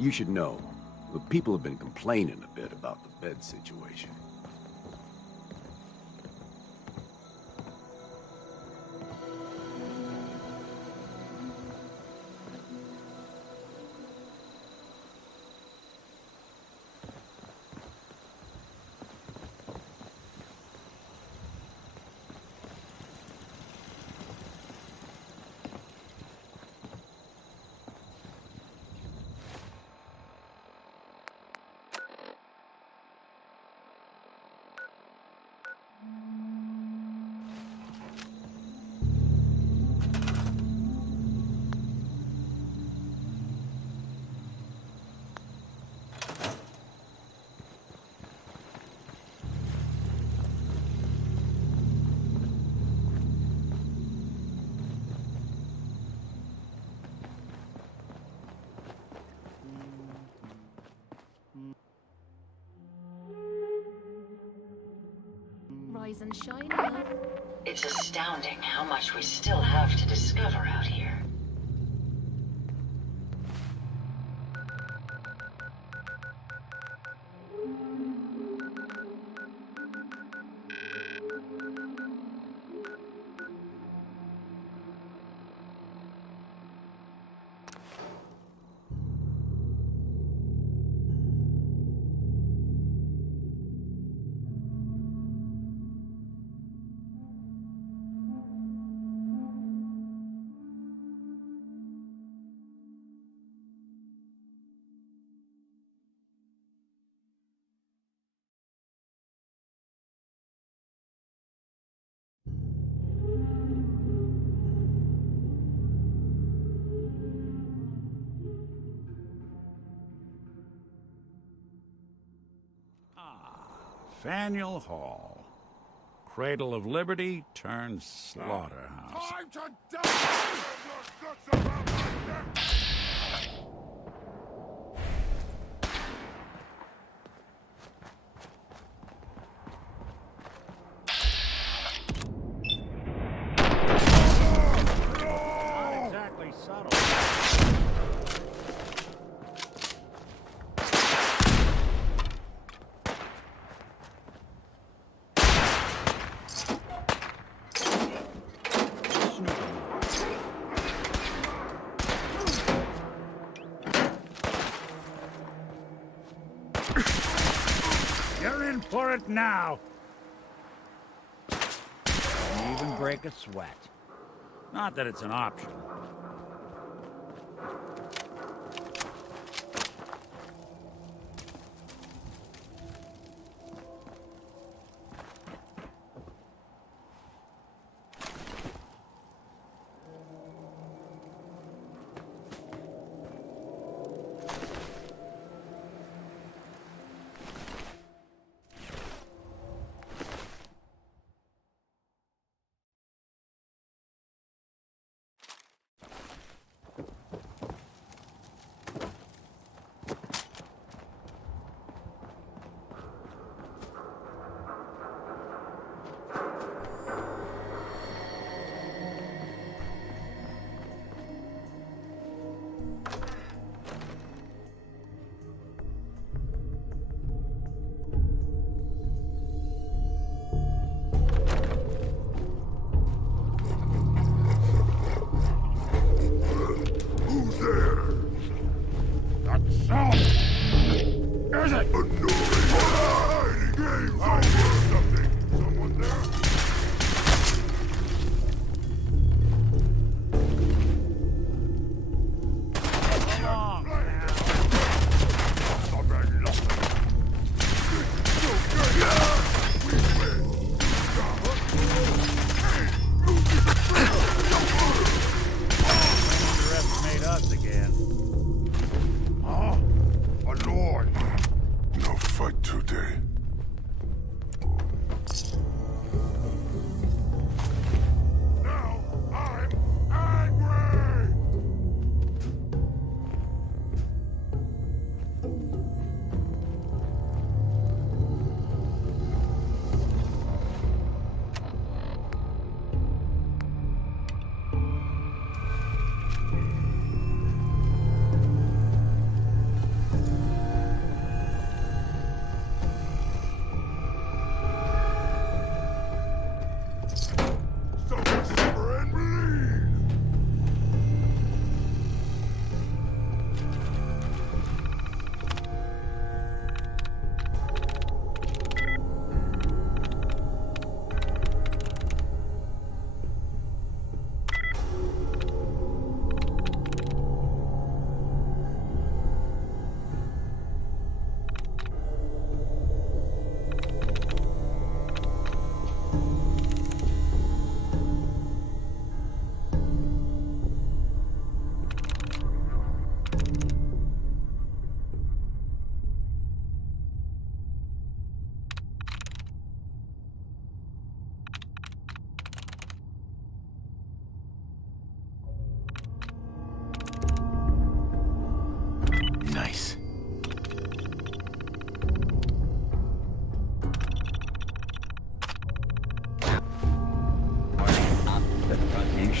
You should know. The people have been complaining a bit about the bed situation. Rise and shine, love. It's astounding how much we still have to discover out here. Faneuil Hall. Cradle of Liberty turned slaughterhouse. Time to die! Not exactly subtle. You're in for it now. Don't even break a sweat. Not that it's an option.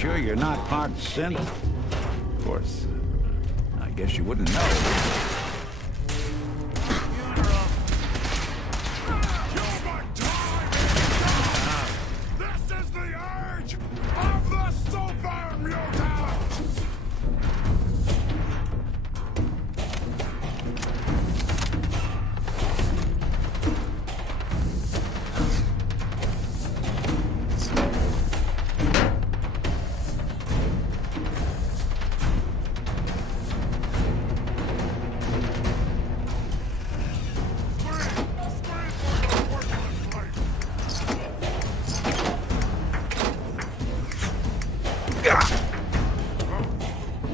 sure you're not part synth? Of course, I guess you wouldn't know. This is the age of the super mutant!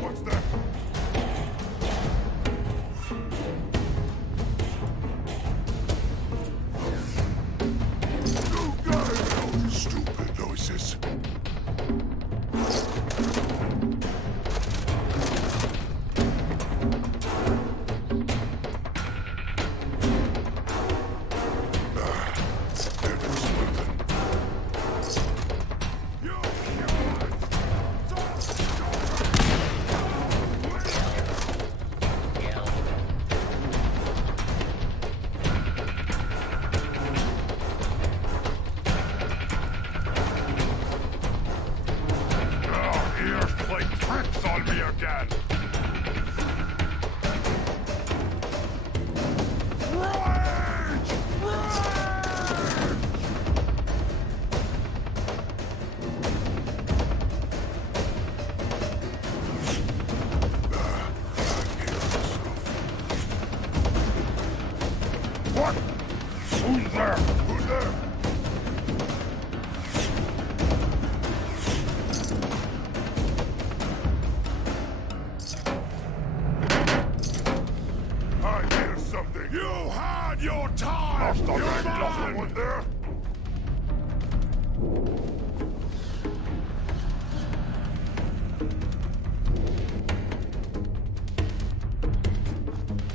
What's that? You guys know stupid noises. There goes something. Ears play tricks on me again! Rage! Rage! What? Who's there? Who's there? I hear something. You had your time! You're mine! One there?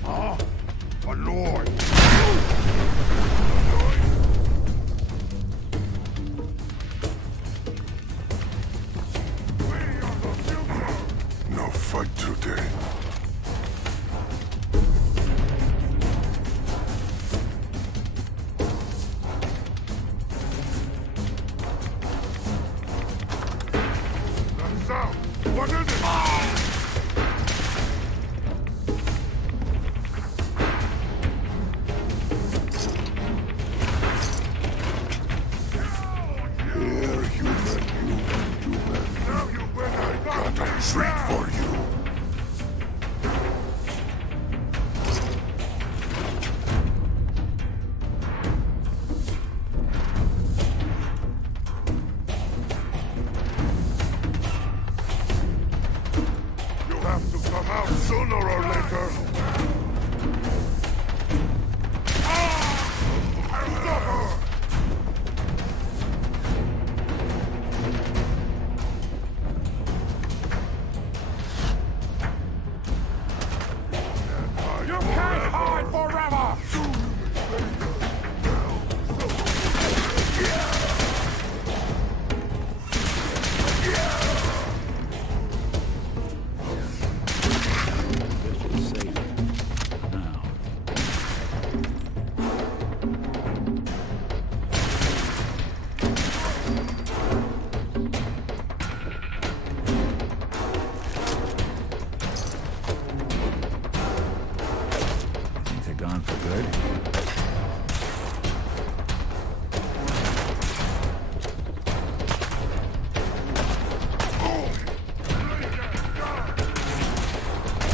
Ah, a lord. We are the future. No fight today. That sound. What is it? Here, human. Now you better not got a treat for you. You have to come out sooner or later. Ah! You can't hide forever! This is safe. Now. Think they're gone for good?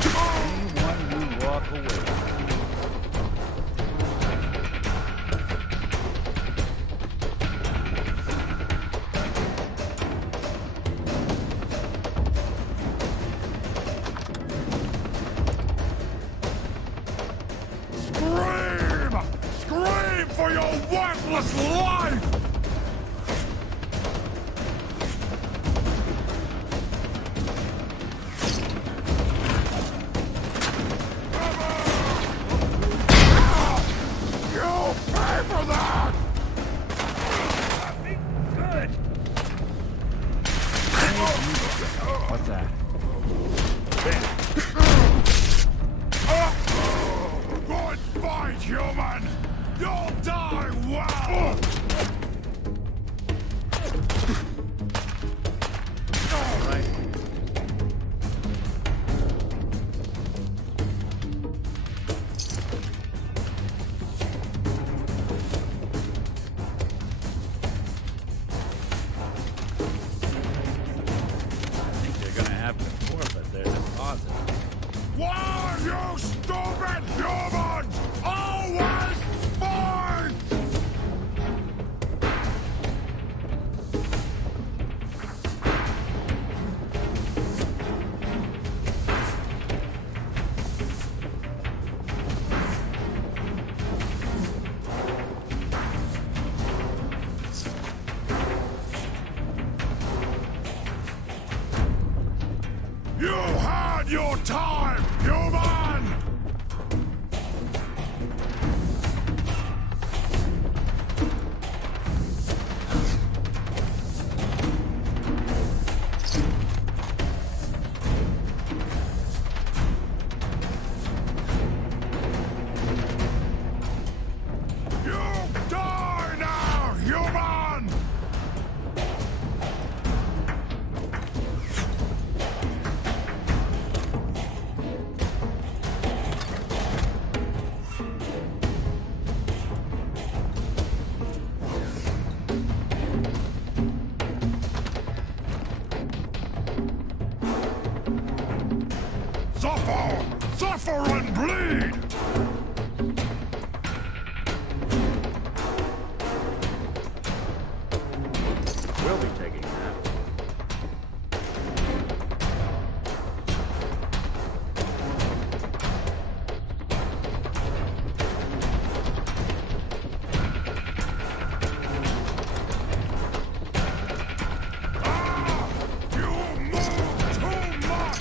Anyone you walk away. Scream! Scream for your worthless life! You'll pay for that! Good. You'll die well! All right. I think they're gonna have to forfeit their deposit. Why, you stupid humans! Always fight! You had your time, human! You die now, human! Suffer! Suffer and bleed! We'll be taking that. Ah! You move too much!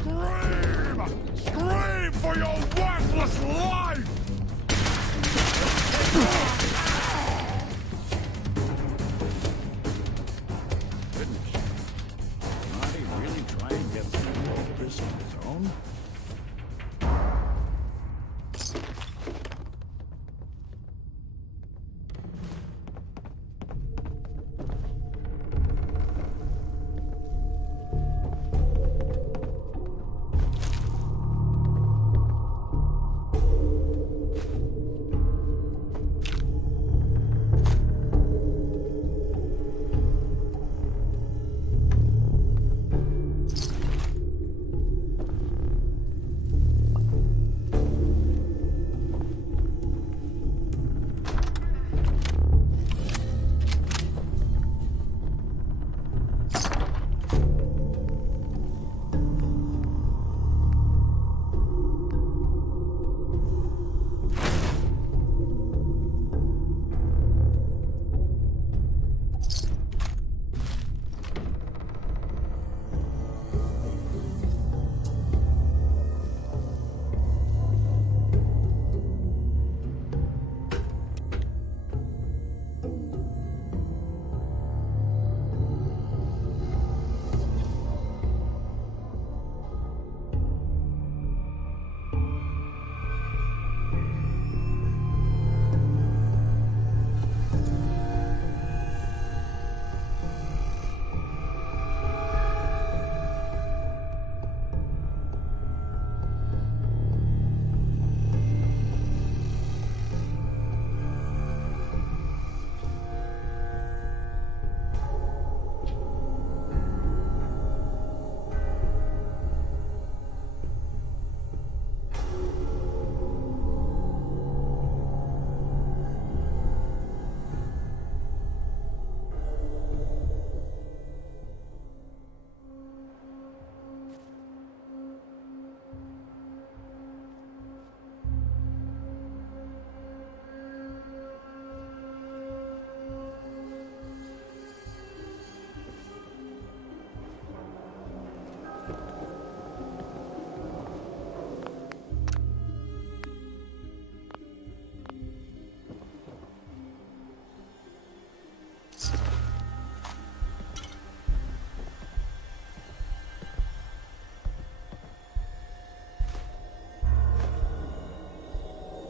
Scream! Scream for your worthless life! Goodness. Marty really try and get through all this on his own?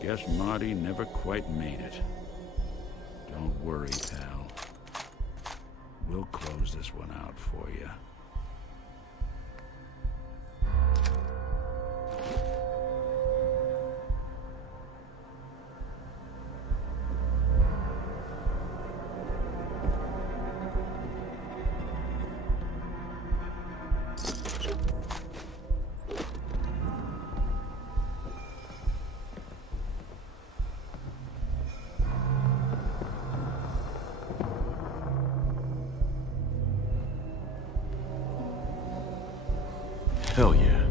Guess Marty never quite made it. Don't worry, pal. We'll close this one out for you. Hell yeah.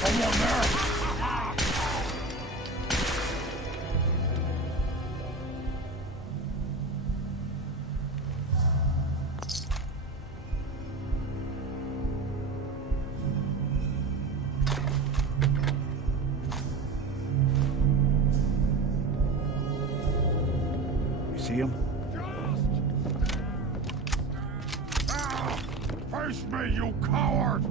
Someone there! You see him? Face me, you coward!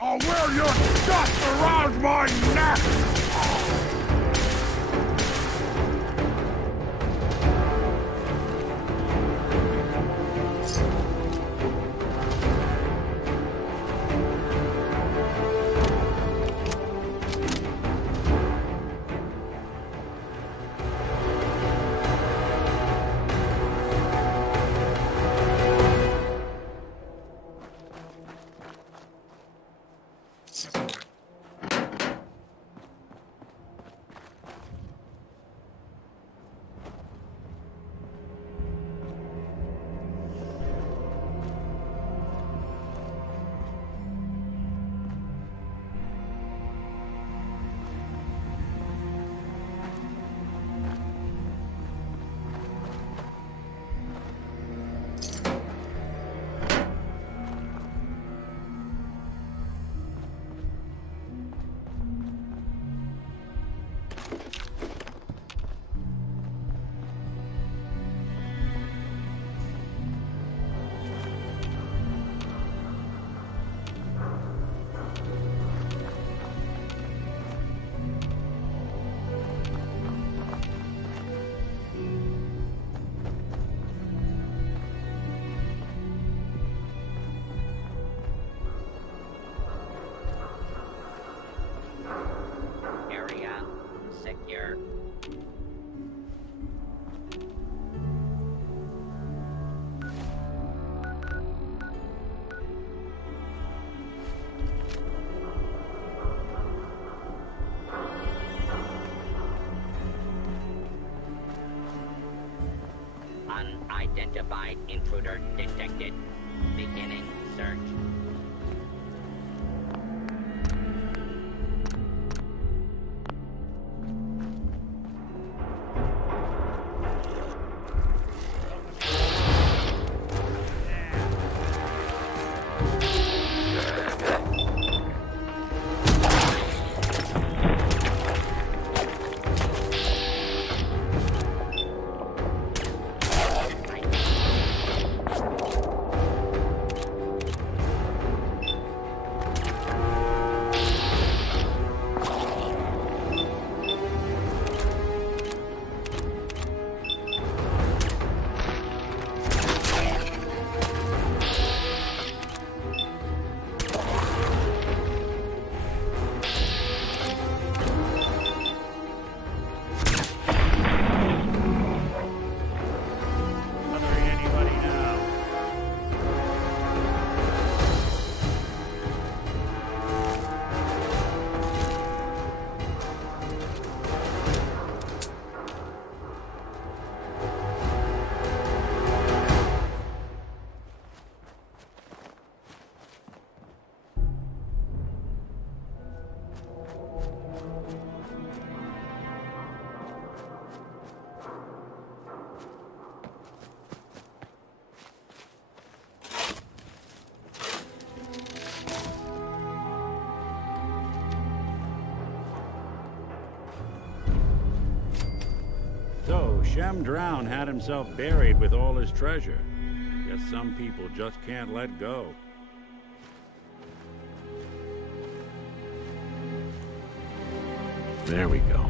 I'll wear your dust around my neck! Unidentified intruder detected. Beginning search. So, Shem Drown had himself buried with all his treasure. Guess some people just can't let go. There we go.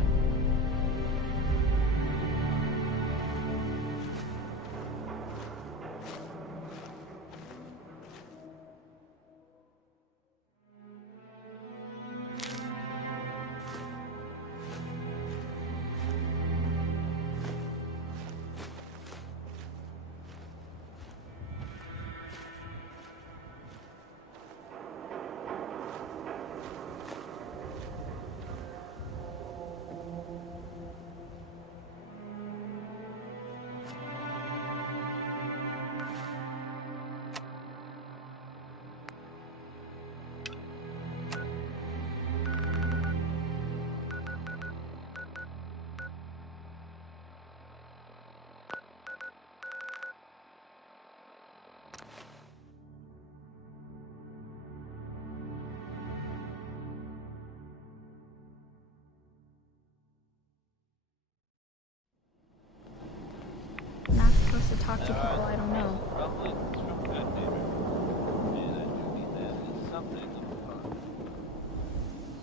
Not supposed to talk to people I don't know. Roughly describe that neighbor. And I do mean that. It's something of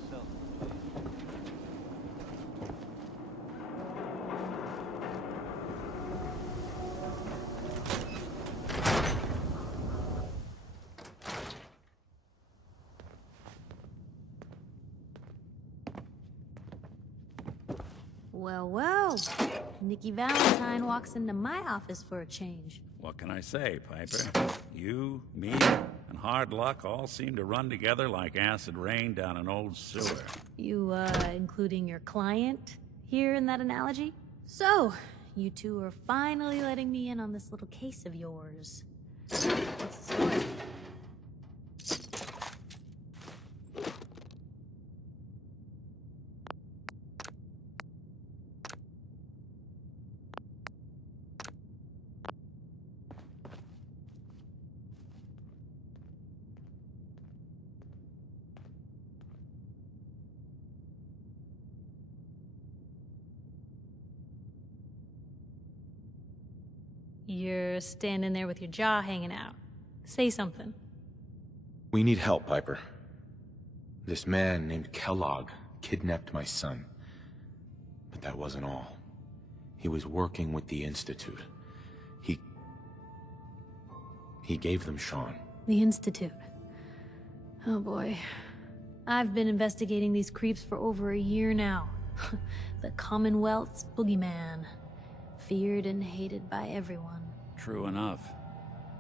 self-belief. Well, well. Nikki Valentine walks into my office for a change. What can I say, Piper? You, me, and hard luck all seem to run together like acid rain down an old sewer. You, including your client here in that analogy? So, you two are finally letting me in on this little case of yours. What's the story? You're standing there with your jaw hanging out. Say something. We need help, Piper. This man named Kellogg kidnapped my son. But that wasn't all. He was working with the Institute. He gave them Sean. The Institute. Oh boy. I've been investigating these creeps for over a year now. The Commonwealth's boogeyman. Feared and hated by everyone. True enough.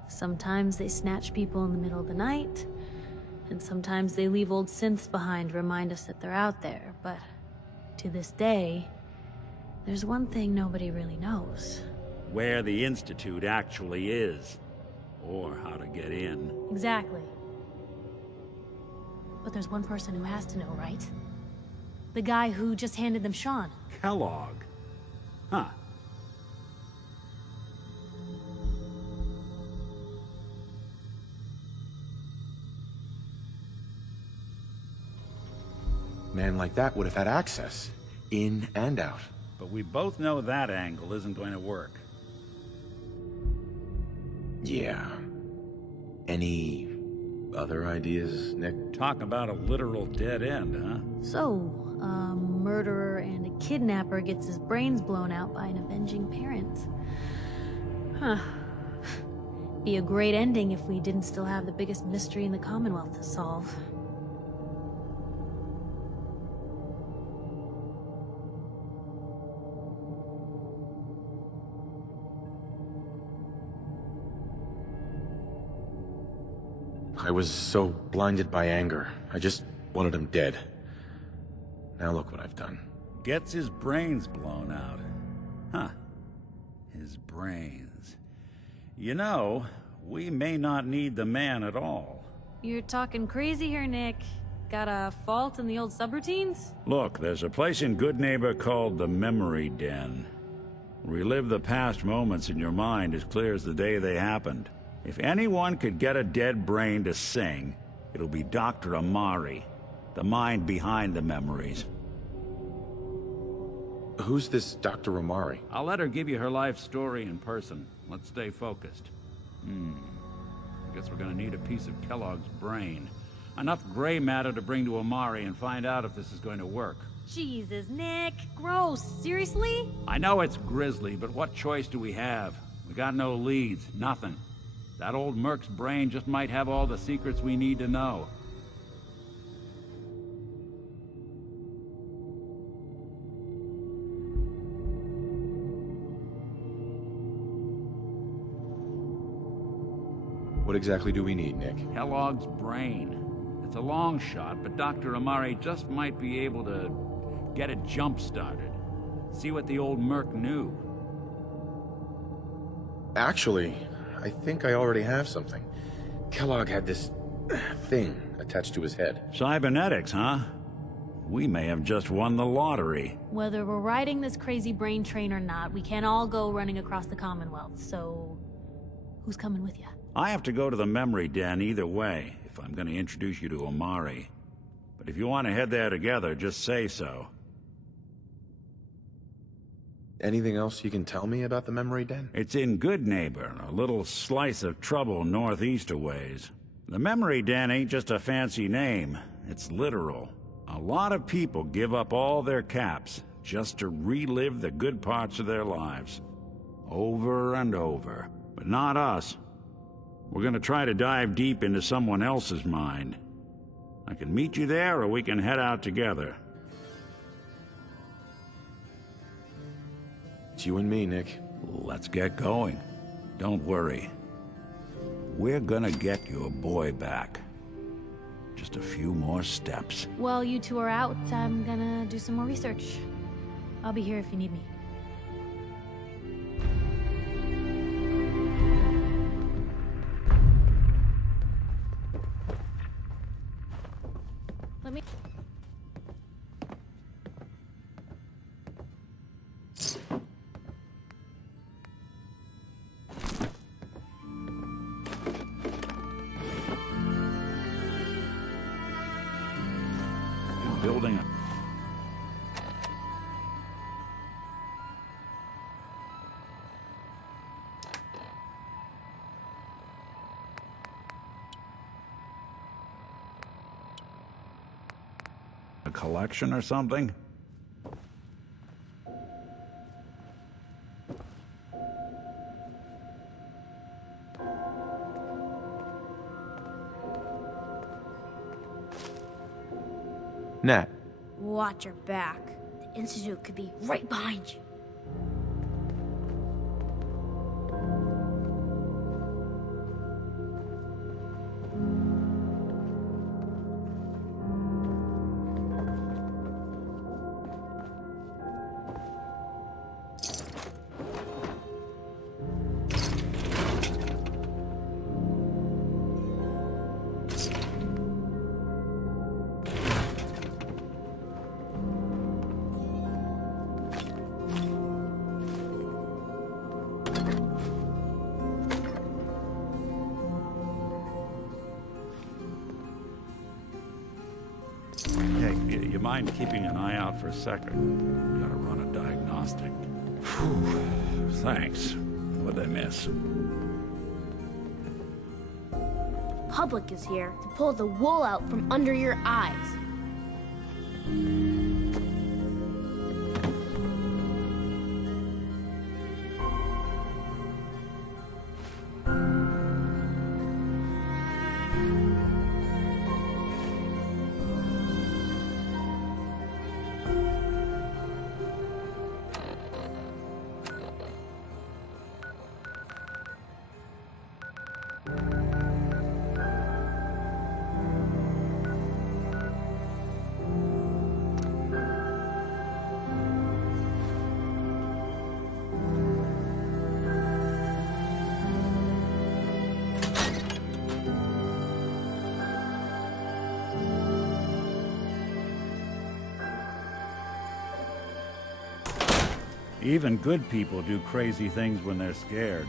Sometimes they snatch people in the middle of the night, and sometimes they leave old synths behind to remind us that they're out there, but to this day, there's one thing nobody really knows. where the Institute actually is, or how to get in. Exactly. But there's one person who has to know, right? The guy who just handed them Sean. Kellogg. Huh. Man like that would have had access, in and out. But we both know that angle isn't going to work. Yeah. Any other ideas, Nick? Talk about a literal dead end, huh? So, a murderer and a kidnapper gets his brains blown out by an avenging parent. Huh. Be a great ending if we didn't still have the biggest mystery in the Commonwealth to solve. I was so blinded by anger. I just wanted him dead. Now look what I've done. Gets his brains blown out. Huh. His brains. You know, we may not need the man at all. You're talking crazy here, Nick. Got a fault in the old subroutines? Look, there's a place in Good Neighbor called the Memory Den. Relive the past moments in your mind as clear as the day they happened. If anyone could get a dead brain to sing, it'll be Dr. Amari, the mind behind the memories. Who's this Dr. Amari? I'll let her give you her life story in person. Let's stay focused. I guess we're gonna need a piece of Kellogg's brain. Enough gray matter to bring to Amari and find out if this is going to work. Jesus, Nick. Gross. Seriously? I know it's grisly, but what choice do we have? We got no leads, nothing. That old Merc's brain just might have all the secrets we need to know. What exactly do we need, Nick? Kellogg's brain. It's a long shot, but Dr. Amari just might be able to get it jump-started. See what the old Merc knew. Actually, I think I already have something. Kellogg had this thing attached to his head. Cybernetics, huh? We may have just won the lottery. Whether we're riding this crazy brain train or not, we can't all go running across the Commonwealth, so... who's coming with you? I have to go to the Memory Den either way, if I'm gonna introduce you to Amari. But if you want to head there together, just say so. Anything else you can tell me about the Memory Den? It's in Good Neighbor, a little slice of trouble northeast a ways. The Memory Den ain't just a fancy name, it's literal. A lot of people give up all their caps just to relive the good parts of their lives. Over and over. But not us. We're gonna try to dive deep into someone else's mind. I can meet you there, or we can head out together. It's you and me, Nick. Let's get going. Don't worry. We're gonna get your boy back. Just a few more steps. While you two are out, I'm gonna do some more research. I'll be here if you need me. Let me... Building a collection or something? Nat. Watch your back. The Institute could be right behind you. mind keeping an eye out for a second? Gotta run a diagnostic. Phew. Thanks. What'd I miss? Public is here to pull the wool out from under your eyes. Even good people do crazy things when they're scared.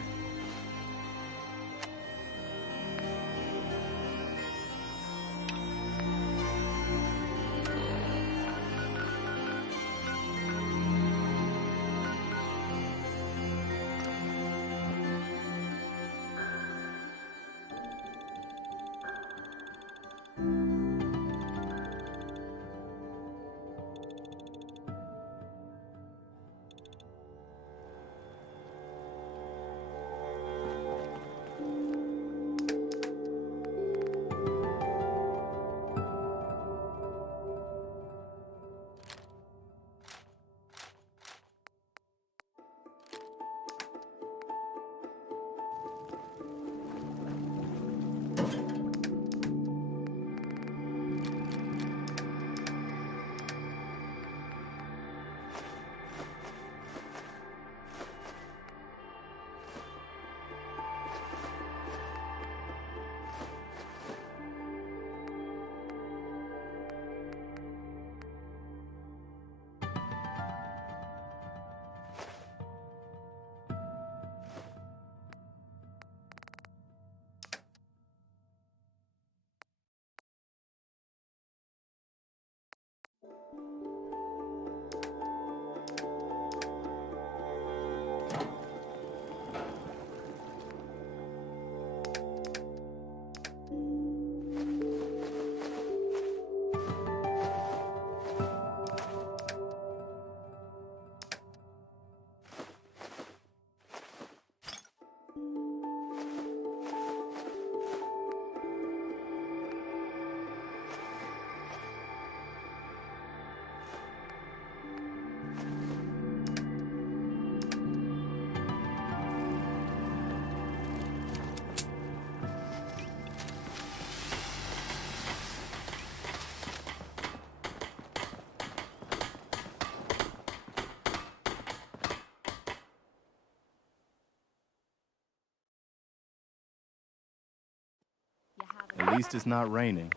At least it's not raining.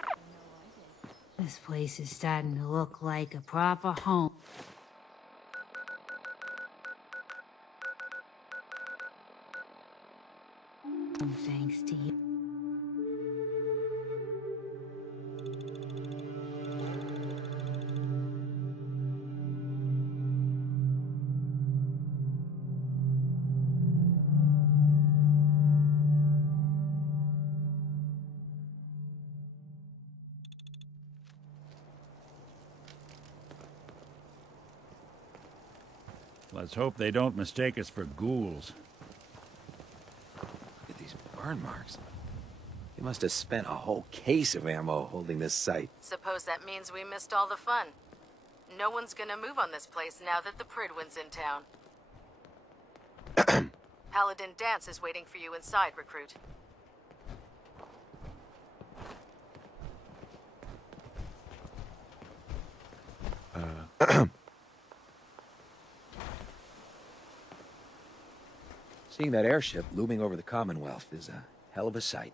This place is starting to look like a proper home. Thanks to you. Let's hope they don't mistake us for ghouls. Look at these burn marks. They must have spent a whole case of ammo holding this site. Suppose that means we missed all the fun. No one's gonna move on this place now that the Pridwin's in town. Paladin Dance is waiting for you inside, recruit. Seeing that airship looming over the Commonwealth is a hell of a sight.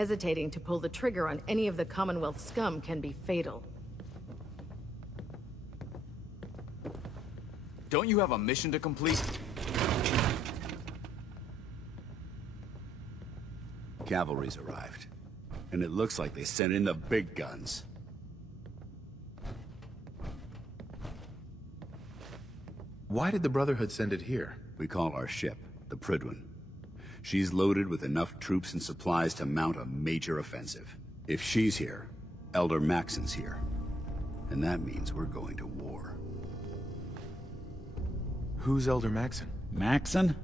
Hesitating to pull the trigger on any of the Commonwealth scum can be fatal. Don't you have a mission to complete? Cavalry's arrived. And it looks like they sent in the big guns. Why did the Brotherhood send it here? We call our ship the Prydwen. She's loaded with enough troops and supplies to mount a major offensive. If she's here, Elder Maxon's here. And that means we're going to war. Who's Elder Maxon? Maxon?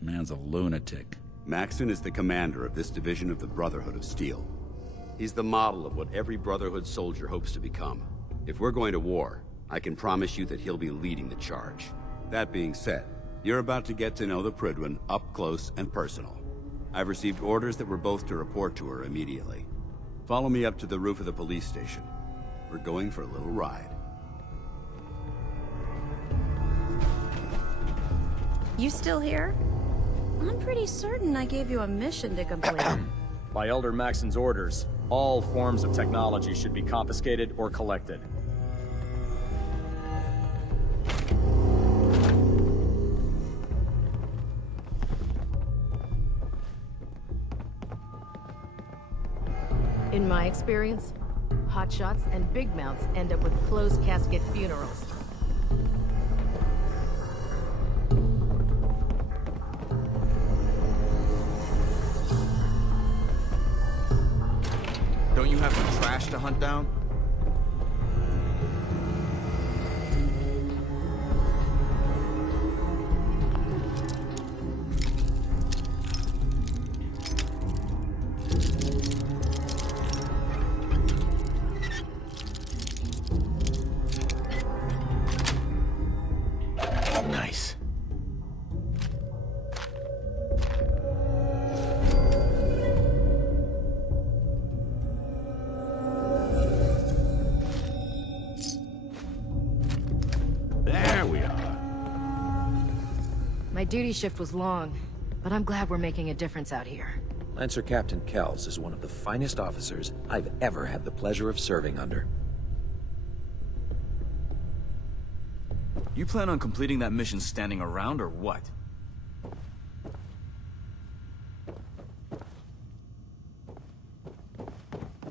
Man's a lunatic. Maxon is the commander of this division of the Brotherhood of Steel. He's the model of what every Brotherhood soldier hopes to become. If we're going to war, I can promise you that he'll be leading the charge. That being said, you're about to get to know the Prydwen up close and personal. I've received orders that we're both to report to her immediately. Follow me up to the roof of the police station. We're going for a little ride. You still here? I'm pretty certain I gave you a mission to complete. By Elder Maxon's orders, all forms of technology should be confiscated or collected. In my experience, hotshots and big mouths end up with closed casket funerals. Don't you have some trash to hunt down? Nice. There we are. My duty shift was long, but I'm glad we're making a difference out here. Lancer Captain Kells is one of the finest officers I've ever had the pleasure of serving under. You plan on completing that mission standing around, or what?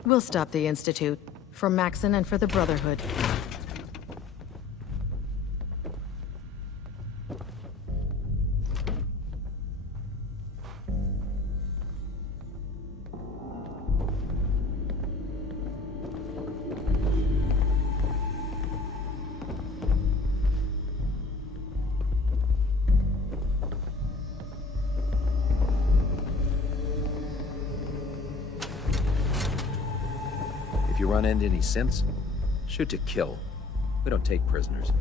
We'll stop the Institute. For Maxon and for the Brotherhood. If you run into any synths, shoot to kill. We don't take prisoners.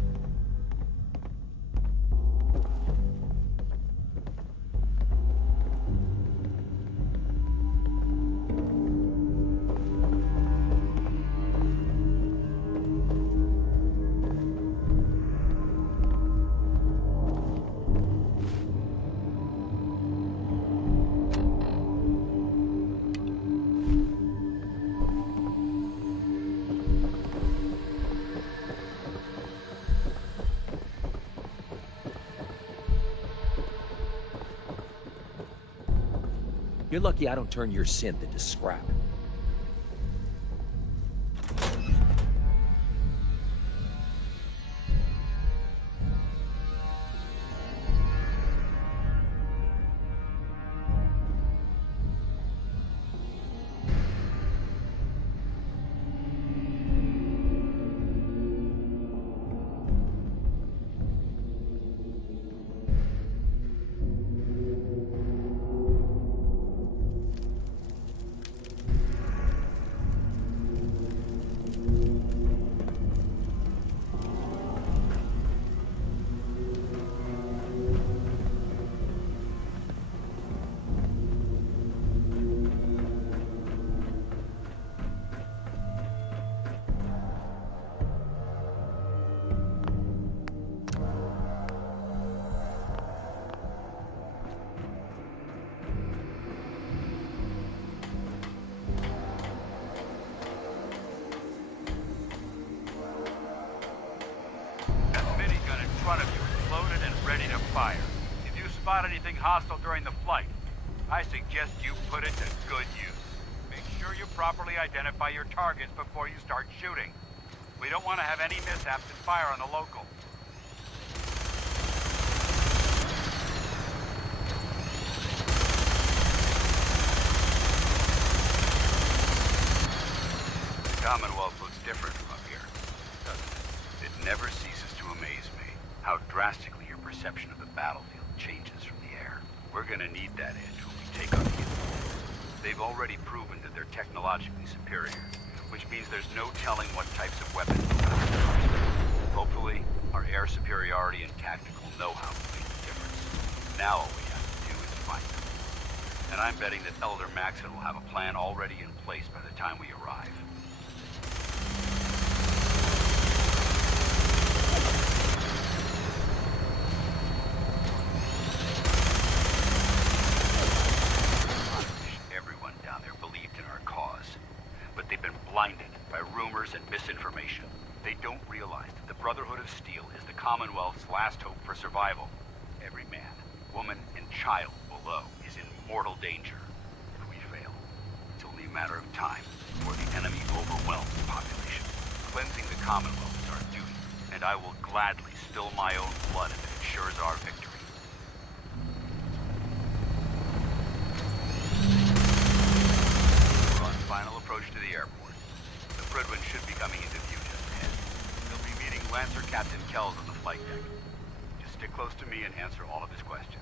You're lucky I don't turn your synth into scrap. shot anything hostile during the flight. I suggest you put it to good use. Make sure you properly identify your targets before you start shooting. We don't want to have any mishaps and fire on the local. The Commonwealth looks different from up here, doesn't it? It never ceases to amaze me how drastically your perception of the battlefield changes from the air. We're gonna need that edge when we take on the enemy. They've already proven that they're technologically superior, which means there's no telling what types of weapons we'll have to use. Hopefully, our air superiority and tactical know-how will make the difference. Now all we have to do is find them. And I'm betting that Elder Maxon will have a plan already in place by the time we arrive. Everyone down there believed in our cause, but they've been blinded by rumors and misinformation. They don't realize that the Brotherhood of Steel is the Commonwealth's last hope for survival. Every man, woman, and child below is in mortal danger. If we fail, it's only a matter of time before the enemy overwhelms the population. Cleansing the Commonwealth is our duty, and I will gladly spill my own blood if it ensures our victory. We're on final approach to the airport. The Prydwen should be coming into view just ahead. They'll be meeting Lancer Captain Kells on the flight deck. Just stick close to me and answer all of his questions.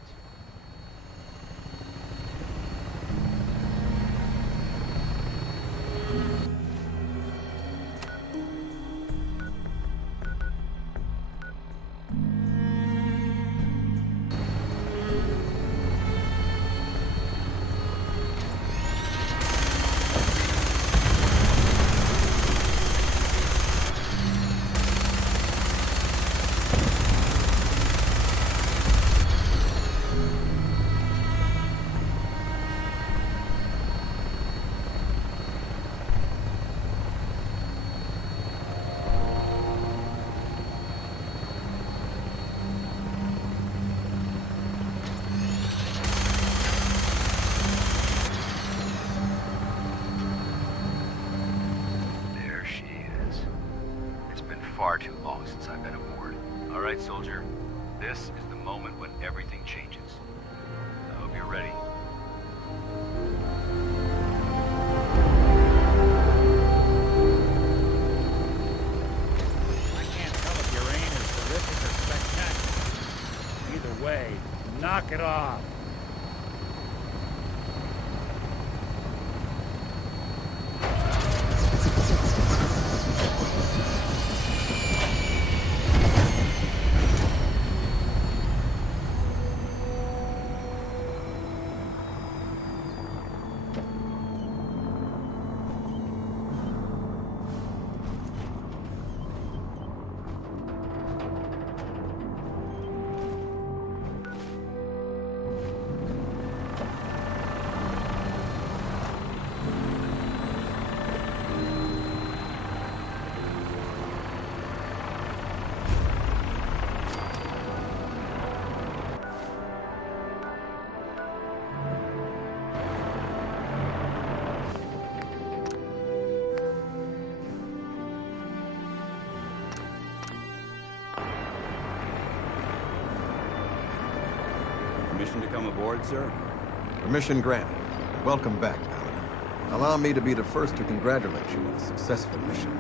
Far too long since I've been aboard. All right, soldier. This is the moment when everything changes. I hope you're ready. I can't tell if your aim is terrific or spectacular. Either way, knock it off. Permission to come aboard, sir? Permission granted. Welcome back, Paladin. Allow me to be the first to congratulate you on a successful mission.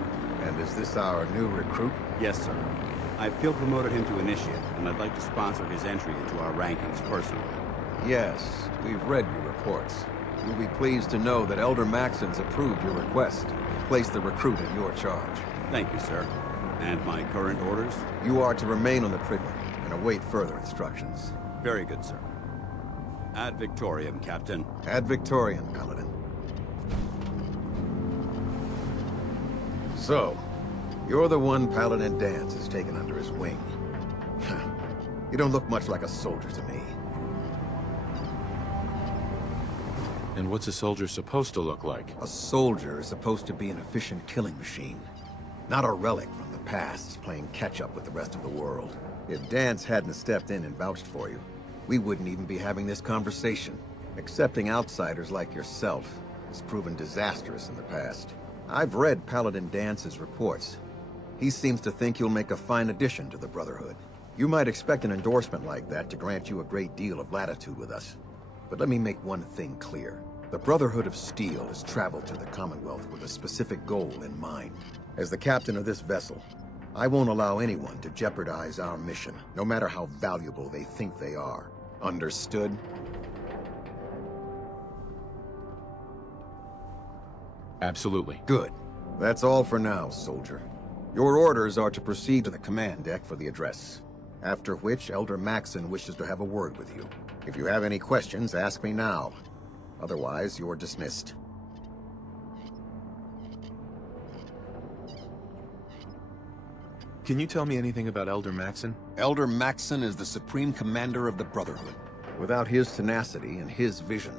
And is this our new recruit? Yes, sir. I feel promoted him to initiate, and I'd like to sponsor his entry into our rankings personally. Yes, we've read your reports. You'll be pleased to know that Elder Maxon's approved your request to place the recruit in your charge. Thank you, sir. And my current orders? You are to remain on the Prydwen and await further instructions. Very good, sir. Ad Victoriam, Captain. Ad Victoriam, Paladin. So, you're the one Paladin Danse has taken under his wing. You don't look much like a soldier to me. And what's a soldier supposed to look like? A soldier is supposed to be an efficient killing machine. Not a relic from the past playing catch-up with the rest of the world. If Danse hadn't stepped in and vouched for you, we wouldn't even be having this conversation. Accepting outsiders like yourself has proven disastrous in the past. I've read Paladin Dance's reports. He seems to think you'll make a fine addition to the Brotherhood. You might expect an endorsement like that to grant you a great deal of latitude with us. But let me make one thing clear. The Brotherhood of Steel has traveled to the Commonwealth with a specific goal in mind. As the captain of this vessel, I won't allow anyone to jeopardize our mission, no matter how valuable they think they are. Understood? Absolutely. Good. That's all for now, soldier. Your orders are to proceed to the command deck for the address. After which, Elder Maxon wishes to have a word with you. If you have any questions, ask me now. Otherwise, you're dismissed. Can you tell me anything about Elder Maxon? Elder Maxon is the Supreme Commander of the Brotherhood. Without his tenacity and his vision,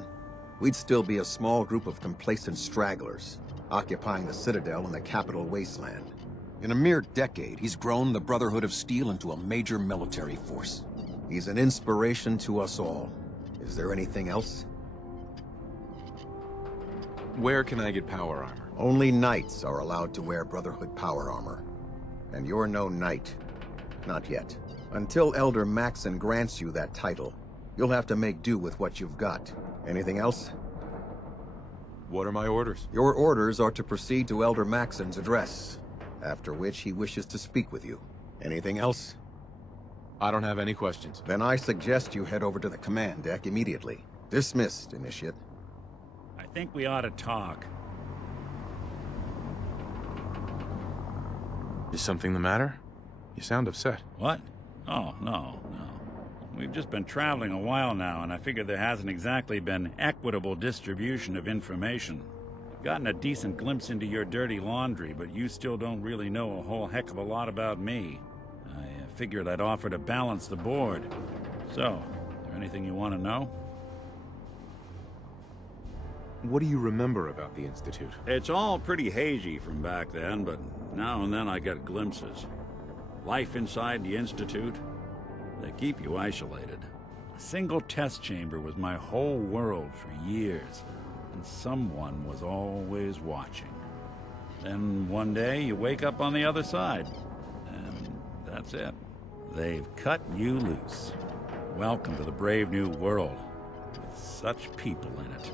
we'd still be a small group of complacent stragglers, occupying the Citadel in the capital wasteland. In a mere decade, he's grown the Brotherhood of Steel into a major military force. He's an inspiration to us all. Is there anything else? Where can I get power armor? Only knights are allowed to wear Brotherhood power armor. And you're no knight. Not yet. Until Elder Maxon grants you that title, you'll have to make do with what you've got. Anything else? What are my orders? Your orders are to proceed to Elder Maxon's address, after which he wishes to speak with you. Anything else? I don't have any questions. Then I suggest you head over to the command deck immediately. Dismissed, Initiate. I think we ought to talk. Is something the matter? You sound upset. What? Oh, no. We've just been traveling a while now, and I figure there hasn't exactly been equitable distribution of information. I've gotten a decent glimpse into your dirty laundry, but you still don't really know a whole heck of a lot about me. I figured I'd offer to balance the board. So, is there anything you want to know? What do you remember about the Institute? It's all pretty hazy from back then, but now and then I get glimpses. Life inside the Institute, they keep you isolated. A single test chamber was my whole world for years, and someone was always watching. Then one day you wake up on the other side, and that's it. They've cut you loose. Welcome to the brave new world, with such people in it.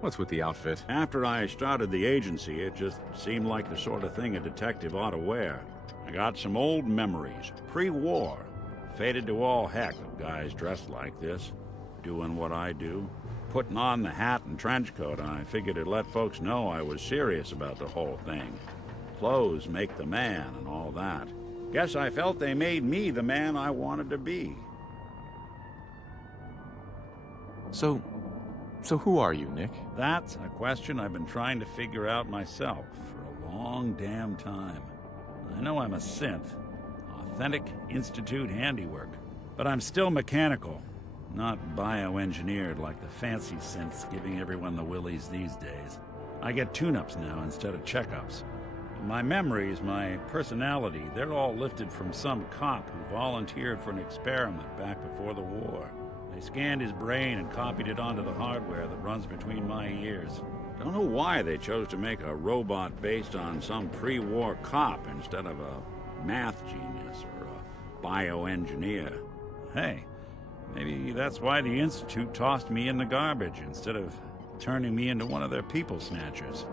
What's with the outfit? After I started the agency, it just seemed like the sort of thing a detective ought to wear. I got some old memories, pre-war. Faded to all heck of guys dressed like this, doing what I do. Putting on the hat and trench coat, I figured it'd let folks know I was serious about the whole thing. Clothes make the man and all that. Guess I felt they made me the man I wanted to be. So who are you, Nick? That's a question I've been trying to figure out myself for a long damn time. I know I'm a synth, authentic Institute handiwork, but I'm still mechanical, not bioengineered like the fancy synths giving everyone the willies these days. I get tune-ups now instead of checkups. My memories, my personality, they're all lifted from some cop who volunteered for an experiment back before the war. They scanned his brain and copied it onto the hardware that runs between my ears. Don't know why they chose to make a robot based on some pre-war cop instead of a math genius or a bioengineer. Hey, maybe that's why the Institute tossed me in the garbage instead of turning me into one of their people snatchers.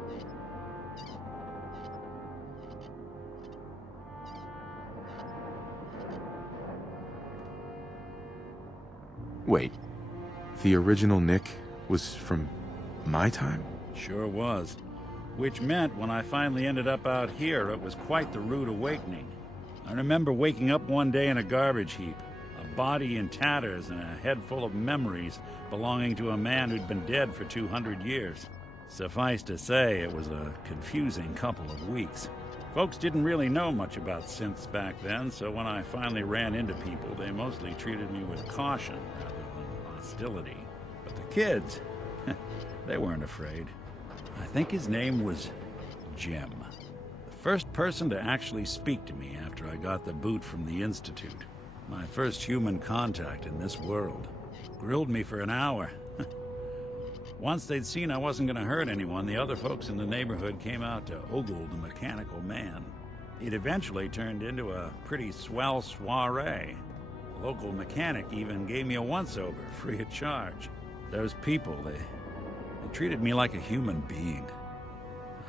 Wait, the original Nick was from my time? Sure was. Which meant when I finally ended up out here, it was quite the rude awakening. I remember waking up one day in a garbage heap, a body in tatters and a head full of memories belonging to a man who'd been dead for 200 years. Suffice to say, it was a confusing couple of weeks. Folks didn't really know much about synths back then, so when I finally ran into people, they mostly treated me with caution rather than hostility. But the kids, they weren't afraid. I think his name was Jim. The first person to actually speak to me after I got the boot from the Institute. My first human contact in this world. Grilled me for an hour. Once they'd seen I wasn't gonna hurt anyone, the other folks in the neighborhood came out to ogle the mechanical man. It eventually turned into a pretty swell soiree. The local mechanic even gave me a once-over, free of charge. Those people, they treated me like a human being.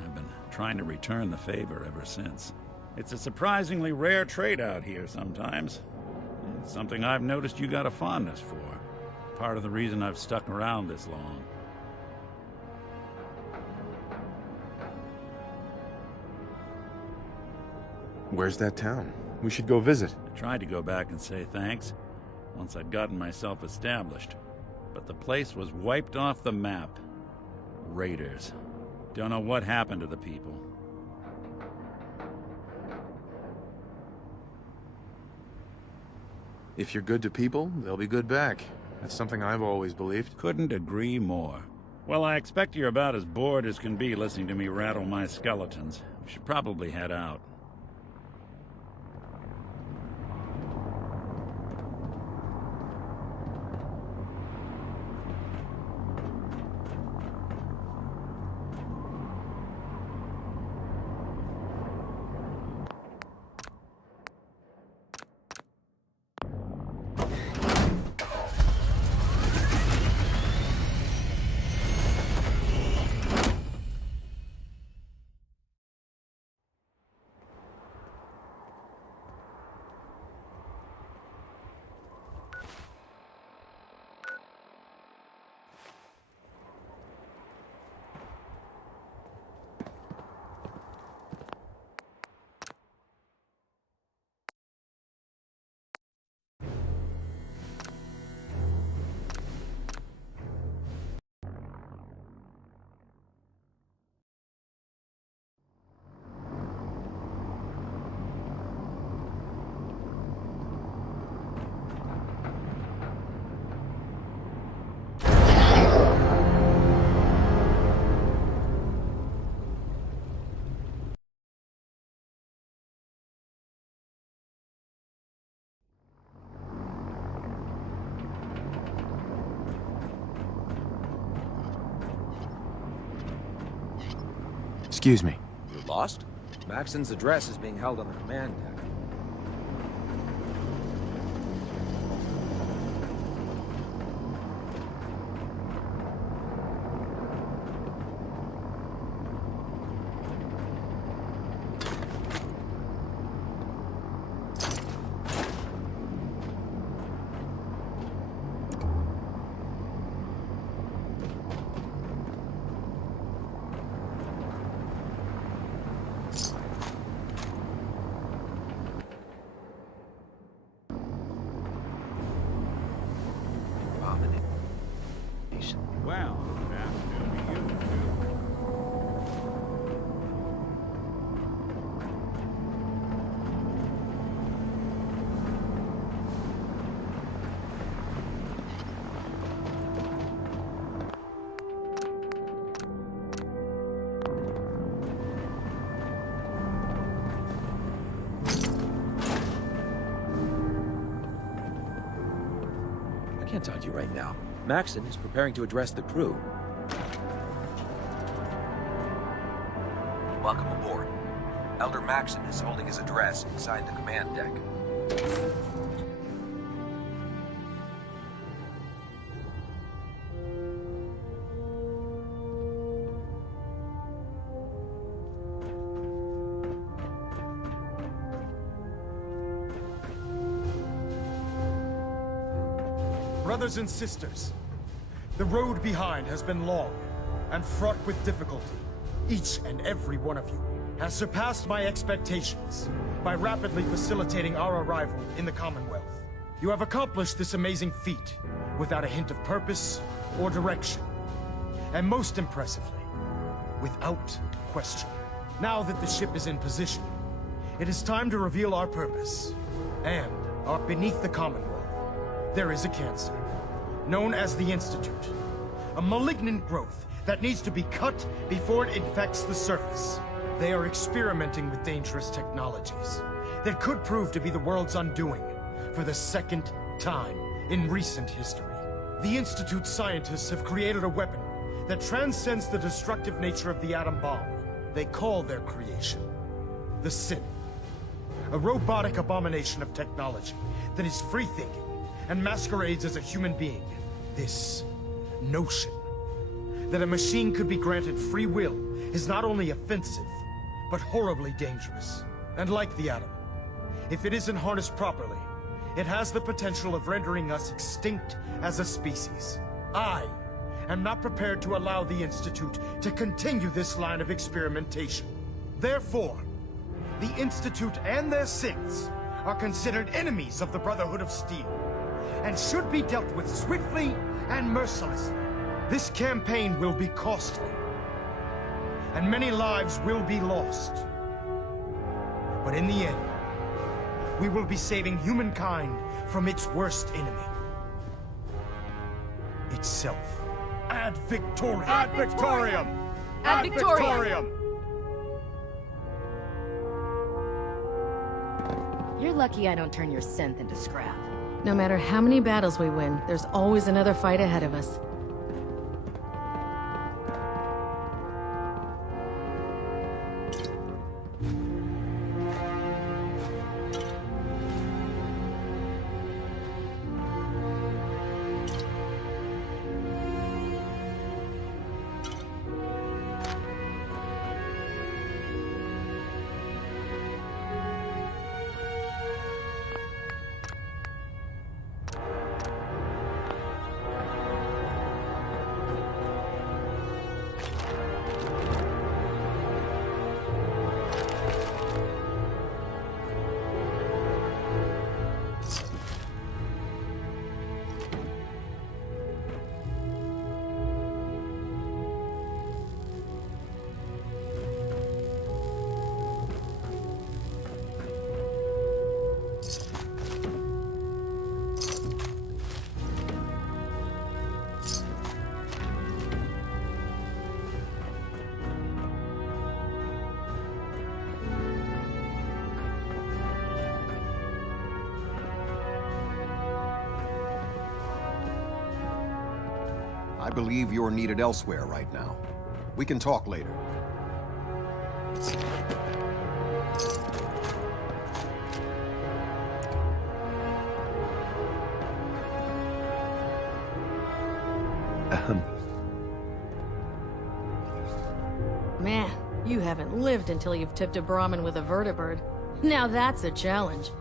I've been trying to return the favor ever since. It's a surprisingly rare trait out here sometimes. It's something I've noticed you got a fondness for. Part of the reason I've stuck around this long. Where's that town? We should go visit. I tried to go back and say thanks, once I'd gotten myself established. But the place was wiped off the map. Raiders. Don't know what happened to the people. If you're good to people, they'll be good back. That's something I've always believed. Couldn't agree more. Well, I expect you're about as bored as can be listening to me rattle my skeletons. We should probably head out. Excuse me. You're lost? Maxon's address is being held on the command deck. Well, after you two. I can't talk to you right now. Maxon is preparing to address the crew. Welcome aboard. Elder Maxon is holding his address inside the command deck. Brothers and sisters, the road behind has been long and fraught with difficulty. Each and every one of you has surpassed my expectations by rapidly facilitating our arrival in the Commonwealth. You have accomplished this amazing feat without a hint of purpose or direction. And most impressively, without question. Now that the ship is in position, it is time to reveal our purpose. And beneath the Commonwealth, there is a cancer, known as the Institute. A malignant growth that needs to be cut before it infects the surface. They are experimenting with dangerous technologies that could prove to be the world's undoing for the second time in recent history. The Institute's scientists have created a weapon that transcends the destructive nature of the atom bomb. They call their creation the Synth, a robotic abomination of technology that is free-thinking and masquerades as a human being. This notion that a machine could be granted free will is not only offensive, but horribly dangerous. And like the atom, if it isn't harnessed properly, it has the potential of rendering us extinct as a species. I am not prepared to allow the Institute to continue this line of experimentation. Therefore, the Institute and their synths are considered enemies of the Brotherhood of Steel, and should be dealt with swiftly and mercilessly. This campaign will be costly, and many lives will be lost. But in the end, we will be saving humankind from its worst enemy. Itself. Ad Victoriam! Ad Victoriam! Ad Victoriam! You're lucky I don't turn your synth into scrap. No matter how many battles we win, there's always another fight ahead of us. I believe you're needed elsewhere right now. We can talk later. Man, you haven't lived until you've tipped a Brahmin with a vertibird. Now that's a challenge.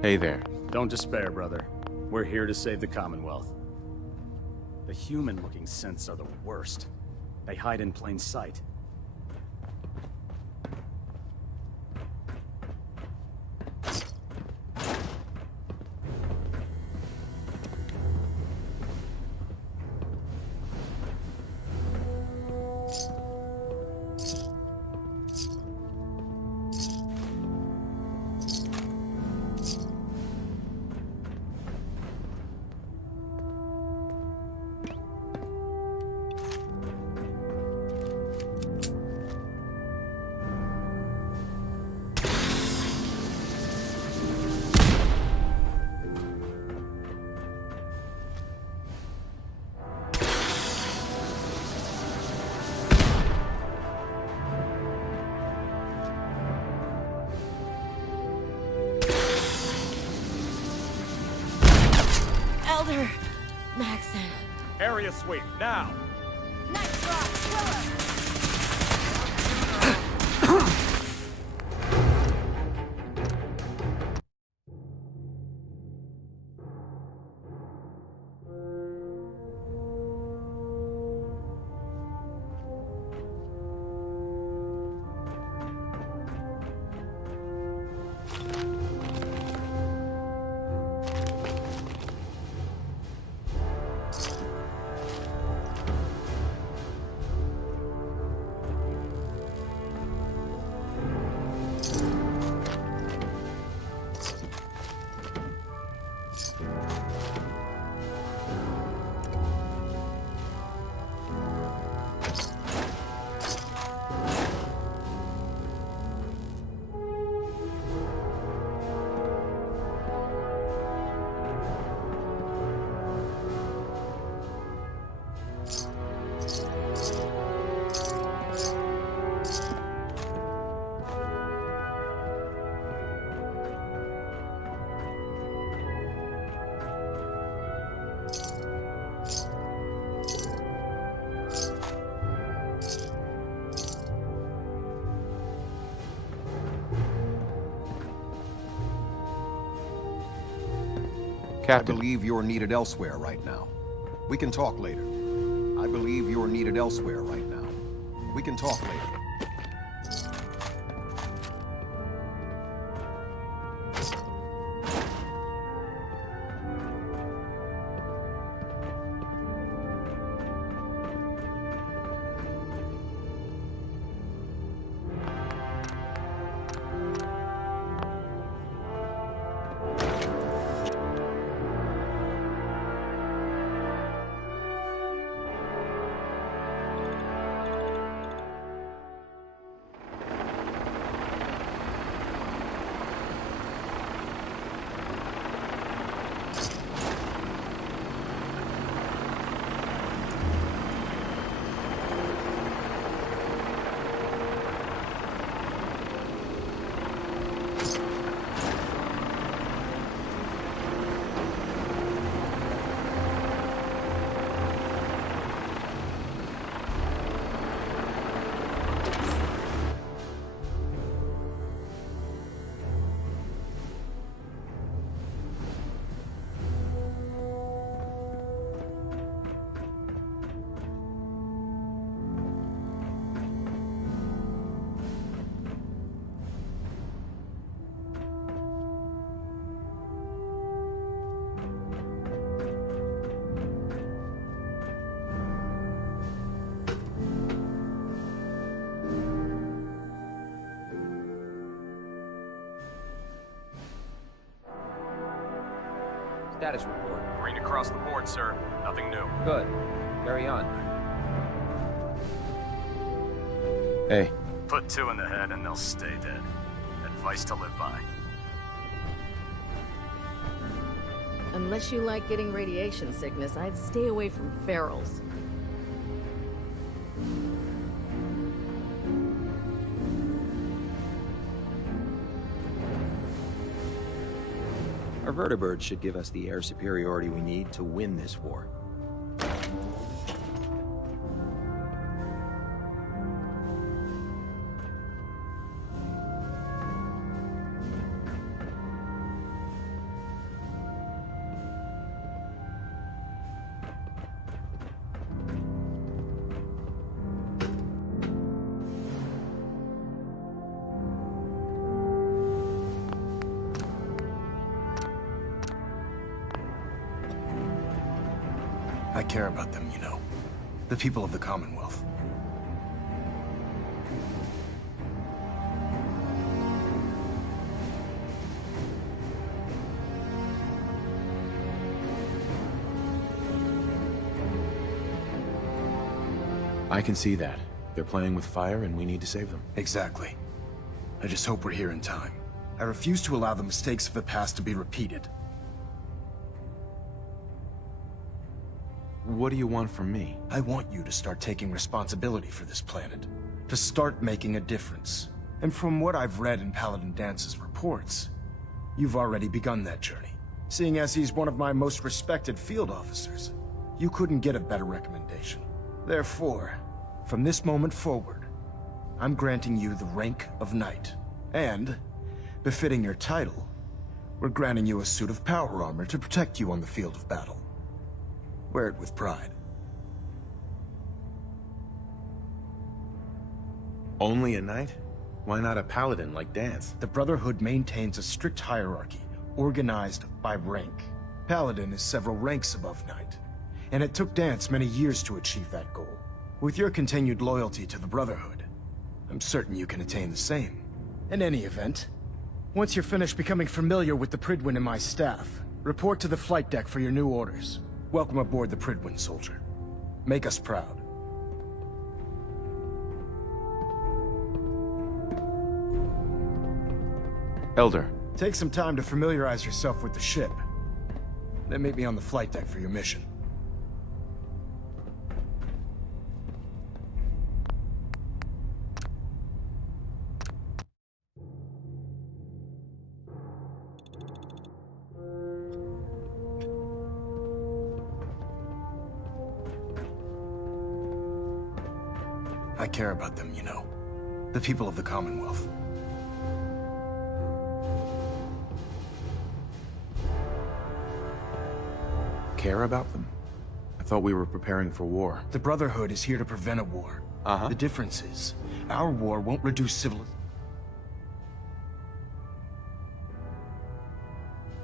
Hey there. Don't despair, brother. We're here to save the Commonwealth. The human-looking synths are the worst. They hide in plain sight. Elder Maxson. Area sweep, now! Nice rock, killer! Captain. I believe you're needed elsewhere right now. We can talk later. I believe you're needed elsewhere right now. We can talk later. Status report. Green across the board, sir. Nothing new. Good. Carry on. Hey. Put 2 in the head and they'll stay dead. Advice to live by. Unless you like getting radiation sickness, I'd stay away from ferals. Our vertibirds should give us the air superiority we need to win this war. I care about them, you know. The people of the Commonwealth. I can see that. They're playing with fire and we need to save them. Exactly. I just hope we're here in time. I refuse to allow the mistakes of the past to be repeated. What do you want from me? I want you to start taking responsibility for this planet. To start making a difference. And from what I've read in Paladin Dance's reports, you've already begun that journey. Seeing as he's one of my most respected field officers, you couldn't get a better recommendation. Therefore, from this moment forward, I'm granting you the rank of Knight. And, befitting your title, we're granting you a suit of power armor to protect you on the field of battle. Wear it with pride. Only a knight? Why not a paladin like Dance? The Brotherhood maintains a strict hierarchy, organized by rank. Paladin is several ranks above Knight, and it took Dance many years to achieve that goal. With your continued loyalty to the Brotherhood, I'm certain you can attain the same. In any event, once you're finished becoming familiar with the Pridwin and my staff, report to the flight deck for your new orders. Welcome aboard the Pridwin, soldier. Make us proud. Elder. Take some time to familiarize yourself with the ship. Then meet me on the flight deck for your mission. I care about them, you know. The people of the Commonwealth. care about them? I thought we were preparing for war. The Brotherhood is here to prevent a war. The difference is, our war won't reduce civilization.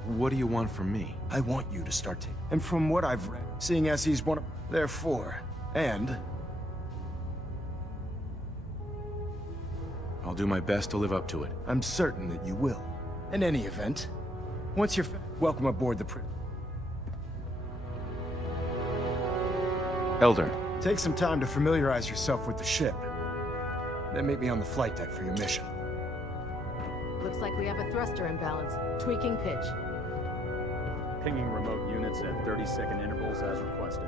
What do you want from me? I want you to start taking. And from what I've read, seeing as he's one of... Therefore, and... I'll do my best to live up to it. I'm certain that you will. In any event, once you're welcome aboard the Elder. Take some time to familiarize yourself with the ship. Then meet me on the flight deck for your mission. Looks like we have a thruster imbalance. Tweaking pitch. Pinging remote units at 30-second intervals as requested.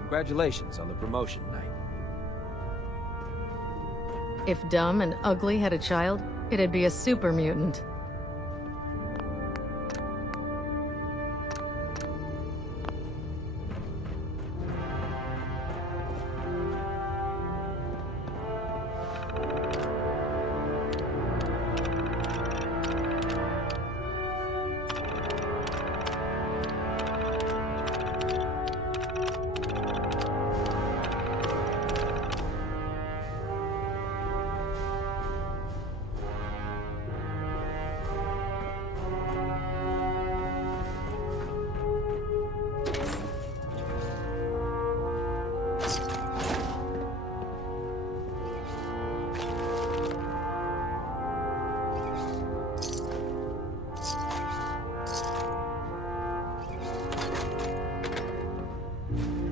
Congratulations on the promotion, Knight. If dumb and ugly had a child, it'd be a super mutant.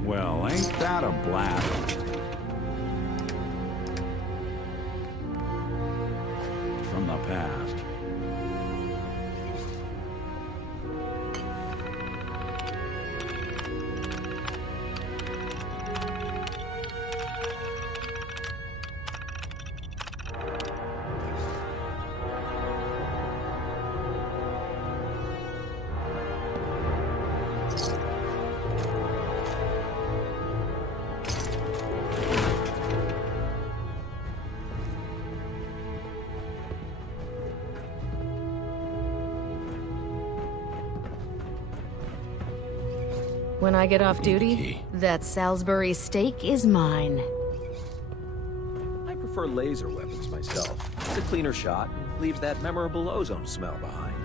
Well, ain't that a blast? From the past. When I get off duty, that Salisbury steak is mine. I prefer laser weapons myself. It's a cleaner shot and leaves that memorable ozone smell behind.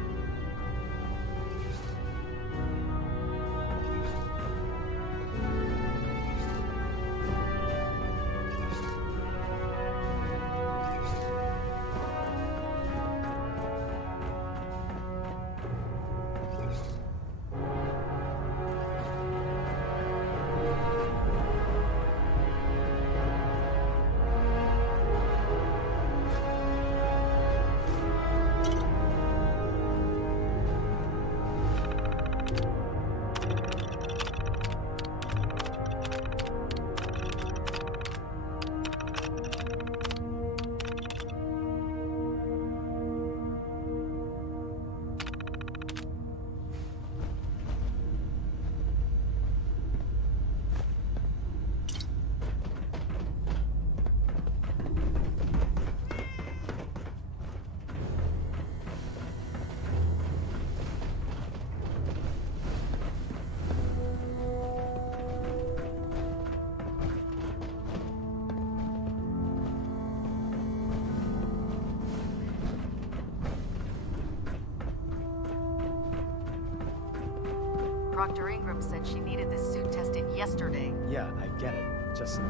Dr. Ingram said she needed this suit tested yesterday. Yeah, I get it. Just...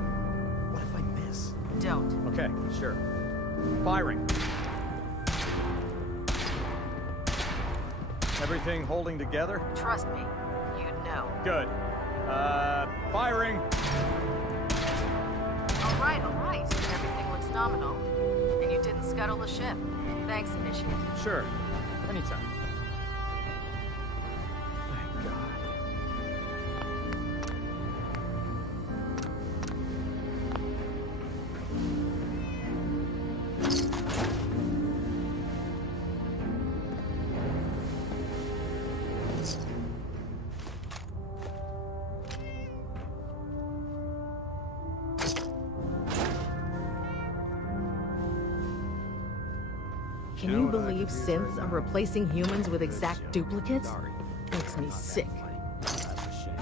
what if I miss? Don't. Okay, sure. Firing. Everything holding together? Trust me, you'd know. Good. Firing! All right. Everything looks nominal. And you didn't scuttle the ship. Thanks, Initiative. Sure. Anytime. Can you believe synths are replacing humans with exact duplicates? Makes me sick. That's a shame.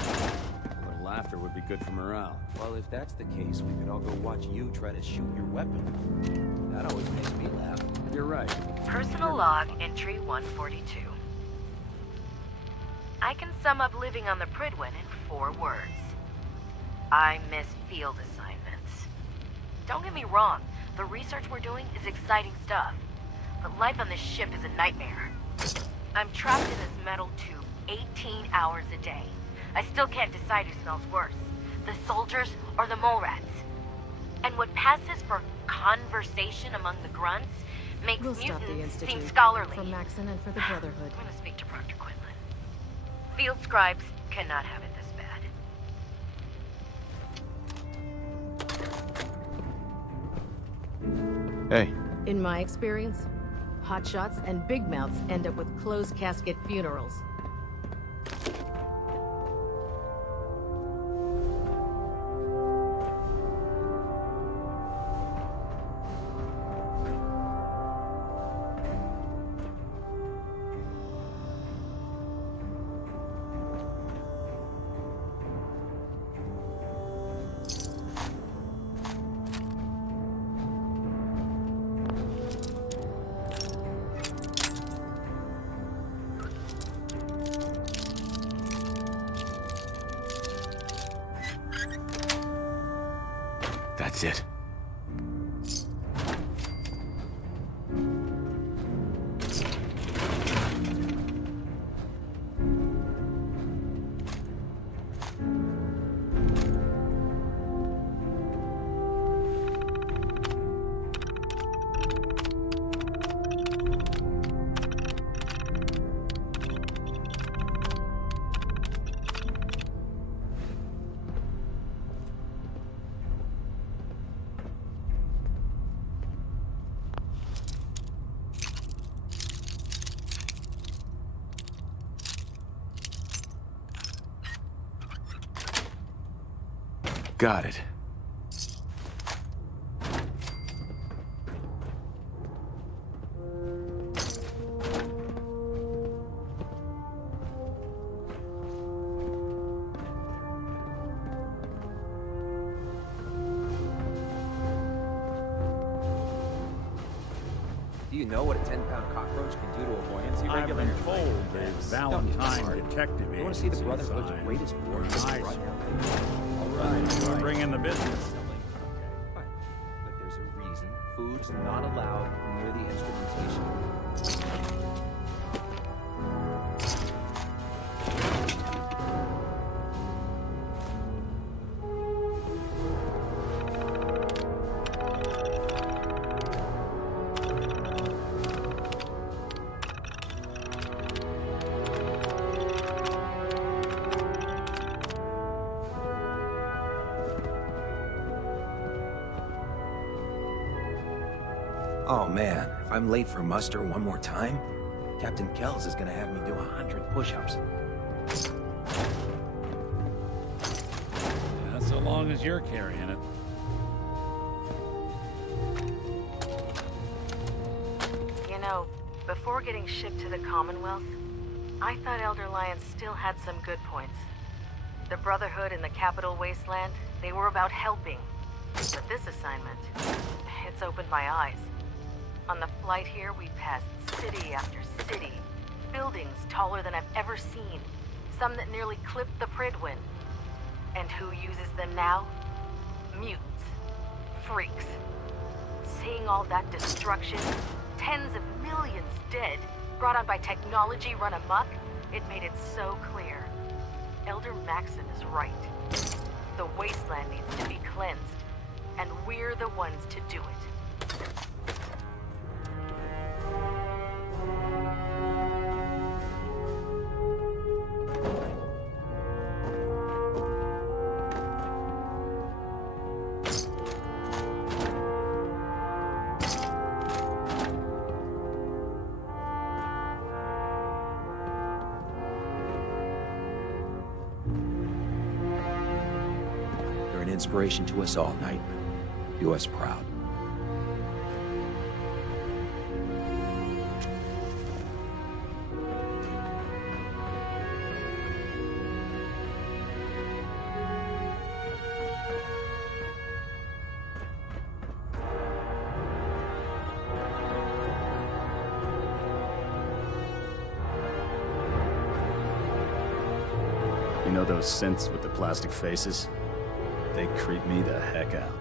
A little laughter would be good for morale. Well, if that's the case, we could all go watch you try to shoot your weapon. That always makes me laugh. You're right. Personal log entry 142. I can sum up living on the Prydwen in 4 words. I miss field assignments. Don't get me wrong, the research we're doing is exciting stuff. But life on this ship is a nightmare. I'm trapped in this metal tube 18 hours a day. I still can't decide who smells worse, the soldiers or the mole rats. And what passes for conversation among the grunts makes mutants seem scholarly. For Maxon and for the Brotherhood. I'm gonna speak to Proctor Quinlan. Field scribes cannot have it this bad. Hey. In my experience, hotshots and big mouths end up with closed casket funerals. That's it. Got it. Do you know what a 10-pound cockroach can do to a buoyancy I've regulator? been told the Valentine Detective You want to see the Agency Brotherhood's side greatest war? nice. We're bringing the business. But there's a reason food's not allowed near the instrumentation. Oh man, if I'm late for muster one more time, Captain Kells is gonna have me do 100 push-ups. Yeah, so long as you're carrying it. You know, before getting shipped to the Commonwealth, I thought Elder Lion still had some good points. The Brotherhood in the Capital Wasteland, they were about helping. But this assignment, it's opened my eyes. On the flight here, we passed city after city. Buildings taller than I've ever seen. Some that nearly clipped the Prydwen. And who uses them now? Mutants. Freaks. Seeing all that destruction, tens of millions dead, brought on by technology run amok, it made it so clear. Elder Maxon is right. The wasteland needs to be cleansed, and we're the ones to do it. You're an inspiration to us all, Knight. Do us proud. know those synths with the plastic faces? They creep me the heck out.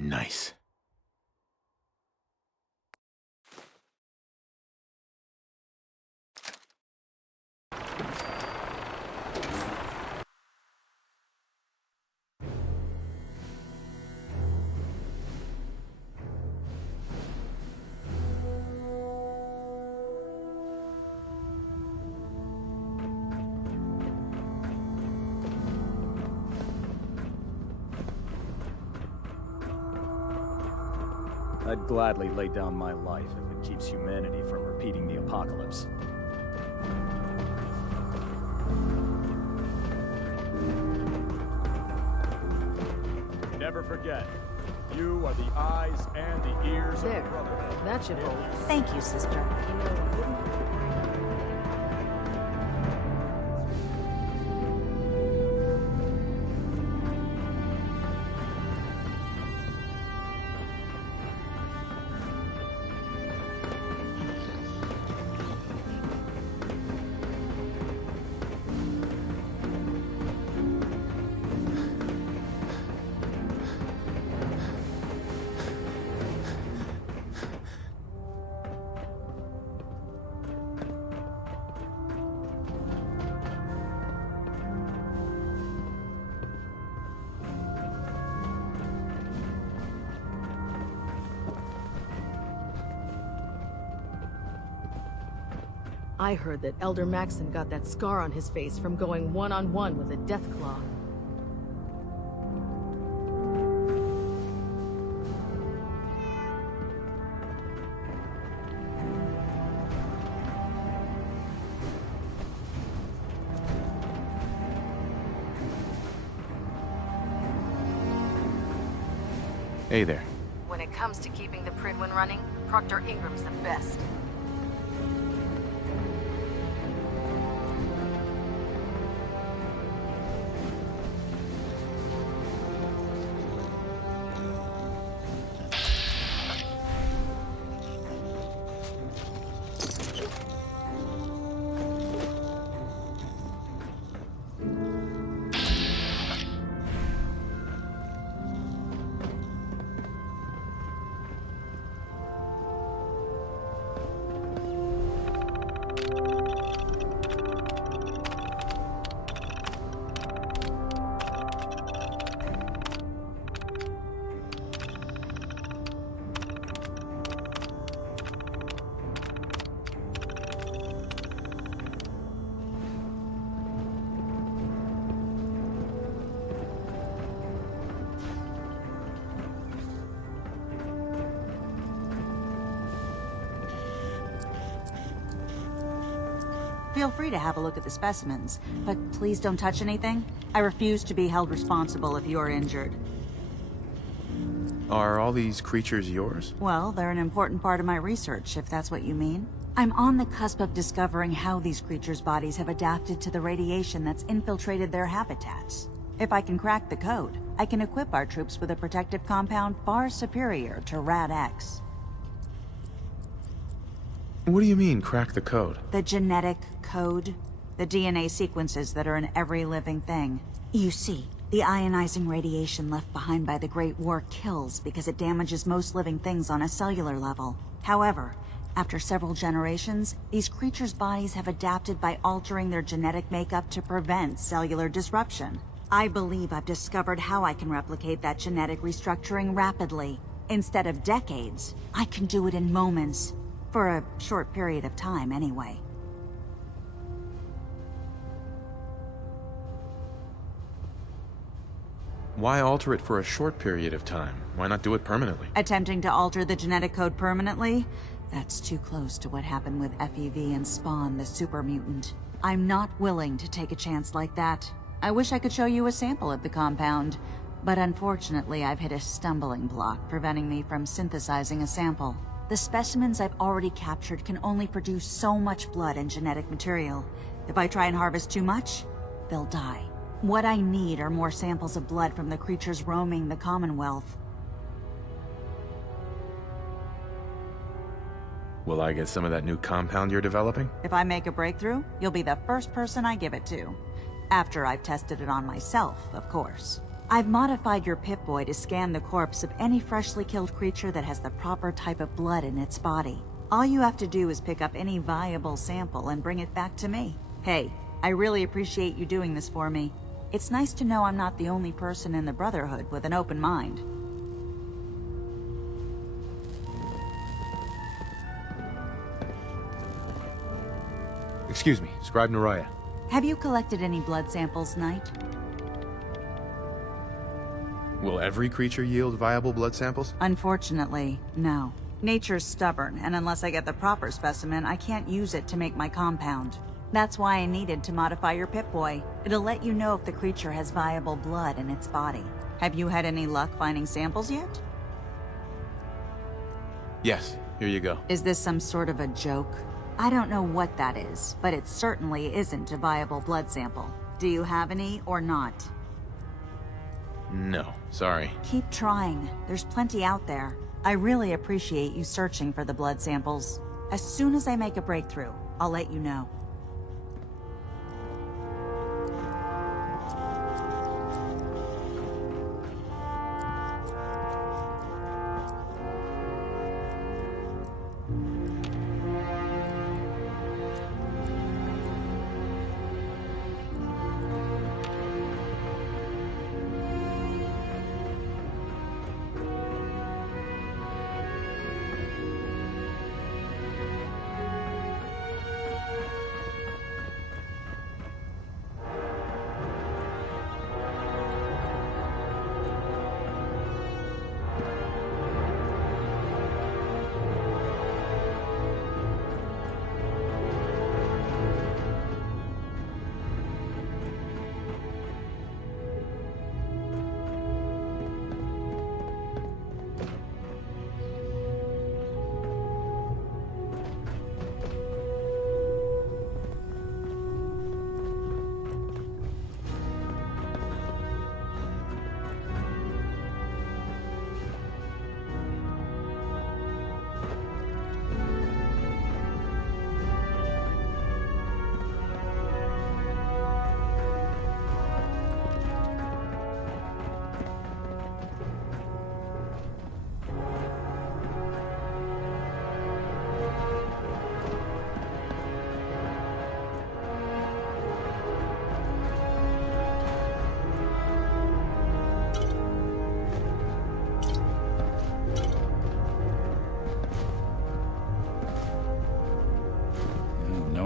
Nice. I'd gladly lay down my life if it keeps humanity from repeating the apocalypse. Never forget, you are the eyes and the ears of the Brotherhood. That should hold. Thank you, sister. I heard that Elder Maxon got that scar on his face from going one-on-one with a Deathclaw. Hey there. When it comes to keeping the Pridwin running, Proctor Ingram's the best. Feel free to have a look at the specimens, but please don't touch anything. I refuse to be held responsible if you're injured. Are all these creatures yours? Well, they're an important part of my research, if that's what you mean. I'm on the cusp of discovering how these creatures' bodies have adapted to the radiation that's infiltrated their habitats. If I can crack the code, I can equip our troops with a protective compound far superior to Rad-X. What do you mean, crack the code? The genetic code. The DNA sequences that are in every living thing. You see, the ionizing radiation left behind by the Great War kills because it damages most living things on a cellular level. However, after several generations, these creatures' bodies have adapted by altering their genetic makeup to prevent cellular disruption. I believe I've discovered how I can replicate that genetic restructuring rapidly. Instead of decades, I can do it in moments. For a short period of time, anyway. Why alter it for a short period of time? Why not do it permanently? Attempting to alter the genetic code permanently? That's too close to what happened with FEV and Spawn, the super mutant. I'm not willing to take a chance like that. I wish I could show you a sample of the compound, but unfortunately I've hit a stumbling block preventing me from synthesizing a sample. The specimens I've already captured can only produce so much blood and genetic material. If I try and harvest too much, they'll die. What I need are more samples of blood from the creatures roaming the Commonwealth. Will I get some of that new compound you're developing? If I make a breakthrough, you'll be the first person I give it to. After I've tested it on myself, of course. I've modified your Pip-Boy to scan the corpse of any freshly killed creature that has the proper type of blood in its body. All you have to do is pick up any viable sample and bring it back to me. Hey, I really appreciate you doing this for me. It's nice to know I'm not the only person in the Brotherhood with an open mind. Excuse me, Scribe Naraya. Have you collected any blood samples, Knight? Will every creature yield viable blood samples? Unfortunately, no. Nature's stubborn, and unless I get the proper specimen, I can't use it to make my compound. That's why I needed to modify your Pip-Boy. It'll let you know if the creature has viable blood in its body. Have you had any luck finding samples yet? Yes, here you go. Is this some sort of a joke? I don't know what that is, but it certainly isn't a viable blood sample. Do you have any or not? No, sorry. Keep trying. There's plenty out there. I really appreciate you searching for the blood samples. As soon as I make a breakthrough, I'll let you know.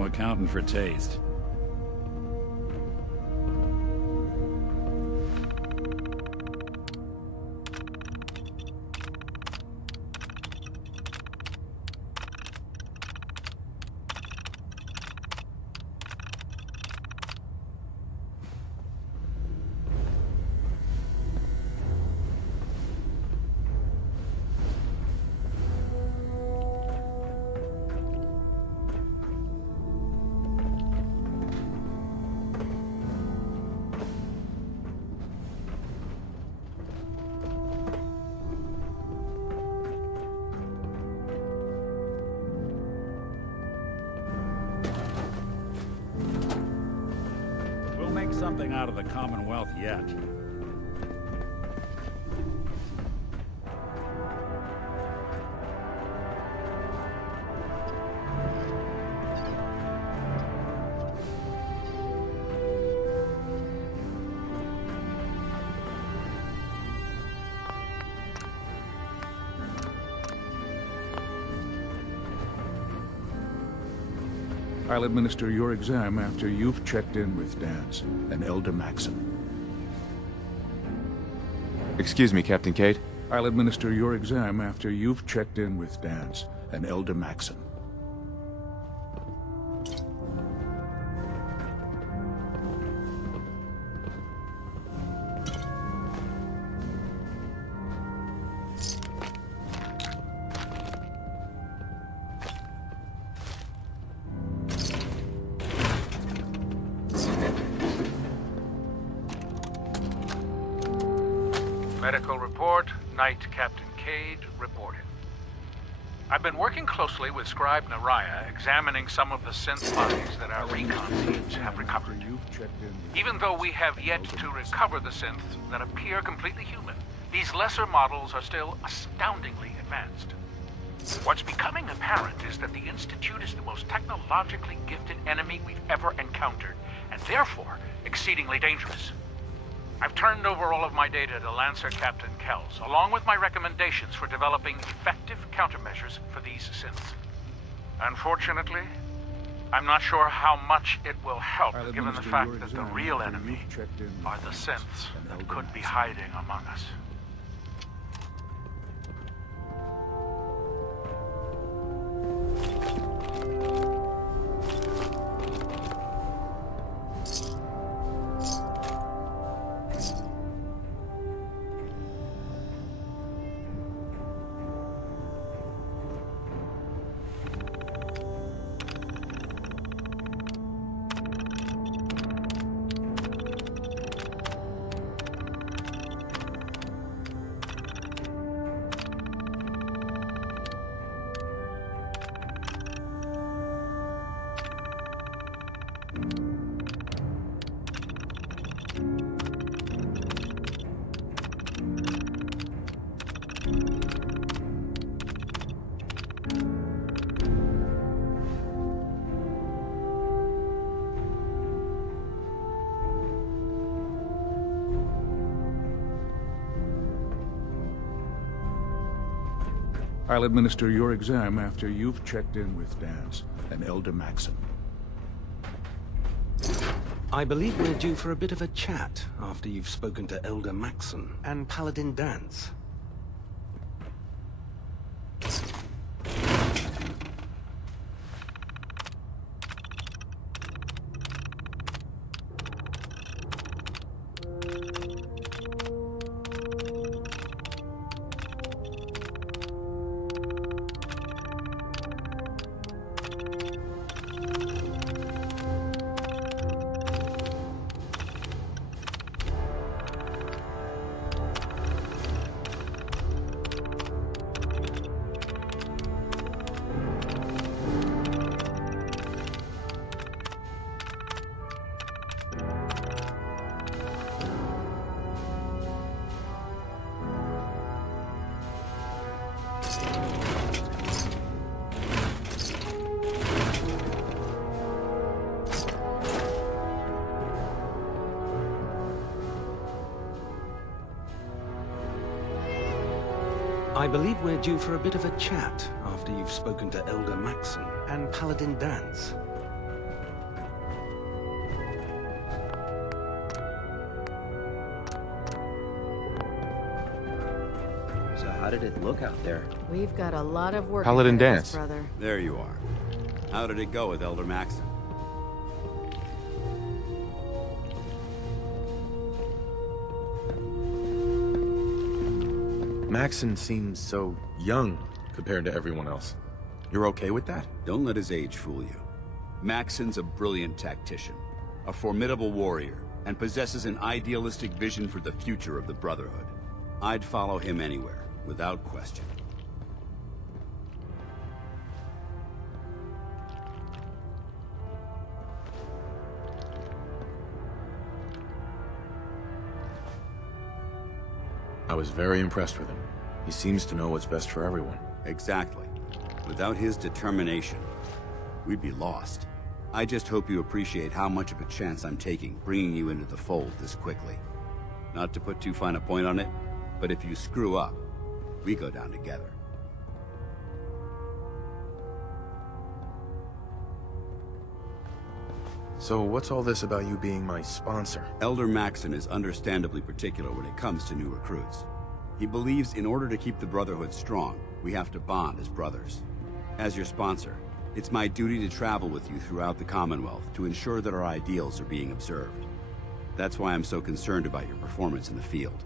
Accounting for taste. Something out of the Commonwealth yet. I'll administer your exam after you've checked in with Dance and Elder Maxim. Excuse me, Captain Cade. I'll administer your exam after you've checked in with Dance and Elder Maxon. Medical report, Knight Captain Cade reporting. I've been working closely with Scribe Naraya, examining some of the synth bodies that our recon teams have recovered. Even though we have yet to recover the synths that appear completely human, these lesser models are still astoundingly advanced. What's becoming apparent is that the Institute is the most technologically gifted enemy we've ever encountered, and therefore exceedingly dangerous. I've turned over all of my data to Lancer Captain Kells, along with my recommendations for developing effective countermeasures for these synths. Unfortunately, I'm not sure how much it will help, given the fact that the real enemy are the synths that could be hiding among us. I'll administer your exam after you've checked in with Dance and Elder Maxon. I believe we're due for a bit of a chat after you've spoken to Elder Maxon and Paladin Dance. I believe we're due for a bit of a chat after you've spoken to Elder Maxon and Paladin Dance. So how did it look out there? We've got a lot of work Paladin ahead of us, Dance. brother. There you are. How did it go with Elder Maxon? Maxon seems so young compared to everyone else. You're okay with that? Don't let his age fool you. Maxon's a brilliant tactician, a formidable warrior, and possesses an idealistic vision for the future of the Brotherhood. I'd follow him anywhere, without question. I was very impressed with him. He seems to know what's best for everyone. Exactly. Without his determination, we'd be lost. I just hope you appreciate how much of a chance I'm taking bringing you into the fold this quickly. Not to put too fine a point on it, but if you screw up, we go down together. So what's all this about you being my sponsor? Elder Maxon is understandably particular when it comes to new recruits. He believes in order to keep the Brotherhood strong, we have to bond as brothers. As your sponsor, it's my duty to travel with you throughout the Commonwealth to ensure that our ideals are being observed. That's why I'm so concerned about your performance in the field.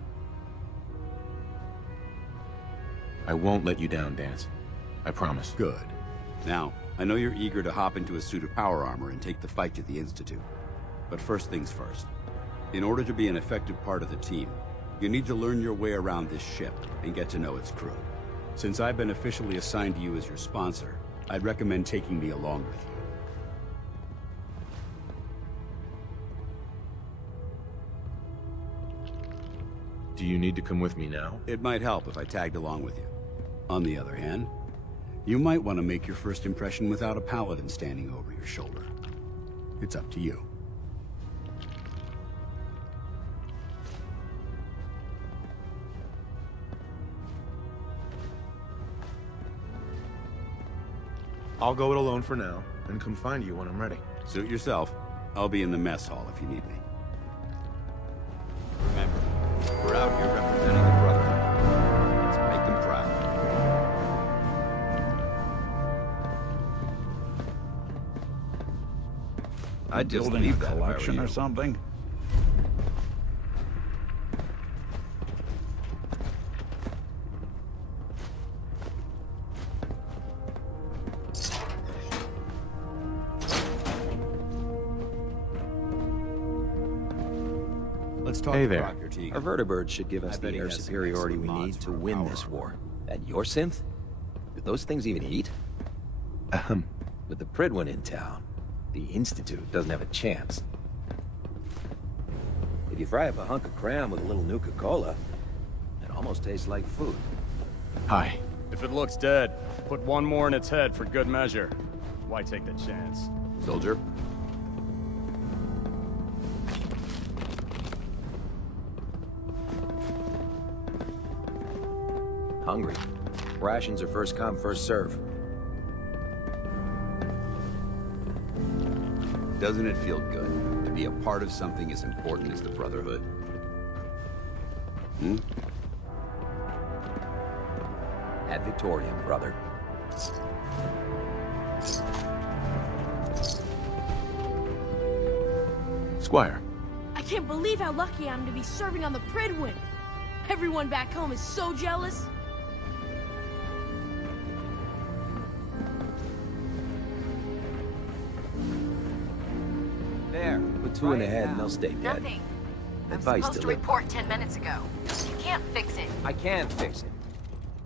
I won't let you down, Dance. I promise. Good. Now, I know you're eager to hop into a suit of power armor and take the fight to the Institute. But first things first. In order to be an effective part of the team, you need to learn your way around this ship and get to know its crew. Since I've been officially assigned to you as your sponsor, I'd recommend taking me along with you. Do you need to come with me now? It might help if I tagged along with you. On the other hand, you might want to make your first impression without a paladin standing over your shoulder. It's up to you. I'll go it alone for now, and come find you when I'm ready. Suit yourself. I'll be in the mess hall if you need me. Remember, we're out here representing the Brotherhood. Let's make them proud. I'd just leave that collection or something. Let's talk Hey to there. Rock, your Our vertibird should give us I the bet he air has some superiority we excellent need mods to for win power this armor. war. And your synth? Do those things even eat? With the Pridwin in town, the Institute doesn't have a chance. If you fry up a hunk of cram with a little Nuka-Cola, it almost tastes like food. Hi. If it looks dead, put one more in its head for good measure. Why take the chance? Soldier. Hungry. Rations are first come, first serve. Doesn't it feel good to be a part of something as important as the Brotherhood? Hmm? Ad Victoriam, brother. Squire. I can't believe how lucky I am to be serving on the Pridwin. Everyone back home is so jealous. There. Put two in the head and they'll stay dead. Nothing. I'm Advice supposed to live report 10 minutes ago. You can't fix it. I can fix it.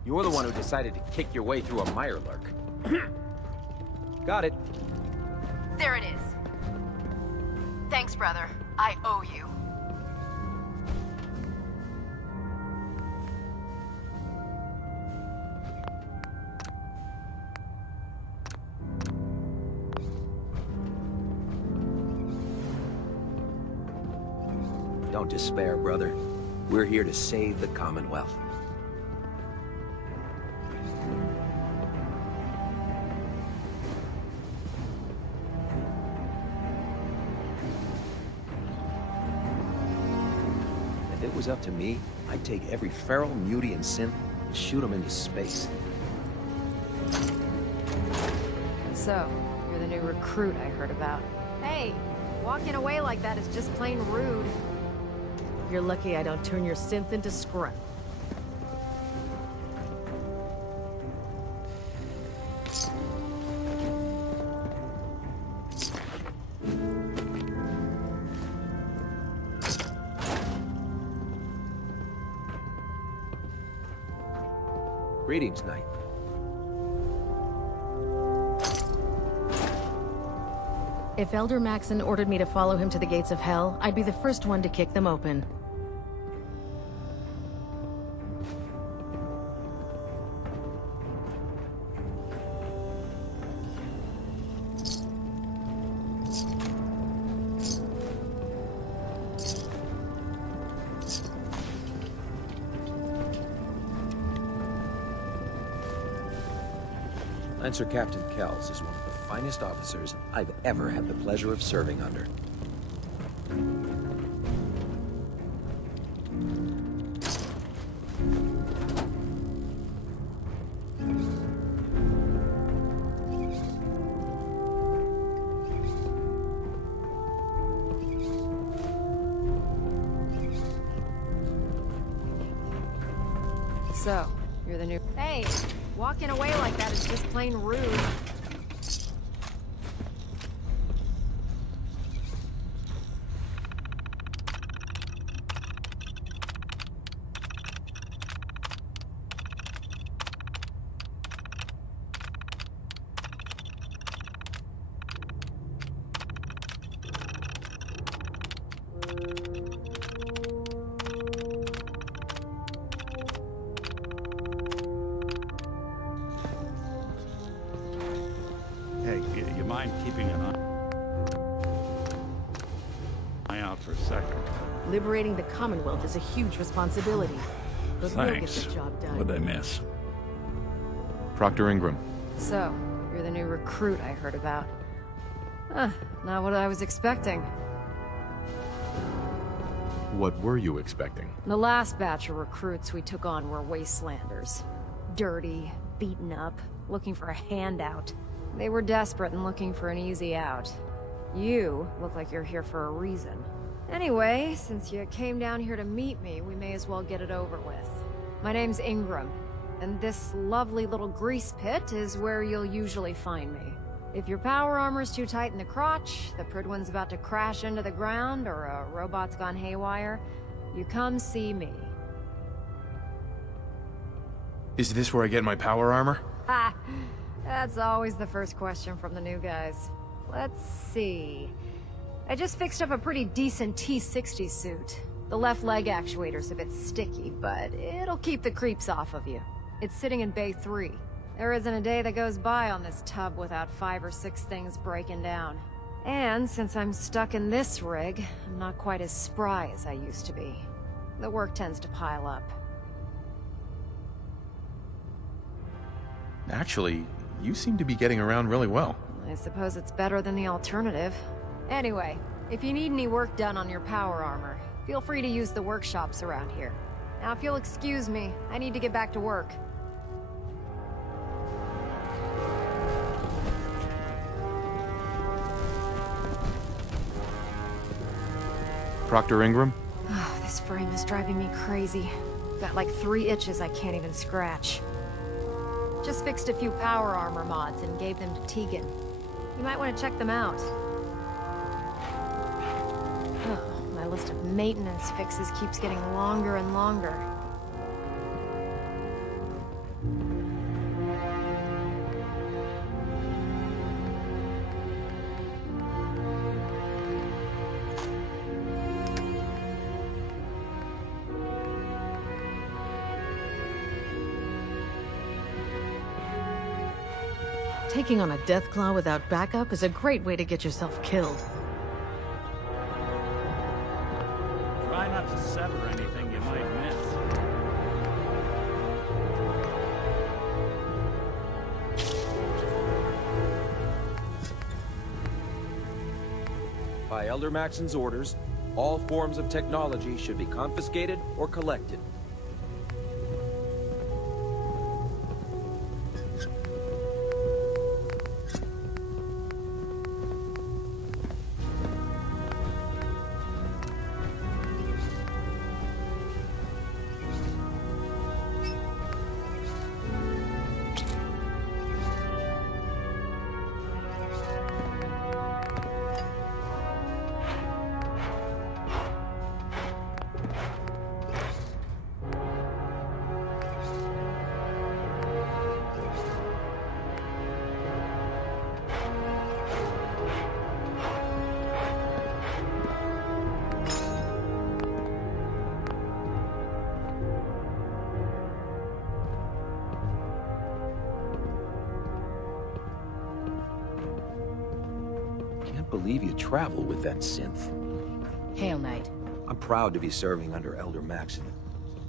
You're the one who decided to kick your way through a mirelurk. Got it. There it is. Thanks, brother. I owe you. Don't despair, brother. We're here to save the Commonwealth. If it was up to me, I'd take every feral mutie and synth and shoot them into space. So, you're the new recruit I heard about. Hey, walking away like that is just plain rude. You're lucky I don't turn your synth into scrap. Greetings, Knight. If Elder Maxon ordered me to follow him to the gates of hell, I'd be the first one to kick them open. Lancer Captain Kells is one of the finest officers I've ever had the pleasure of serving under. So, you're the new... Hey, walking away like that is just plain rude. You mind keeping an eye out for a second? Liberating the Commonwealth is a huge responsibility. But we'll get Thanks. the job done. What'd I miss? Proctor Ingram. So, you're the new recruit I heard about. Not what I was expecting. What were you expecting? The last batch of recruits we took on were wastelanders. Dirty, beaten up, looking for a handout. They were desperate and looking for an easy out. You look like you're here for a reason. Anyway, since you came down here to meet me, we may as well get it over with. My name's Ingram, and this lovely little grease pit is where you'll usually find me. If your power armor's too tight in the crotch, the Pridwin's about to crash into the ground, or a robot's gone haywire, you come see me. Is this where I get my power armor? Ha! That's always the first question from the new guys. Let's see. I just fixed up a pretty decent T-60 suit. The left leg actuator's a bit sticky, but it'll keep the creeps off of you. It's sitting in Bay 3. There isn't a day that goes by on this tub without 5 or 6 things breaking down. And since I'm stuck in this rig, I'm not quite as spry as I used to be. The work tends to pile up. Actually, you seem to be getting around really well. I suppose it's better than the alternative. Anyway, if you need any work done on your power armor, feel free to use the workshops around here. Now, if you'll excuse me, I need to get back to work. Proctor Ingram? Oh, this frame is driving me crazy. Got like 3 itches I can't even scratch. Just fixed a few power armor mods and gave them to Tegan. You might want to check them out. Oh, my list of maintenance fixes keeps getting longer and longer. Taking on a Deathclaw without backup is a great way to get yourself killed. Try not to sever anything you might miss. By Elder Maxon's orders, all forms of technology should be confiscated or collected. Believe you travel with that synth. Hail Knight. I'm proud to be serving under Elder Maxon.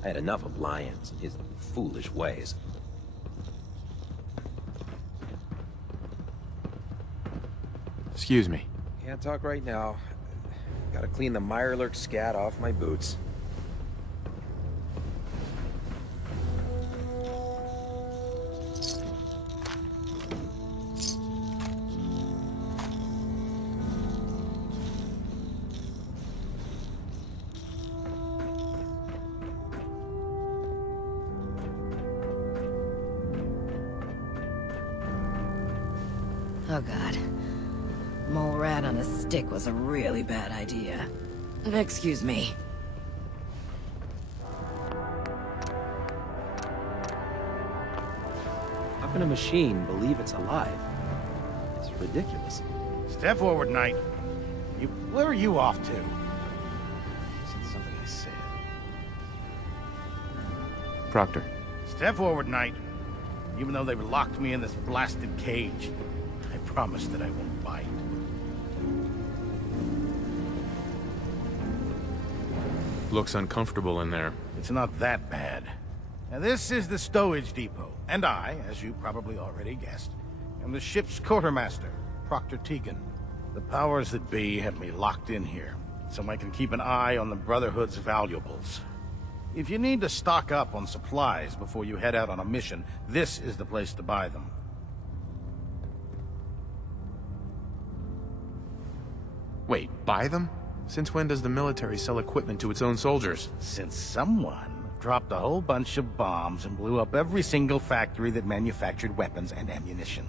I had enough of Lyons and his foolish ways. Excuse me. Can't talk right now. Gotta clean the Mirelurk scat off my boots. Oh god. Mole rat on a stick was a really bad idea. Excuse me. How can a machine believe it's alive? It's ridiculous. Step forward, Knight. Where are you off to? Isn't something I said. Proctor. Step forward, Knight. Even though they've locked me in this blasted cage, I promise that I won't bite. Looks uncomfortable in there. It's not that bad. Now, this is the stowage depot, and I, as you probably already guessed, am the ship's quartermaster, Proctor Tegan. The powers that be have me locked in here, so I can keep an eye on the Brotherhood's valuables. If you need to stock up on supplies before you head out on a mission, this is the place to buy them. Wait, buy them? Since when does the military sell equipment to its own soldiers? Since someone dropped a whole bunch of bombs and blew up every single factory that manufactured weapons and ammunition.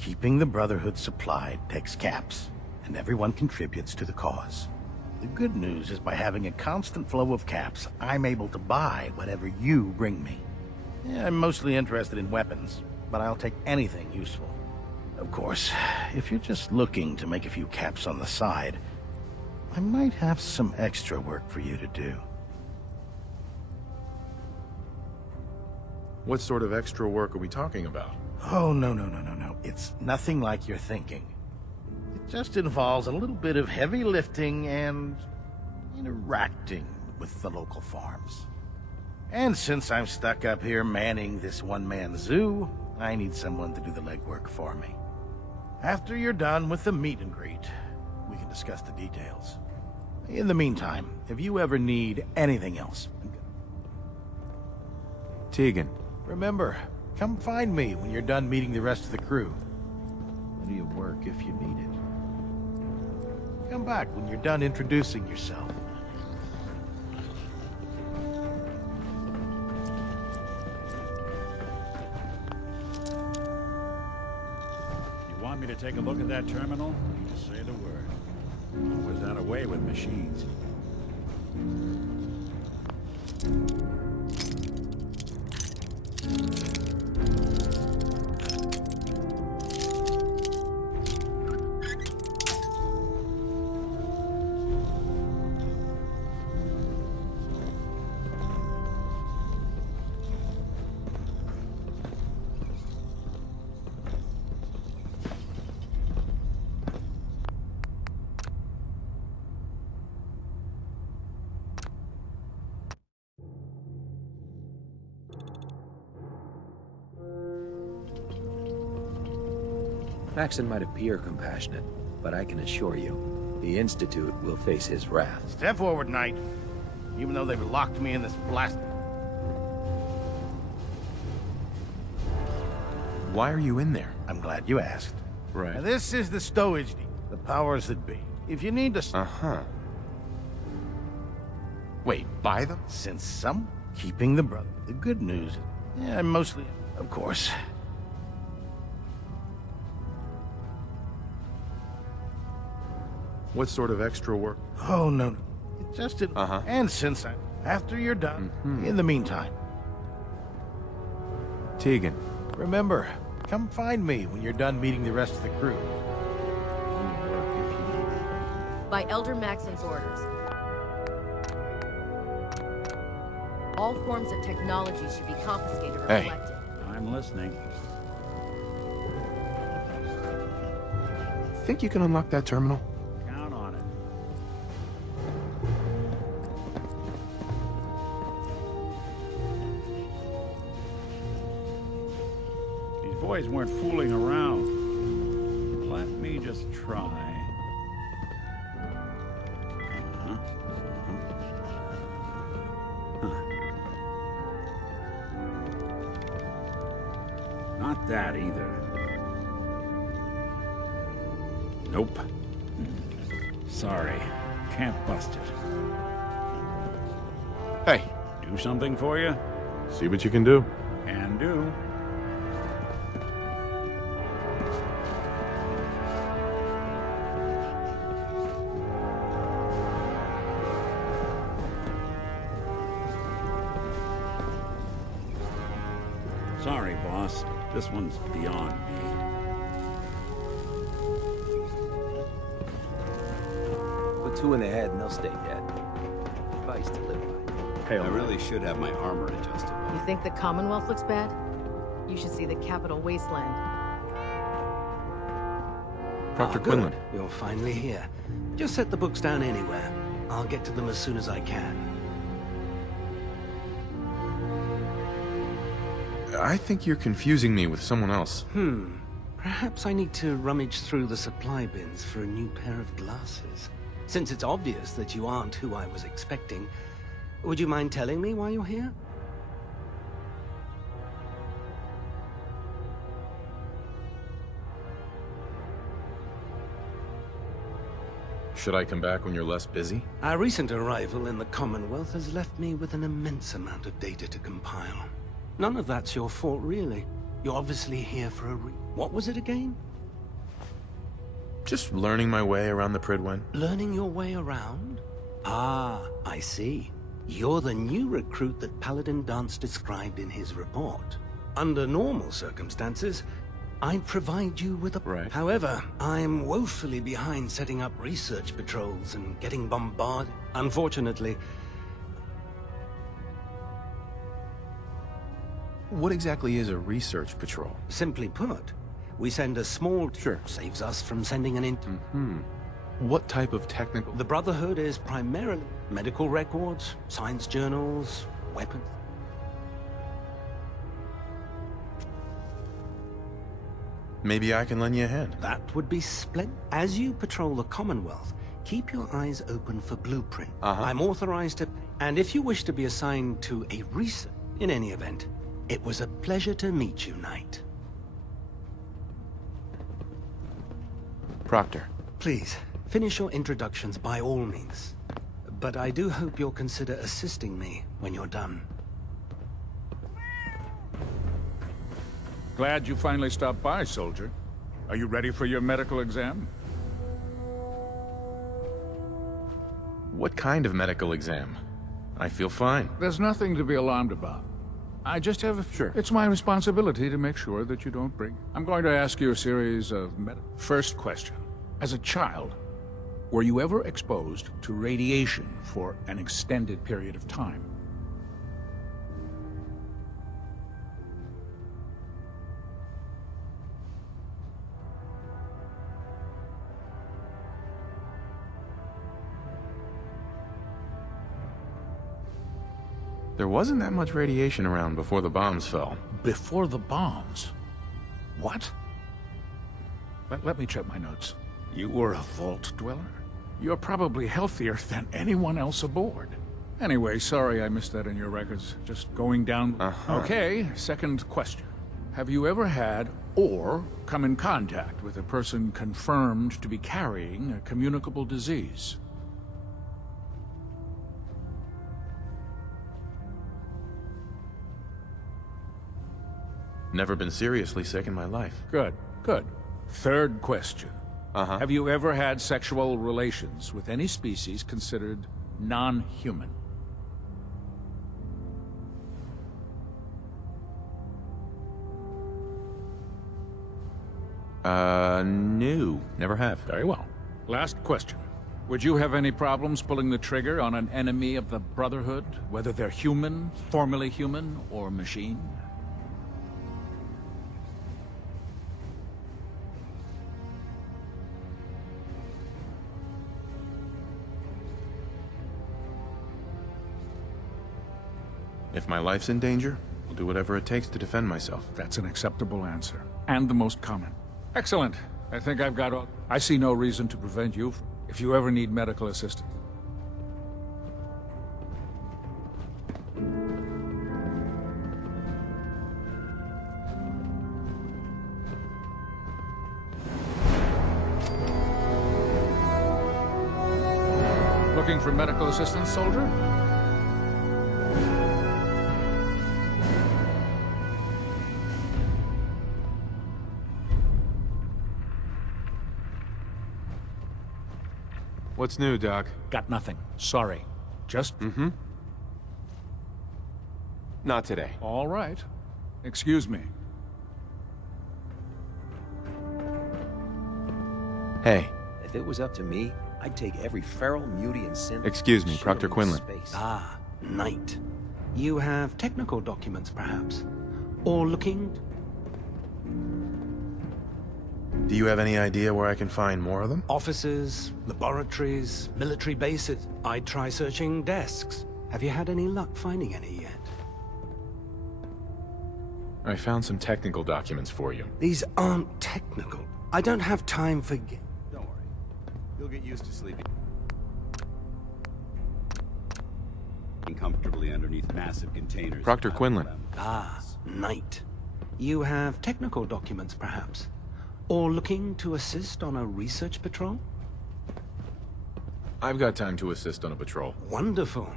Keeping the Brotherhood supplied takes caps, and everyone contributes to the cause. The good news is by having a constant flow of caps, I'm able to buy whatever you bring me. Yeah, I'm mostly interested in weapons, but I'll take anything useful. Of course, if you're just looking to make a few caps on the side, I might have some extra work for you to do. What sort of extra work are we talking about? Oh, no. It's nothing like you're thinking. It just involves a little bit of heavy lifting and interacting with the local farms. And since I'm stuck up here manning this one-man zoo, I need someone to do the legwork for me. After you're done with the meet and greet, we can discuss the details. In the meantime, if you ever need anything else... Tegan. Remember, come find me when you're done meeting the rest of the crew. Plenty of work if you need it. Come back when you're done introducing yourself. You want me to take a look at that terminal? You just say the word. Always that away with machines. Maxon might appear compassionate, but I can assure you, the Institute will face his wrath. Step forward, Knight. Even though they've locked me in this blast... Why are you in there? I'm glad you asked. Right. Now, this is the stowage depot, the powers that be. If you need to... Uh-huh. Wait, buy them? Since some... Keeping the brother. The good news... Yeah, mostly... Of course. What sort of extra work? Oh, no. It just didn't... And since I... After you're done, in the meantime... Tegan. Remember, come find me when you're done meeting the rest of the crew. By Elder Maxon's orders. All forms of technology should be confiscated or collected. I'm listening. Think you can unlock that terminal? Count on it. These boys weren't fooling around. Let me just try. Not that either. Nope. Sorry. Can't bust it. Hey. Do something for you? See what you can do. Can do. Sorry, boss. This one's beyond me. Put two in the head and they'll stay dead. Advice to live by. I really should have my armor adjusted. You think the Commonwealth looks bad? You should see the capital wasteland. Dr. Quinlan. You're finally here. Just set the books down anywhere. I'll get to them as soon as I can. I think you're confusing me with someone else. Perhaps I need to rummage through the supply bins for a new pair of glasses. Since it's obvious that you aren't who I was expecting, would you mind telling me why you're here? Should I come back when you're less busy? Our recent arrival in the Commonwealth has left me with an immense amount of data to compile. None of that's your fault, really. You're obviously here for a What was it again? Just learning my way around the Pridwen. Learning your way around? Ah, I see. You're the new recruit that Paladin Danse described in his report. Under normal circumstances, I'd provide you with a... Right. However, I'm woefully behind setting up research patrols and getting bombarded. Unfortunately... What exactly is a research patrol? Simply put, we send a small... Saves us from sending an What type of technical... The Brotherhood is primarily medical records, science journals, weapons. Maybe I can lend you a hand. That would be splendid. As you patrol the Commonwealth, keep your eyes open for blueprint. I'm authorized to... And if you wish to be assigned to a research... In any event, it was a pleasure to meet you, Knight. Proctor. Please, finish your introductions by all means. But I do hope you'll consider assisting me when you're done. Glad you finally stopped by, soldier. Are you ready for your medical exam? What kind of medical exam? I feel fine. There's nothing to be alarmed about. I just have It's my responsibility to make sure that you don't bring... I'm going to ask you a series of First question. As a child, were you ever exposed to radiation for an extended period of time? There wasn't that much radiation around before the bombs fell. Before the bombs? What? Let me check my notes. You were a vault dweller? You're probably healthier than anyone else aboard. Anyway, sorry I missed that in your records. Just going down... Okay, second question. Have you ever had or come in contact with a person confirmed to be carrying a communicable disease? Never been seriously sick in my life. Good, good. Third question. Have you ever had sexual relations with any species considered non-human? No. Never have. Very well. Last question. Would you have any problems pulling the trigger on an enemy of the Brotherhood, whether they're human, formerly human, or machine? If my life's in danger, I'll do whatever it takes to defend myself. That's an acceptable answer. And the most common. Excellent. I think I've got all... I see no reason to prevent you if you ever need medical assistance. Looking for medical assistance, soldier? What's new, Doc? Got nothing. Sorry. Just... Mm-hmm. Not today. All right. Excuse me. Hey. If it was up to me, I'd take every feral, mutie, and synth... Excuse me, Proctor Quinlan. Ah, Knight. You have technical documents, perhaps? Or looking... Do you have any idea where I can find more of them? Offices, laboratories, military bases. I'd try searching desks. Have you had any luck finding any yet? I found some technical documents for you. These aren't technical. I don't have time for... Don't worry. You'll get used to sleeping. Comfortably underneath massive containers. Proctor Quinlan. Ah, Knight. You have technical documents, perhaps? Or looking to assist on a research patrol? I've got time to assist on a patrol. Wonderful.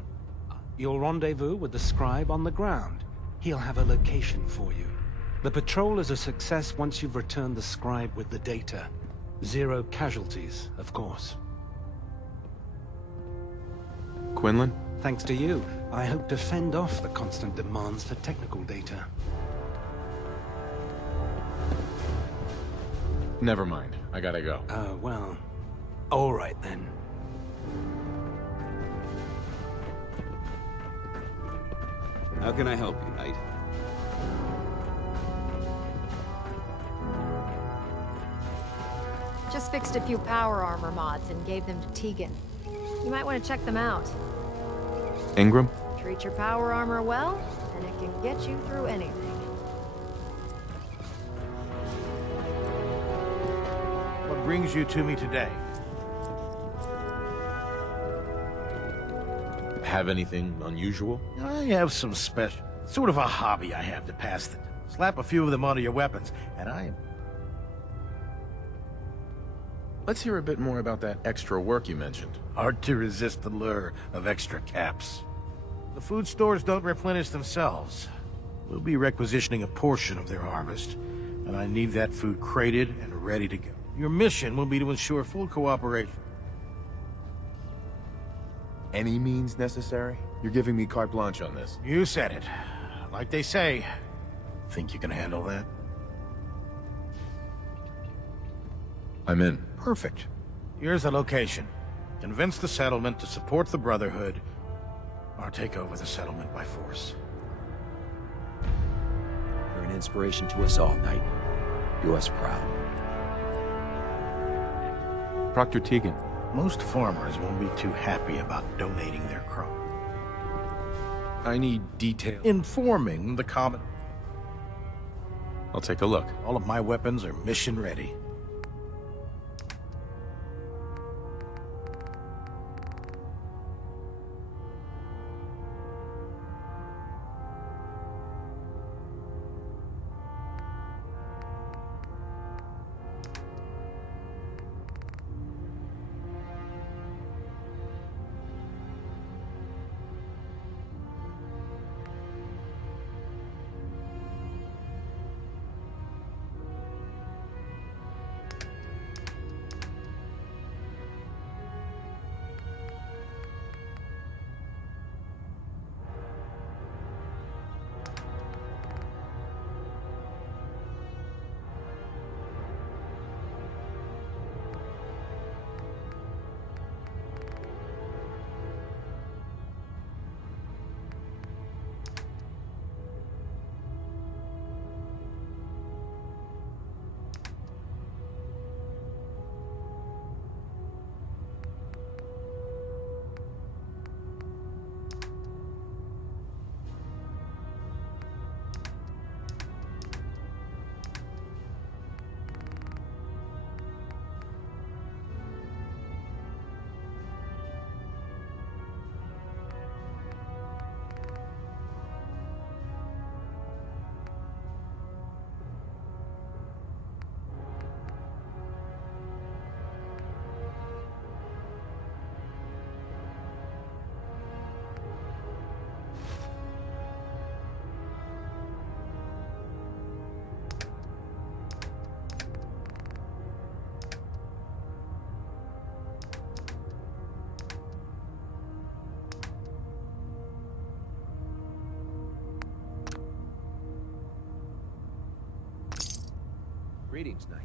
You'll rendezvous with the scribe on the ground. He'll have a location for you. The patrol is a success once you've returned the scribe with the data. 0 casualties, of course. Quinlan? Thanks to you, I hope to fend off the constant demands for technical data. Never mind. I gotta go. Oh, well. All right, then. How can I help you, Knight? Just fixed a few power armor mods and gave them to Tegan. You might want to check them out. Ingram? Treat your power armor well, and it can get you through anything. What brings you to me today? Have anything unusual? I have some special... sort of a hobby I have to pass the... Slap a few of them onto your weapons, and I am... Let's hear a bit more about that extra work you mentioned. Hard to resist the lure of extra caps. The food stores don't replenish themselves. We'll be requisitioning a portion of their harvest, and I need that food crated and ready to go. Your mission will be to ensure full cooperation. Any means necessary? You're giving me carte blanche on this. You said it. Like they say, think you can handle that? I'm in. Perfect. Here's the location. Convince the settlement to support the Brotherhood, or take over the settlement by force. You're an inspiration to us all, Knight. Do us proud. Proctor Tegan. Most farmers won't be too happy about donating their crop. I need detail. Informing the common... I'll take a look. All of my weapons are mission ready. Greetings, Knight.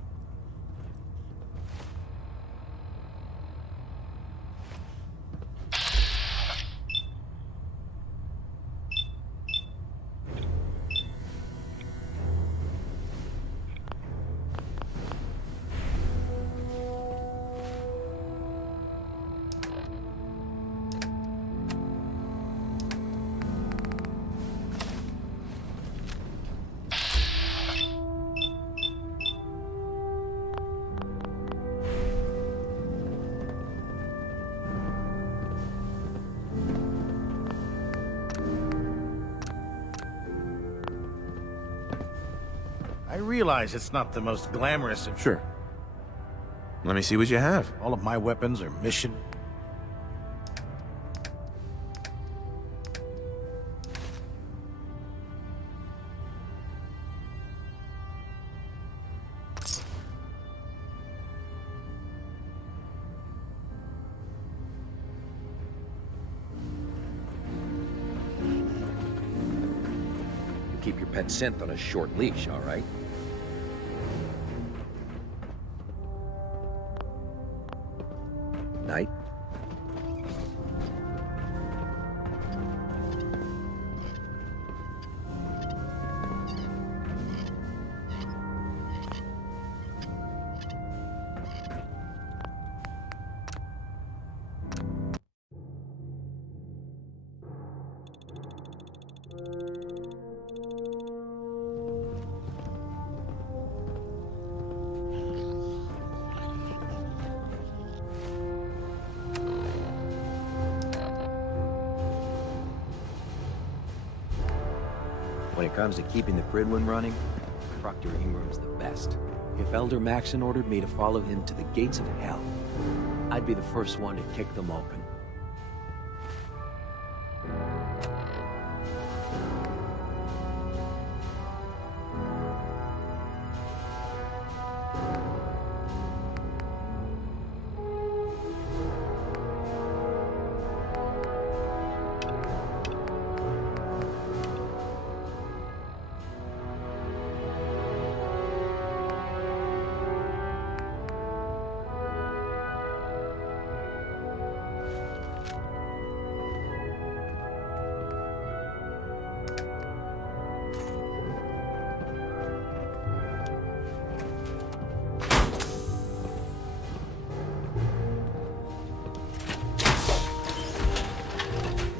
I realize it's not the most glamorous of... Sure. Let me see what you have. All of my weapons are mission... You keep your pet synth on a short leash, all right? Knight? When it comes to keeping the Pridwin running, Proctor Ingram's the best. If Elder Maxon ordered me to follow him to the gates of hell, I'd be the first one to kick them open.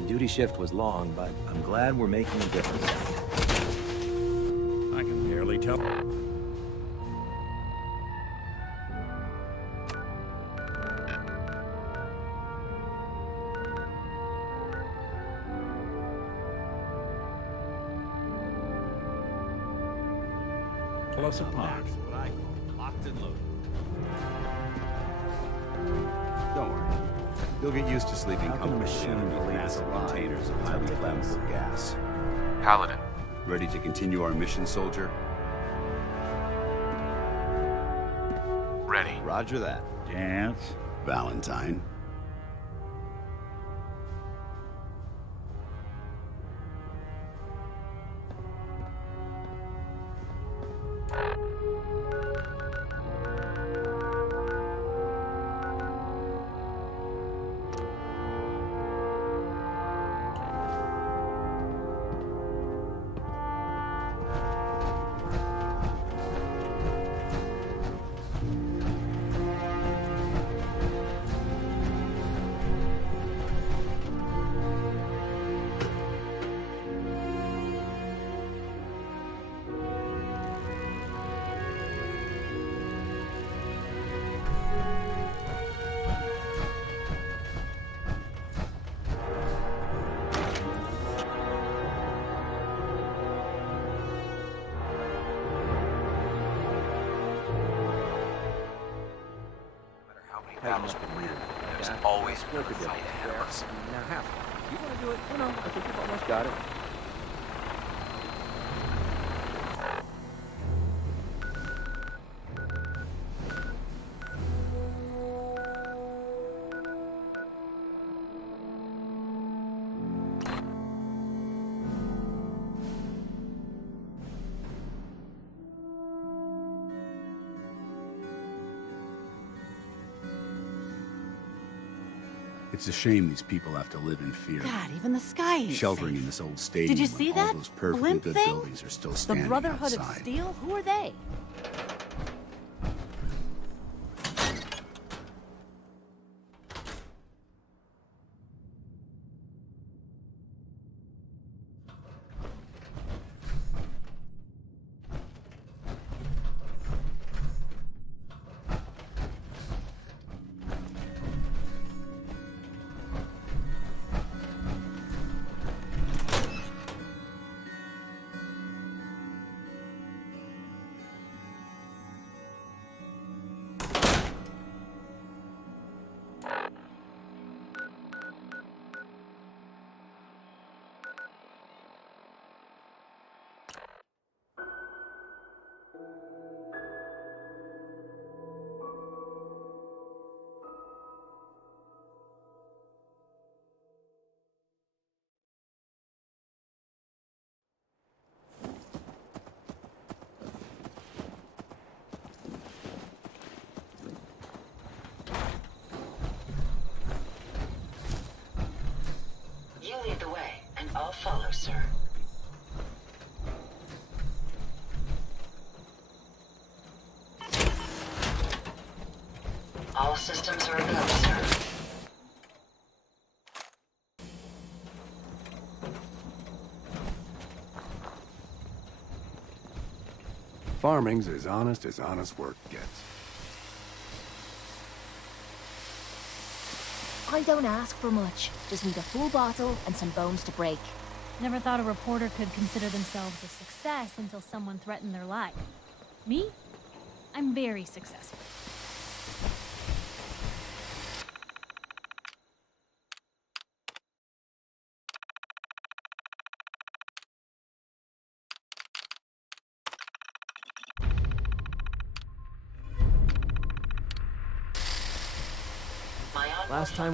Duty shift was long, but I'm glad we're making a difference. I can barely tell. Close apart. What I call locked and loaded. Don't worry. You'll get used to sleeping comfortably underneath massive containers of highly flammable gas. Paladin. Ready to continue our mission, soldier? Ready. Roger that. Dance. Valentine. Battles will win. There's always Split the fight ahead of us. Now half. You want to do it? No, I think you've almost got it. It's a shame these people have to live in fear. God, even the sky ain't Sheltering safe. in this old stadium Did you when see all that those perfectly blimp good thing? buildings are still The standing Brotherhood outside. of Steel? Who are they? You lead the way, and I'll follow, sir. All systems are go, sir. Farming's as honest work gets. I don't ask for much. Just need a full bottle and some bones to break. Never thought a reporter could consider themselves a success until someone threatened their life. Me? I'm very successful. Last time...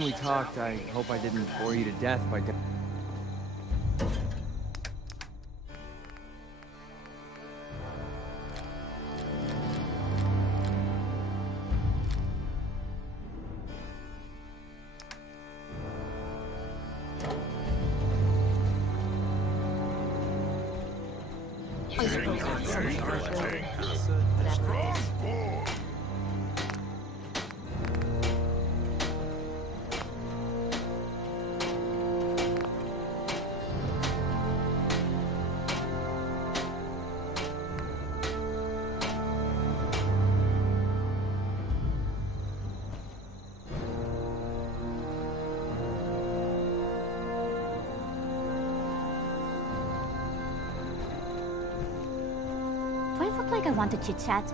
we talked, I hope I didn't bore you to death by... Do I look like I want to chit-chat?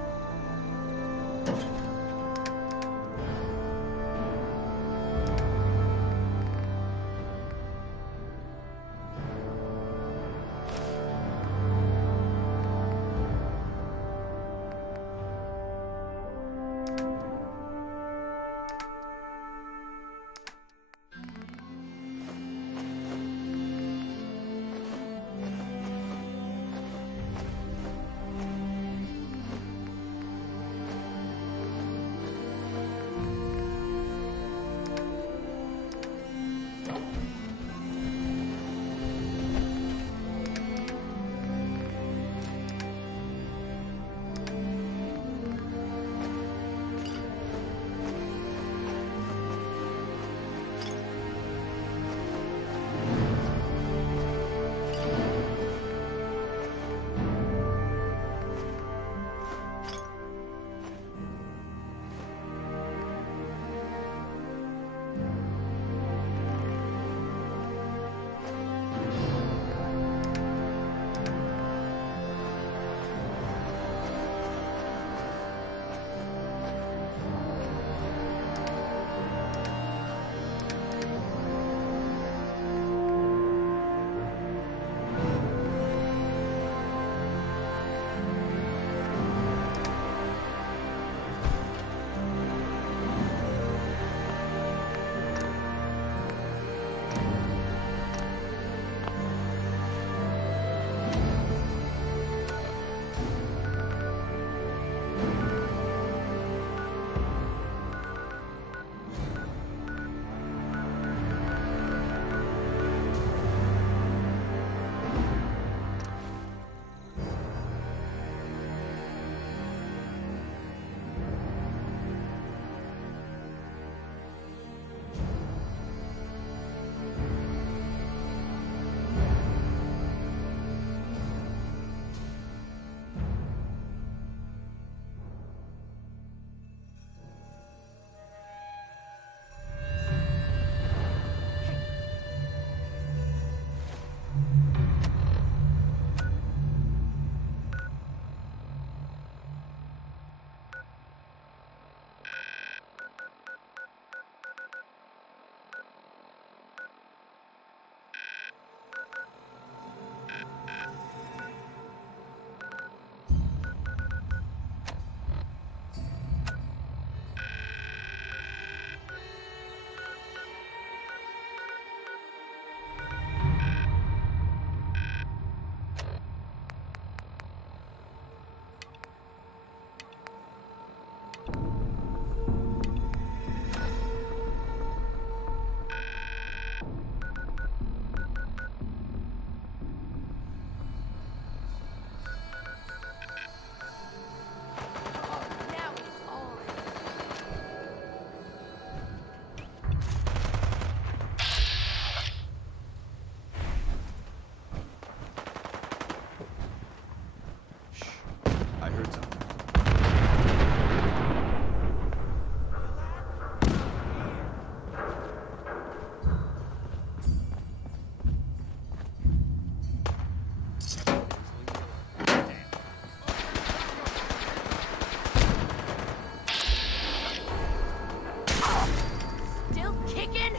kicking?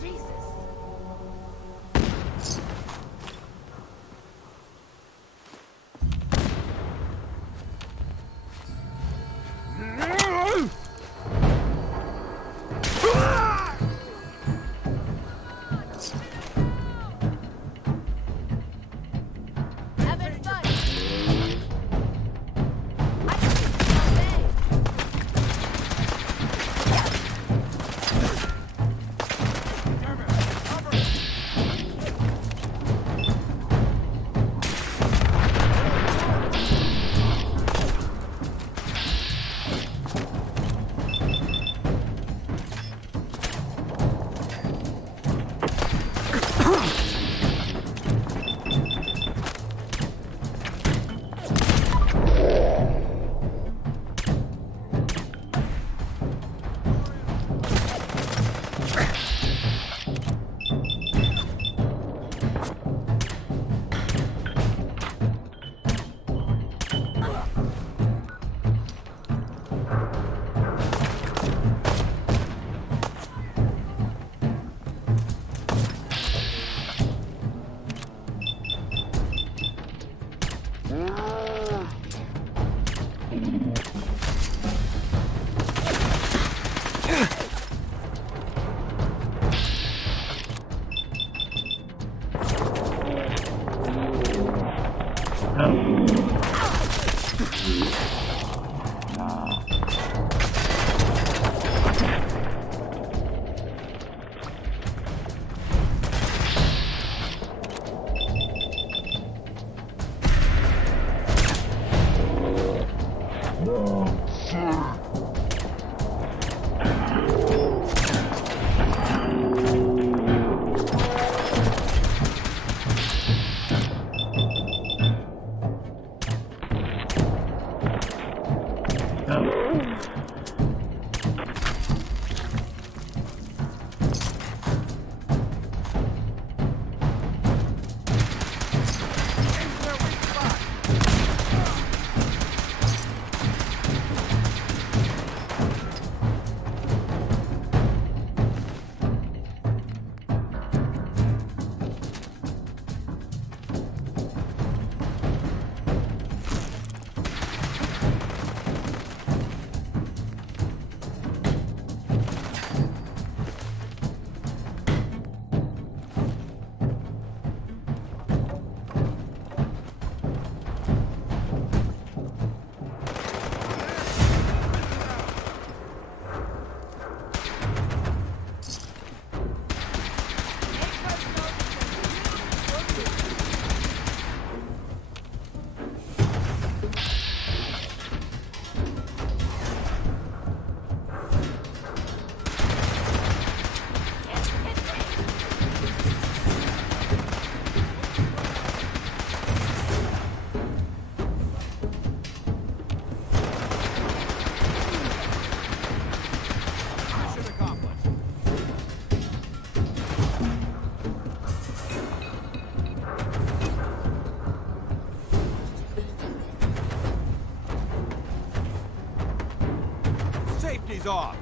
Jesus. Having fun. Safety's off.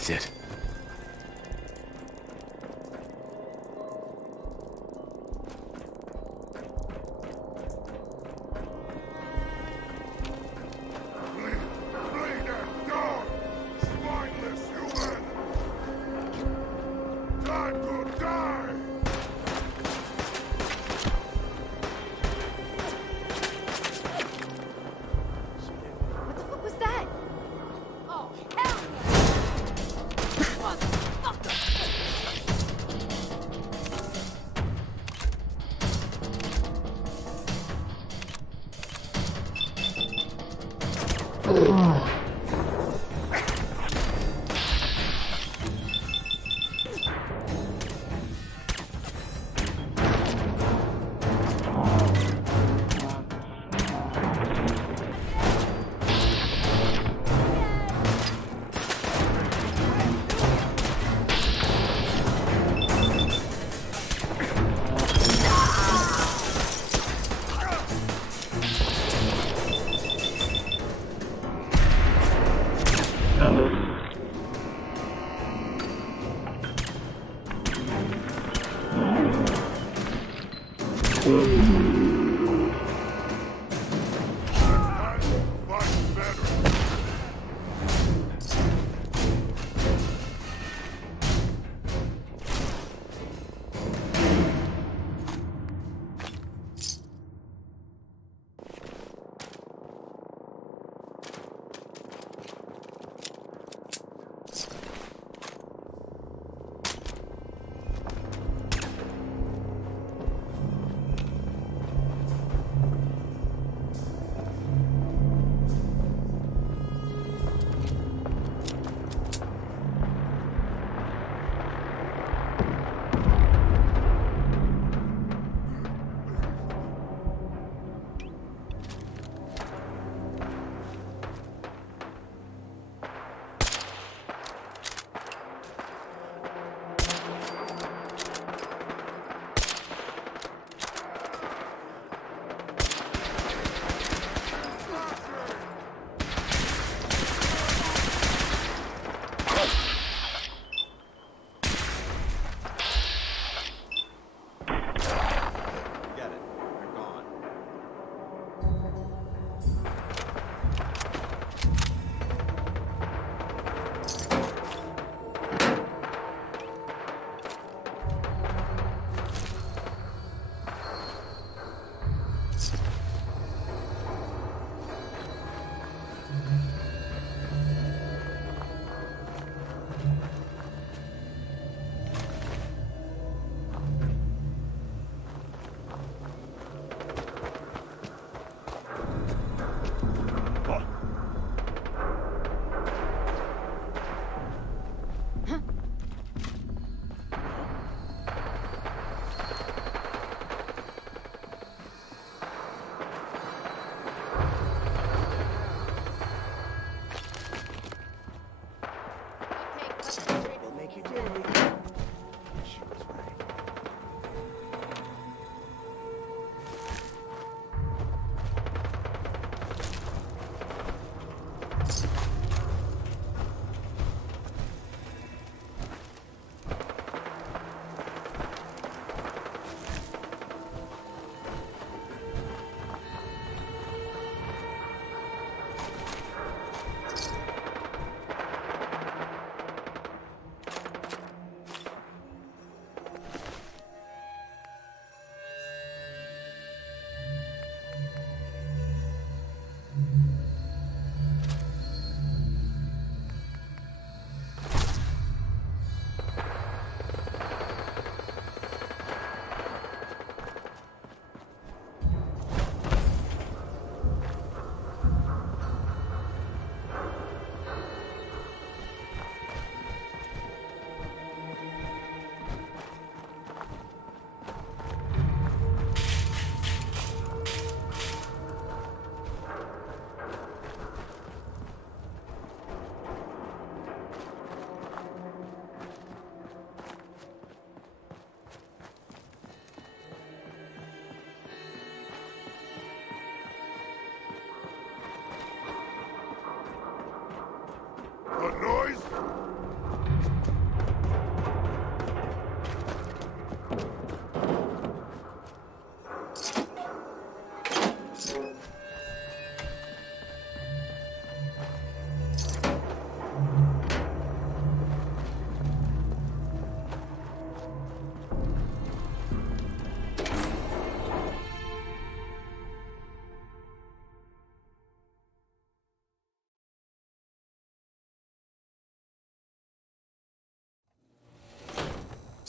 That's it.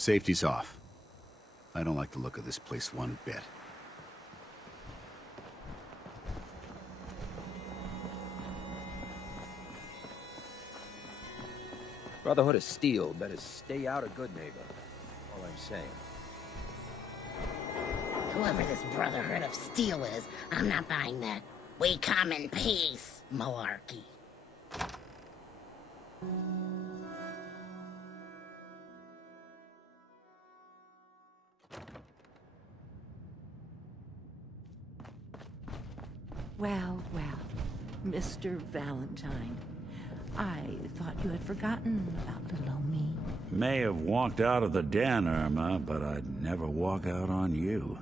Safety's off. I don't like the look of this place one bit. Brotherhood of Steel better stay out of good neighbor. All I'm saying. Whoever this Brotherhood of Steel is, I'm not buying that "we come in peace" malarkey. Well, Mr. Valentine. I thought you had forgotten about little old me. May have walked out of the den, Irma, but I'd never walk out on you.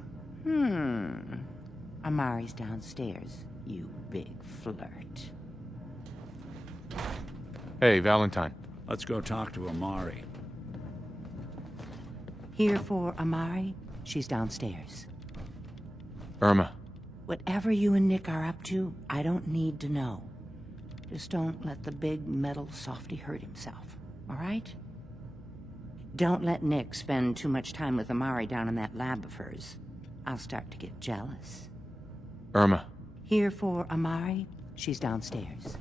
Amari's downstairs, you big flirt. Hey, Valentine. Let's go talk to Amari. Here for Amari, she's downstairs. Irma. Whatever you and Nick are up to, I don't need to know. Just don't let the big metal softy hurt himself, all right? Don't let Nick spend too much time with Amari down in that lab of hers. I'll start to get jealous. Irma. Here for Amari, she's downstairs.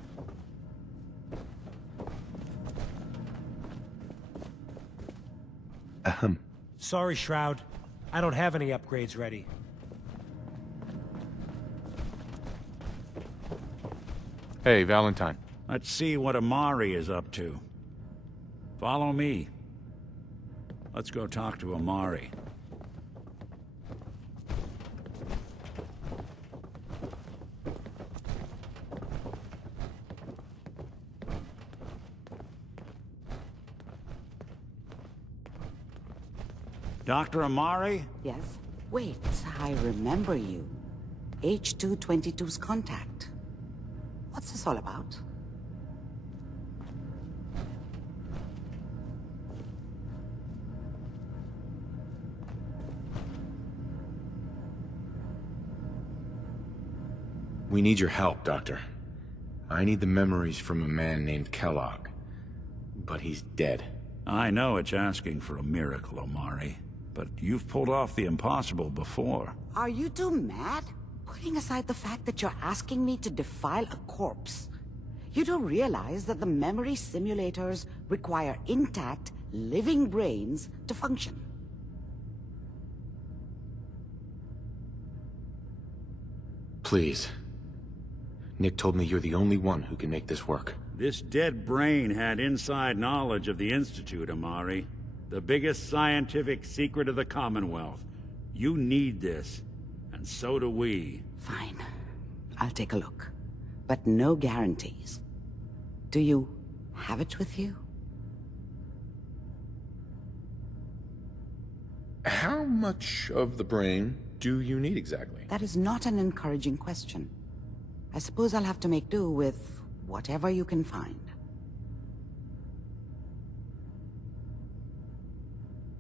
Sorry, Shroud. I don't have any upgrades ready. Hey, Valentine. Let's see what Amari is up to. Follow me. Let's go talk to Amari. Dr. Amari? Yes? Wait, I remember you. H222's contact. What's this all about? We need your help, Doctor. I need the memories from a man named Kellogg. But he's dead. I know it's asking for a miracle, Amari. But you've pulled off the impossible before. Are you two mad? Putting aside the fact that you're asking me to defile a corpse, you don't realize that the memory simulators require intact, living brains to function. Please. Nick told me you're the only one who can make this work. This dead brain had inside knowledge of the Institute, Amari. The biggest scientific secret of the Commonwealth. You need this, and so do we. Fine. I'll take a look. But no guarantees. Do you have it with you? How much of the brain do you need exactly? That is not an encouraging question. I suppose I'll have to make do with whatever you can find.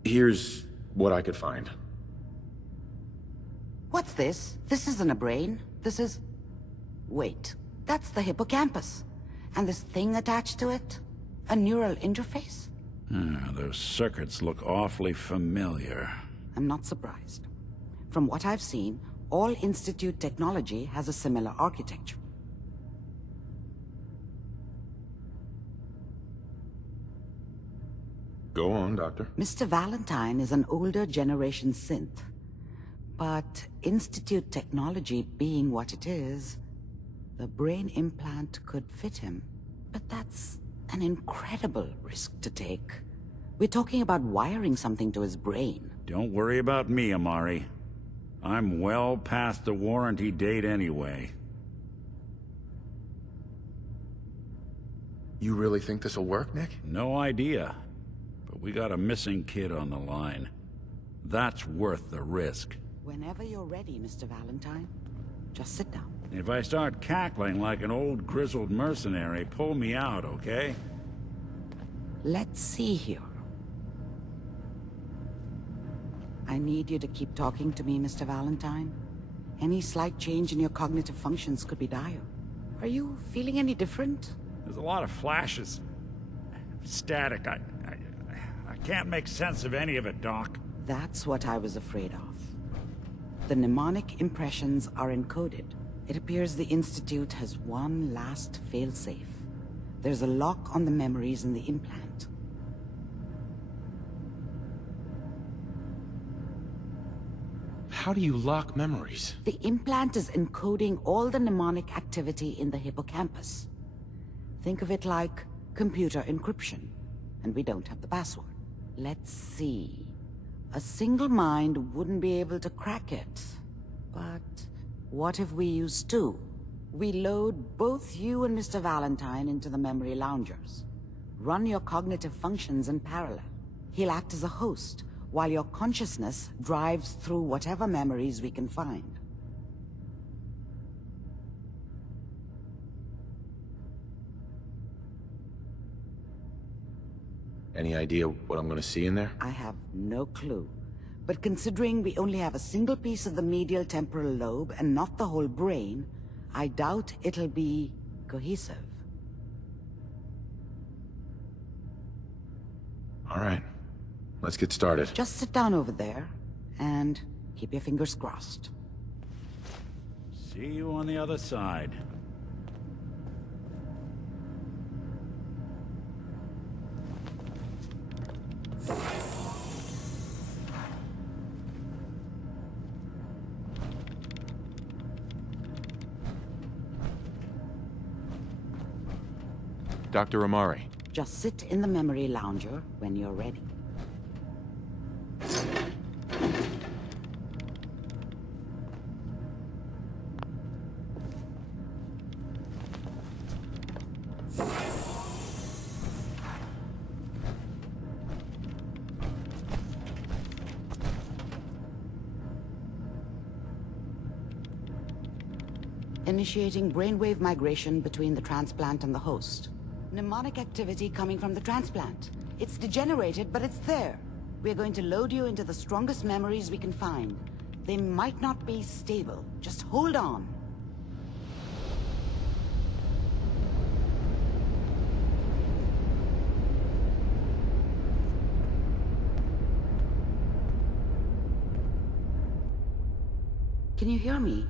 Here's what I could find. What's this? This isn't a brain. This is... Wait, that's the hippocampus. And this thing attached to it? A neural interface? Those circuits look awfully familiar. I'm not surprised. From what I've seen, all Institute technology has a similar architecture. Go on, Doctor. Mr. Valentine is an older generation synth. But Institute technology being what it is, the brain implant could fit him. But that's an incredible risk to take. We're talking about wiring something to his brain. Don't worry about me, Amari. I'm well past the warranty date anyway. You really think this'll work, Nick? No idea. But we got a missing kid on the line. That's worth the risk. Whenever you're ready, Mr. Valentine, just sit down. If I start cackling like an old grizzled mercenary, pull me out, okay? Let's see here. I need you to keep talking to me, Mr. Valentine. Any slight change in your cognitive functions could be dire. Are you feeling any different? There's a lot of flashes. Static. I can't make sense of any of it, Doc. That's what I was afraid of. The mnemonic impressions are encoded. It appears the Institute has one last failsafe. There's a lock on the memories in the implant. How do you lock memories? The implant is encoding all the mnemonic activity in the hippocampus. Think of it like computer encryption, and we don't have the password. Let's see. A single mind wouldn't be able to crack it. But what if we use two? We load both you and Mr. Valentine into the memory loungers. Run your cognitive functions in parallel. He'll act as a host, while your consciousness drives through whatever memories we can find. Any idea what I'm gonna see in there? I have no clue. But considering we only have a single piece of the medial temporal lobe and not the whole brain, I doubt it'll be cohesive. All right, let's get started. Just sit down over there and keep your fingers crossed. See you on the other side. Dr. Amari. Just sit in the memory lounger when you're ready. Initiating brainwave migration between the transplant and the host. Mnemonic activity coming from the transplant. It's degenerated, but it's there. We're going to load you into the strongest memories we can find. They might not be stable. Just hold on. Can you hear me?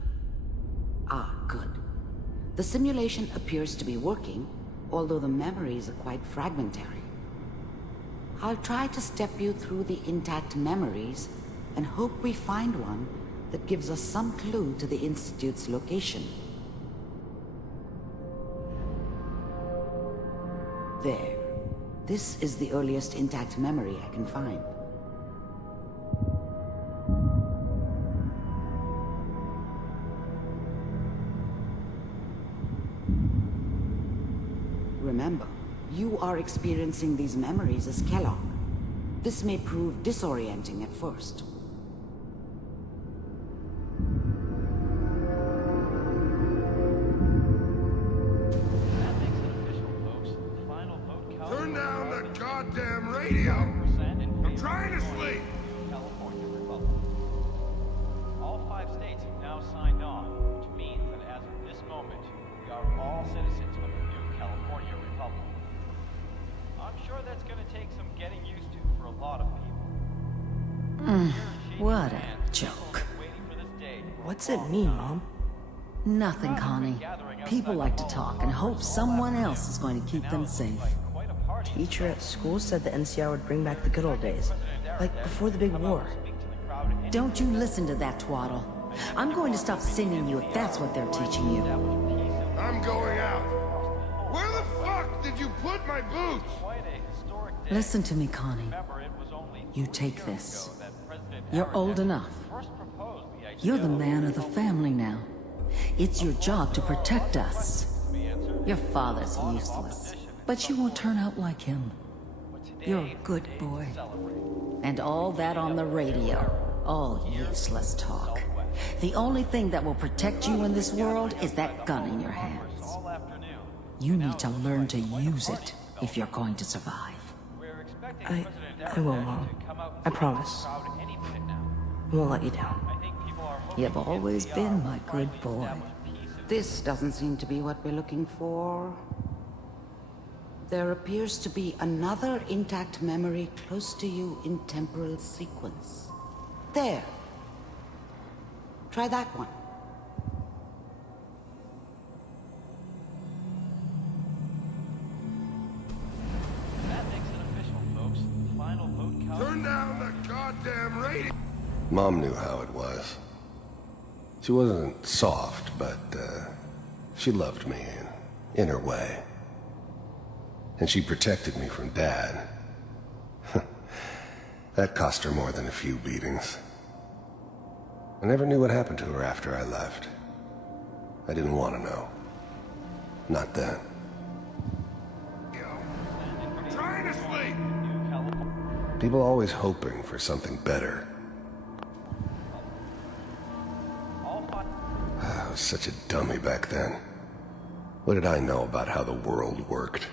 Ah, good. The simulation appears to be working, although the memories are quite fragmentary. I'll try to step you through the intact memories and hope we find one that gives us some clue to the Institute's location. There. This is the earliest intact memory I can find. Remember, you are experiencing these memories as Kellogg. This may prove disorienting at first. Turn down the goddamn radio! I'm trying to sleep! All 5 states have now signed on, which means that as of this moment, we are all citizens of the new California Republic. I'm sure that's going to take some getting used to for a lot of people. What a joke. What's it mean, Mom? Nothing, Connie. People like to talk and hope someone else is going to keep them safe. Teacher at school said the NCR would bring back the good old days. Like before the big war. Don't you listen to that twaddle. I'm going to stop singing you if that's what they're teaching you. I'm going out. Where the fuck did you put my boots? Listen to me, Connie. You take this. You're old enough. You're the man of the family now. It's your job to protect us. Your father's useless, but you won't turn out like him. You're a good boy. And all that on the radio. All useless talk. The only thing that will protect you in this world is that gun in your hands. You need to learn to use it if you're going to survive. I will, Mom. I promise. I won't let you down. You've always been my good boy. This doesn't seem to be what we're looking for. There appears to be another intact memory close to you in temporal sequence. There. Try that one. That makes it official, folks. Final vote count. Turn down the goddamn radio! Mom knew how it was. She wasn't soft, but, she loved me in her way. And she protected me from Dad. That cost her more than a few beatings. I never knew what happened to her after I left. I didn't want to know. Not then. Trying to sleep! People always hoping for something better. I was such a dummy back then. What did I know about how the world worked?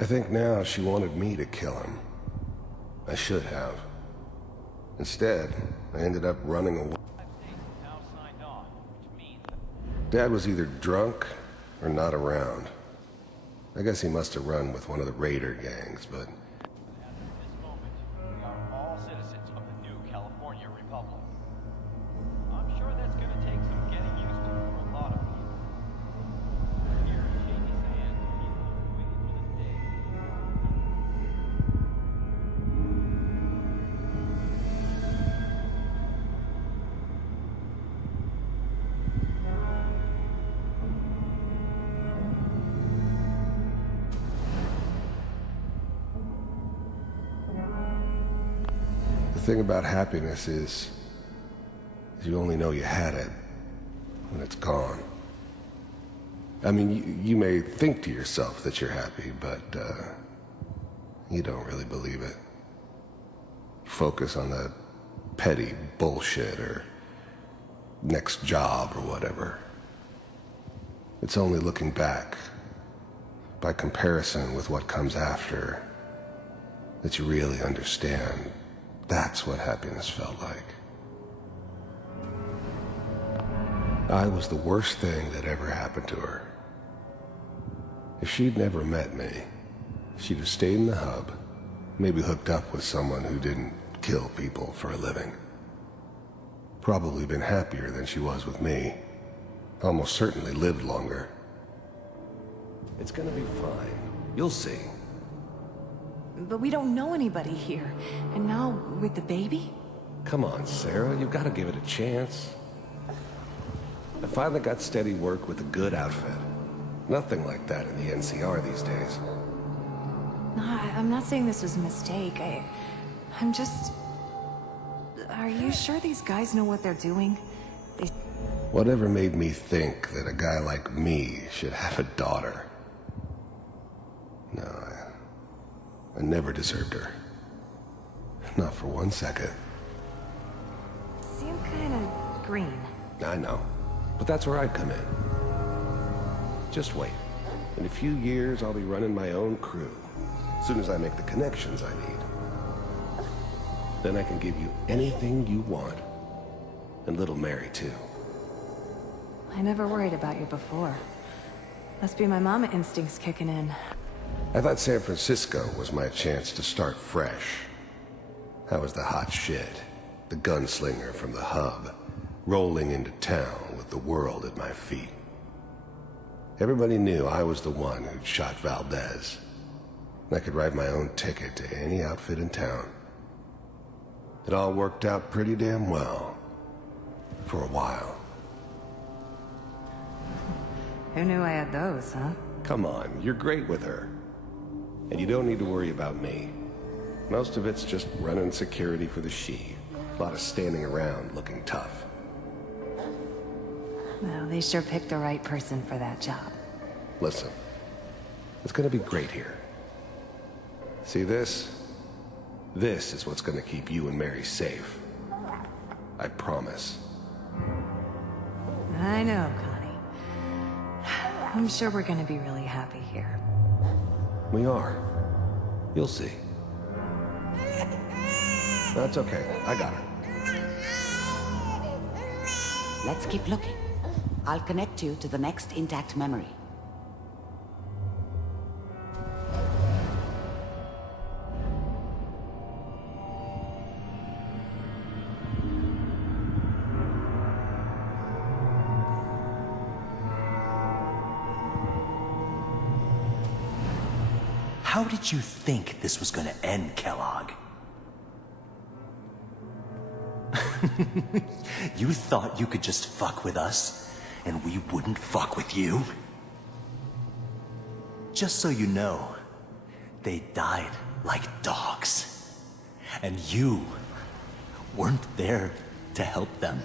I think now she wanted me to kill him. I should have. Instead, I ended up running away. Dad was either drunk or not around. I guess he must have run with one of the raider gangs, but... We are all citizens of the new California Republic. I'm sure that's going to take some getting used to for a lot of people. Here in Shady Sands, people are waiting for this day. The thing about happiness is you only know you had it when it's gone. I mean, you may think to yourself that you're happy, but you don't really believe it. Focus on that petty bullshit or next job or whatever. It's only looking back, by comparison with what comes after, that you really understand. That's what happiness felt like. I was the worst thing that ever happened to her. If she'd never met me, she'd have stayed in the hub, maybe hooked up with someone who didn't kill people for a living. Probably been happier than she was with me. Almost certainly lived longer. It's gonna be fine. You'll see. But we don't know anybody here. And now, with the baby? Come on, Sarah, you've got to give it a chance. I finally got steady work with a good outfit. Nothing like that in the NCR these days. No, I'm not saying this was a mistake. I'm just... Are you sure these guys know what they're doing? Whatever made me think that a guy like me should have a daughter? No, I never deserved her. Not for 1 second. Seem kind of green. I know, but that's where I come in. Just wait. In a few years, I'll be running my own crew. As soon as I make the connections I need. Then I can give you anything you want. And little Mary, too. I never worried about you before. Must be my mama instincts kicking in. I thought San Francisco was my chance to start fresh. I was the hot shit, the gunslinger from the hub, rolling into town with the world at my feet. Everybody knew I was the one who'd shot Valdez. I could write my own ticket to any outfit in town. It all worked out pretty damn well. For a while. Who knew I had those, huh? Come on, you're great with her. And you don't need to worry about me. Most of it's just running security for the she. A lot of standing around looking tough. Well, they sure picked the right person for that job. Listen, it's gonna be great here. See this? This is what's gonna keep you and Mary safe. I promise. I know, Connie. I'm sure we're gonna be really happy here. We are. You'll see. That's okay. I got her. Let's keep looking. I'll connect you to the next intact memory. how did you think this was gonna end, Kellogg? You thought you could just fuck with us, and we wouldn't fuck with you? Just so you know, they died like dogs. And you weren't there to help them.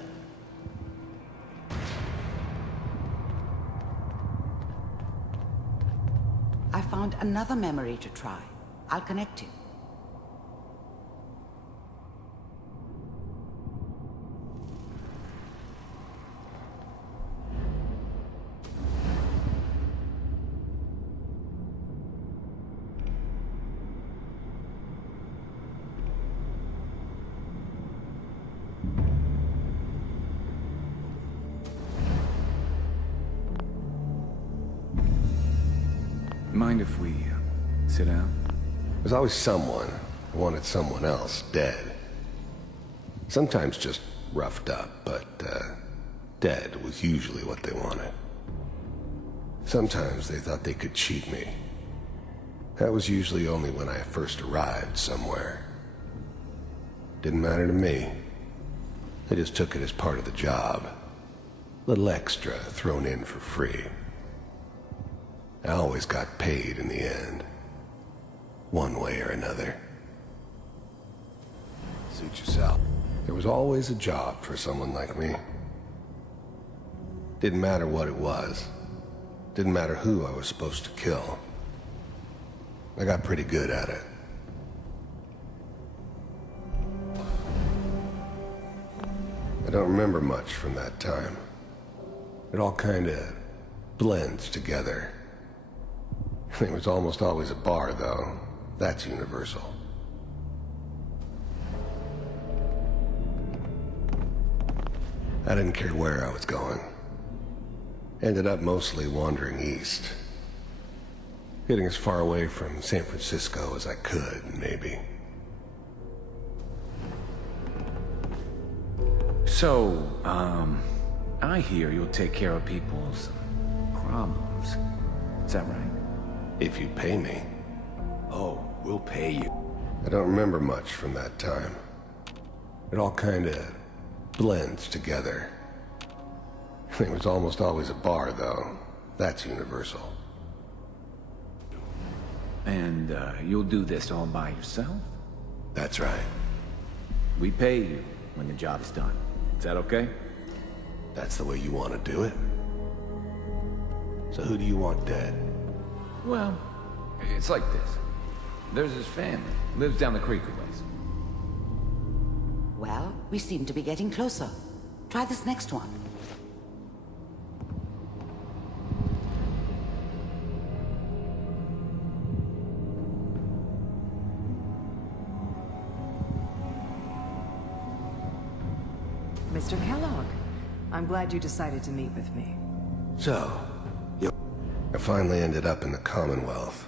I found another memory to try. I'll connect you. Mind if we sit down? There's always someone who wanted someone else dead. Sometimes just roughed up, but dead was usually what they wanted. Sometimes they thought they could cheat me. That was usually only when I first arrived somewhere. Didn't matter to me. I just took it as part of the job. Little extra thrown in for free. I always got paid in the end. One way or another. Suit yourself. There was always a job for someone like me. Didn't matter what it was. Didn't matter who I was supposed to kill. I got pretty good at it. I don't remember much from that time. It all kinda blends together. There was almost always a bar, though. That's universal. I didn't care where I was going. Ended up mostly wandering east. Getting as far away from San Francisco as I could, maybe. So, I hear you'll take care of people's problems. Is that right? If you pay me. Oh, we'll pay you. I don't remember much from that time. It all kinda blends together. There was almost always a bar, though. That's universal. And, you'll do this all by yourself? That's right. We pay you when the job is done. Is that okay? That's the way you want to do it? So who do you want dead? Well, it's like this. There's his family. Lives down the creek a ways. Well, we seem to be getting closer. Try this next one. Mr. Kellogg, I'm glad you decided to meet with me. So, I finally ended up in the Commonwealth.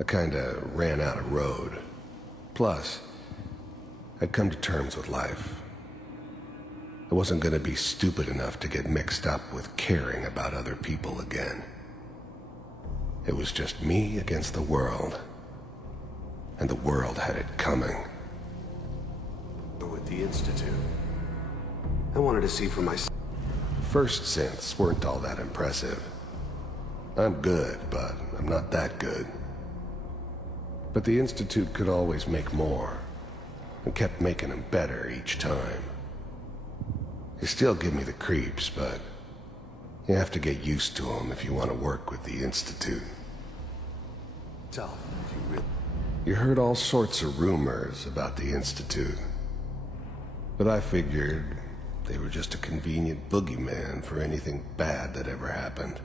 I kinda ran out of road. Plus, I'd come to terms with life. I wasn't gonna be stupid enough to get mixed up with caring about other people again. It was just me against the world. And the world had it coming. With the Institute, I wanted to see for myself. First synths weren't all that impressive. I'm good, but I'm not that good. But the Institute could always make more, and kept making them better each time. They still give me the creeps, but you have to get used to them if you want to work with the Institute. You heard all sorts of rumors about the Institute, but I figured they were just a convenient boogeyman for anything bad that ever happened.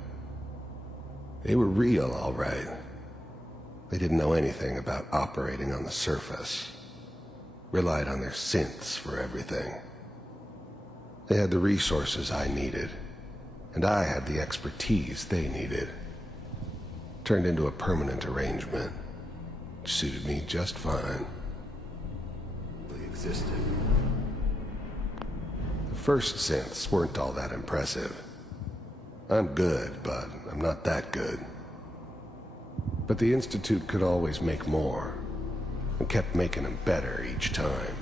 They were real, all right. They didn't know anything about operating on the surface. Relied on their synths for everything. They had the resources I needed, and I had the expertise they needed. Turned into a permanent arrangement, which suited me just fine. They existed. The first synths weren't all that impressive. I'm good, but I'm not that good. But the Institute could always make more, and kept making them better each time.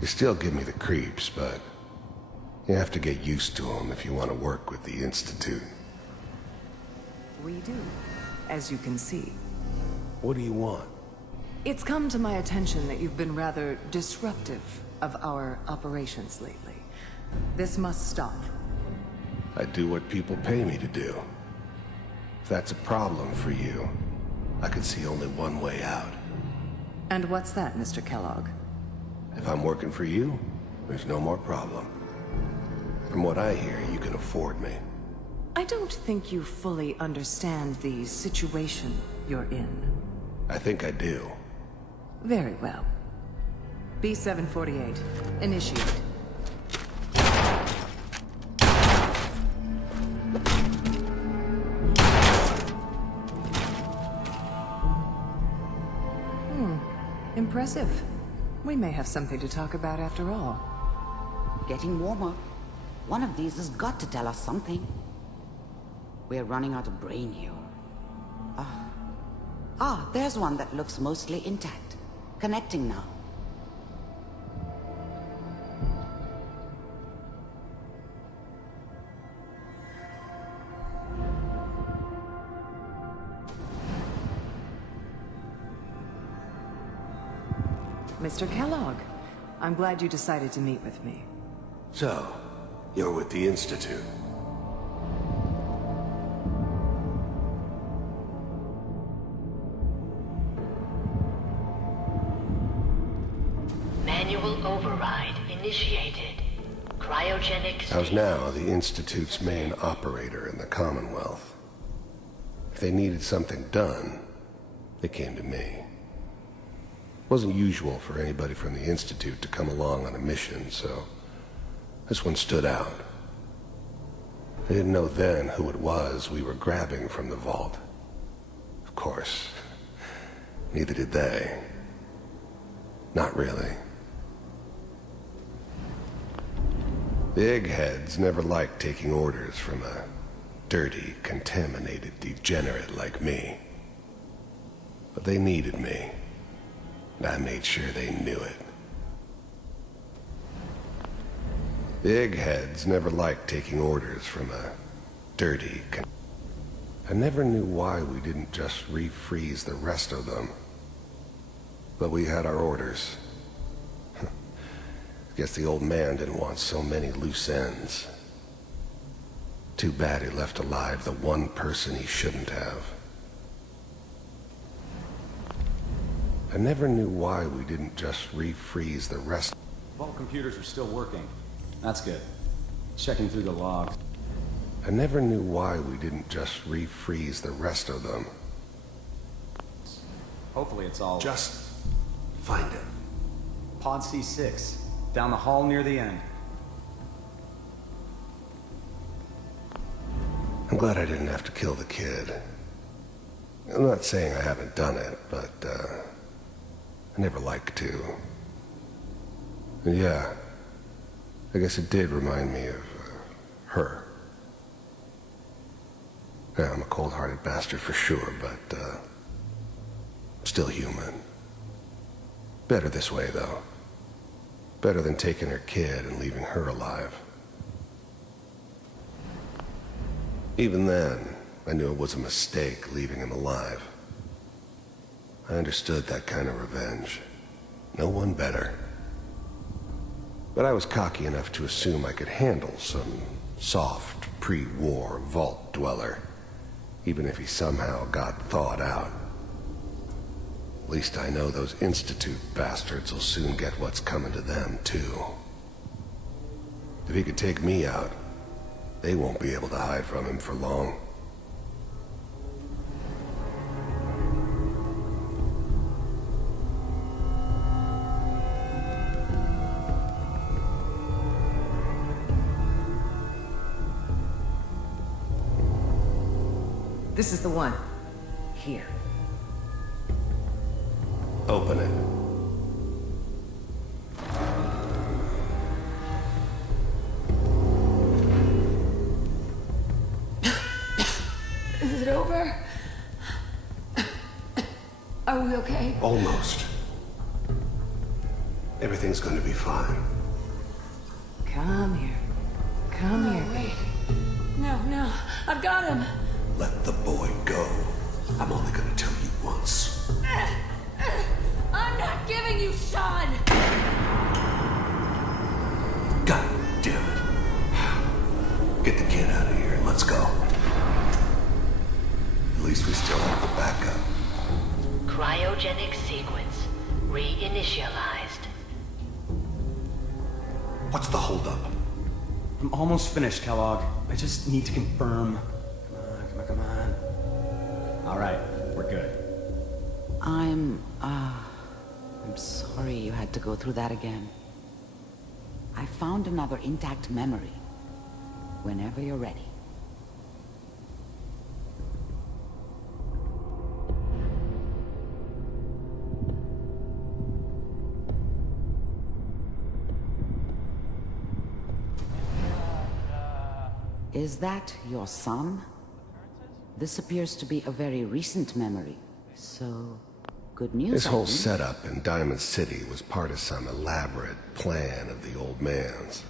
You still give me the creeps, but you have to get used to them if you want to work with the Institute. We do, as you can see. What do you want? It's come to my attention that you've been rather disruptive of our operations lately. This must stop. I do what people pay me to do. If that's a problem for you, I could see only one way out. And what's that, Mr. Kellogg? If I'm working for you, there's no more problem. From what I hear, you can afford me. I don't think you fully understand the situation you're in. I think I do. Very well. B-748, initiate. Impressive. We may have something to talk about after all. Getting warmer. One of these has got to tell us something. We're running out of brain here. There's one that looks mostly intact. Connecting now. Mr. Kellogg, I'm glad you decided to meet with me. So, you're with the Institute. Manual override initiated. Cryogenic. I was now the Institute's main operator in the Commonwealth. If they needed something done, they came to me. It wasn't usual for anybody from the Institute to come along on a mission, so this one stood out. I didn't know then who it was we were grabbing from the vault. Of course, neither did they. Not really. The eggheads never liked taking orders from a dirty, contaminated degenerate like me. But they needed me. And I made sure they knew it. The eggheads never liked taking orders from a dirty... I never knew why we didn't just refreeze the rest of them. But we had our orders. Guess the old man didn't want so many loose ends. Too bad he left alive the one person he shouldn't have. I never knew why we didn't just refreeze the rest. Vault computers are still working. That's good. Checking through the logs. I never knew why we didn't just refreeze the rest of them. Hopefully it's all... Just find it. Pod C6. Down the hall near the end. I'm glad I didn't have to kill the kid. I'm not saying I haven't done it, but, I never liked to. And yeah, I guess it did remind me of, her. Yeah, I'm a cold-hearted bastard for sure, but, still human. Better this way, though. Better than taking her kid and leaving her alive. Even then, I knew it was a mistake leaving him alive. I understood that kind of revenge. No one better. But I was cocky enough to assume I could handle some soft, pre-war vault dweller, even if he somehow got thawed out. At least I know those Institute bastards will soon get what's coming to them, too. If he could take me out, they won't be able to hide from him for long. This is the one. Here. Open it. Is it over? Are we okay? Almost. Everything's going to be fine. Come here. Come here. Wait. No. I've got him. Let the boy go. I'm only going to tell you once. I'm not giving you Sean! God damn it. Get the kid out of here and let's go. At least we still have the backup. Cryogenic sequence reinitialized. What's the holdup? I'm almost finished, Kellogg. I just need to confirm. Come on. All right, we're good. I'm sorry you had to go through that again. I found another intact memory. Whenever you're ready. Is that your son? This appears to be a very recent memory, so good news. This whole setup in Diamond City was part of some elaborate plan of the old man's.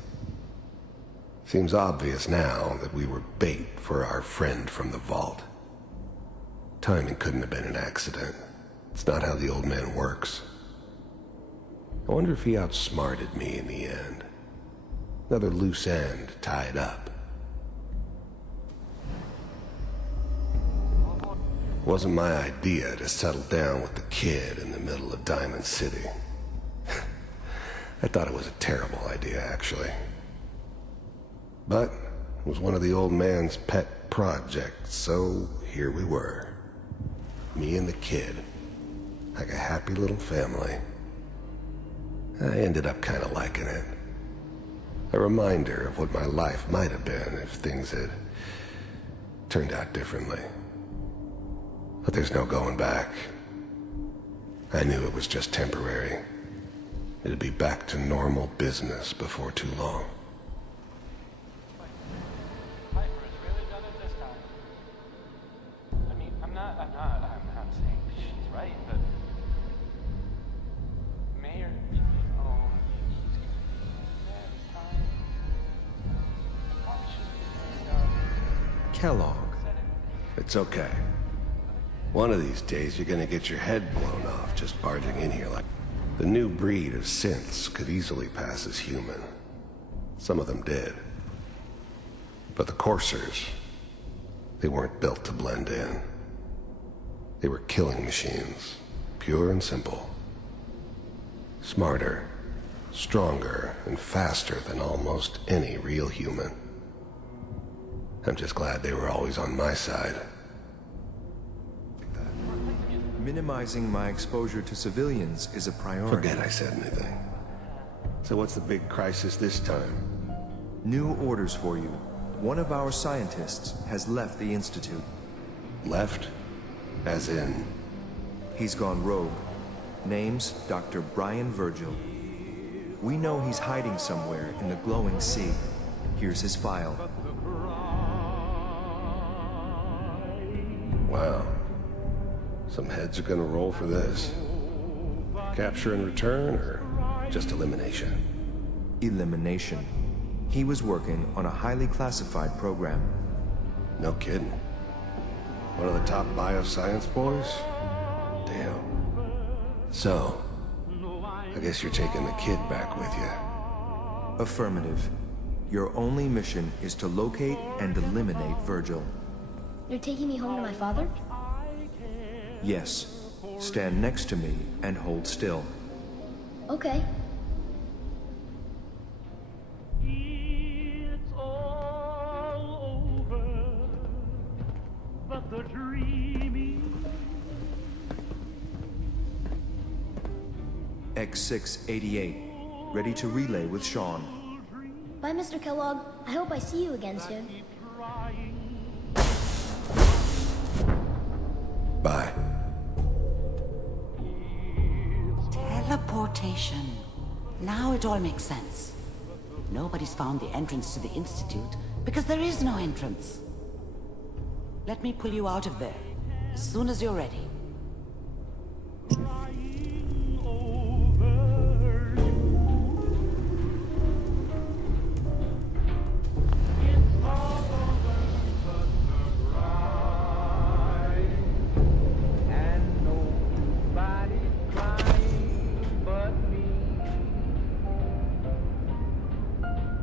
Seems obvious now that we were bait for our friend from the vault. Timing couldn't have been an accident. It's not how the old man works. I wonder if he outsmarted me in the end. Another loose end tied up. It wasn't my idea to settle down with the kid in the middle of Diamond City. I thought it was a terrible idea, actually. But it was one of the old man's pet projects, so here we were. Me and the kid. Like a happy little family. I ended up kind of liking it. A reminder of what my life might have been if things had turned out differently. But there's no going back. I knew it was just temporary. It'd be back to normal business before too long. Piper has really done it this time. I mean, I'm not saying she's right, but Mayor, he's gonna be there this time. I probably shouldn't be Kellogg. It's okay. One of these days you're gonna get your head blown off just barging in here like... The new breed of synths could easily pass as human. Some of them did. But the coursers, they weren't built to blend in. They were killing machines, pure and simple. Smarter, stronger, and faster than almost any real human. I'm just glad they were always on my side. Minimizing my exposure to civilians is a priority. Forget I said anything. So what's the big crisis this time? New orders for you. One of our scientists has left the Institute. Left? As in? He's gone rogue. Name's Dr. Brian Virgil. We know he's hiding somewhere in the glowing sea. Here's his file. Wow. Some heads are gonna roll for this. Capture and return, or just elimination? Elimination. He was working on a highly classified program. No kidding. One of the top bioscience boys? Damn. So, I guess you're taking the kid back with you. Affirmative. Your only mission is to locate and eliminate Virgil. You're taking me home to my father? Yes. Stand next to me and hold still. Okay. It's all over, but the dreaming. X688. Ready to relay with Sean. Bye, Mr. Kellogg. I hope I see you again soon. Bye. Teleportation. Now it all makes sense. Nobody's found the entrance to the Institute because there is no entrance. Let me pull you out of there as soon as you're ready.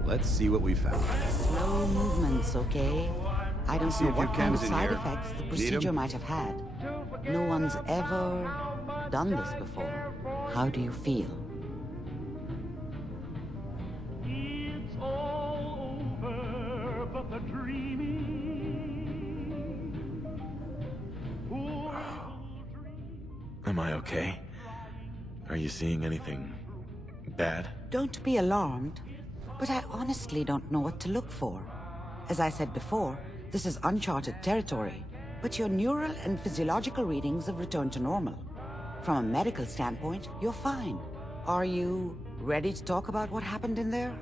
Let's see what we found. Slow movements, okay? I don't See know a few what kind of chems in side here. effects the Need 'em? procedure might have had. No one's ever done this before. How do you feel? It's all over, but the dreaming. Am I okay? Are you seeing anything bad? Don't be alarmed, but I honestly don't know what to look for. As I said before, this is uncharted territory, but your neural and physiological readings have returned to normal. From a medical standpoint, you're fine. Are you ready to talk about what happened in there?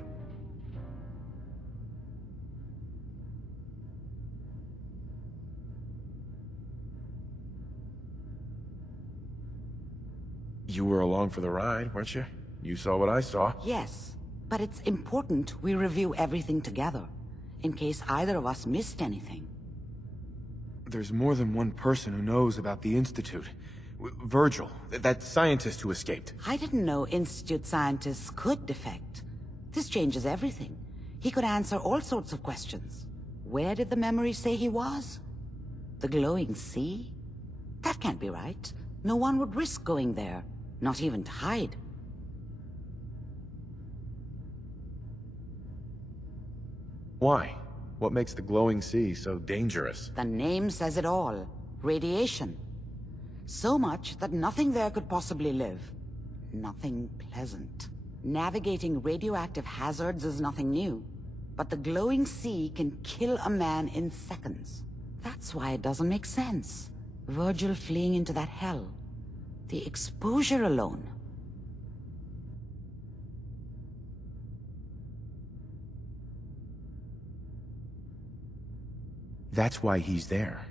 You were along for the ride, weren't you? You saw what I saw. Yes, but it's important we review everything together, in case either of us missed anything. There's more than one person who knows about the Institute. Virgil, that scientist who escaped. I didn't know Institute scientists could defect. This changes everything. He could answer all sorts of questions. Where did the memory say he was? The glowing sea? That can't be right. No one would risk going there, not even to hide. Why? What makes the glowing sea so dangerous? The name says it all. Radiation. So much that nothing there could possibly live. Nothing pleasant. Navigating radioactive hazards is nothing new. But the glowing sea can kill a man in seconds. That's why it doesn't make sense. Virgil fleeing into that hell. The exposure alone. That's why he's there.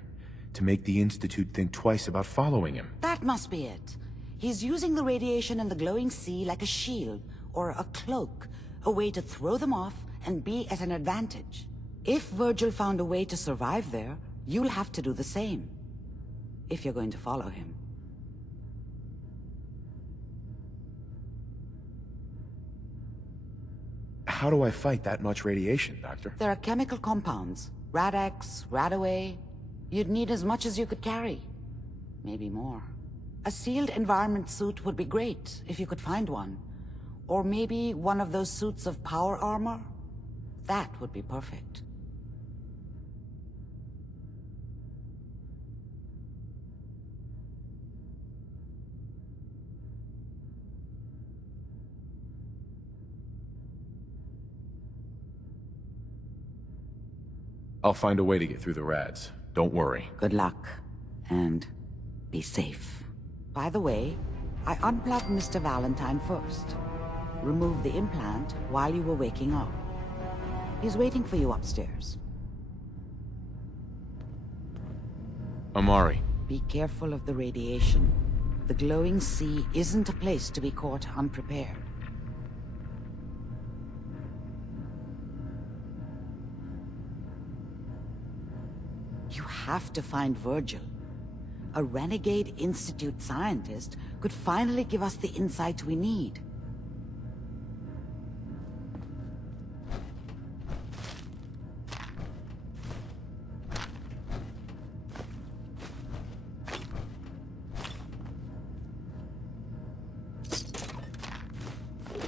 To make the Institute think twice about following him. That must be it. He's using the radiation in the glowing sea like a shield, or a cloak, a way to throw them off and be at an advantage. If Virgil found a way to survive there, you'll have to do the same. If you're going to follow him. How do I fight that much radiation, Doctor? There are chemical compounds. Rad-X, Radaway. You'd need as much as you could carry. Maybe more. A sealed environment suit would be great, if you could find one. Or maybe one of those suits of power armor? That would be perfect. I'll find a way to get through the rads. Don't worry. Good luck. And be safe. By the way, I unplugged Mr. Valentine first. Removed the implant while you were waking up. He's waiting for you upstairs. Amari. Be careful of the radiation. The glowing sea isn't a place to be caught unprepared. You have to find Virgil. A renegade Institute scientist could finally give us the insight we need.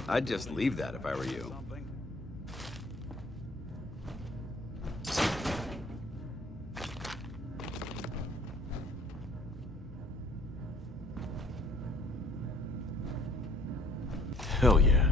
I'd just leave that if I were you. Hell yeah.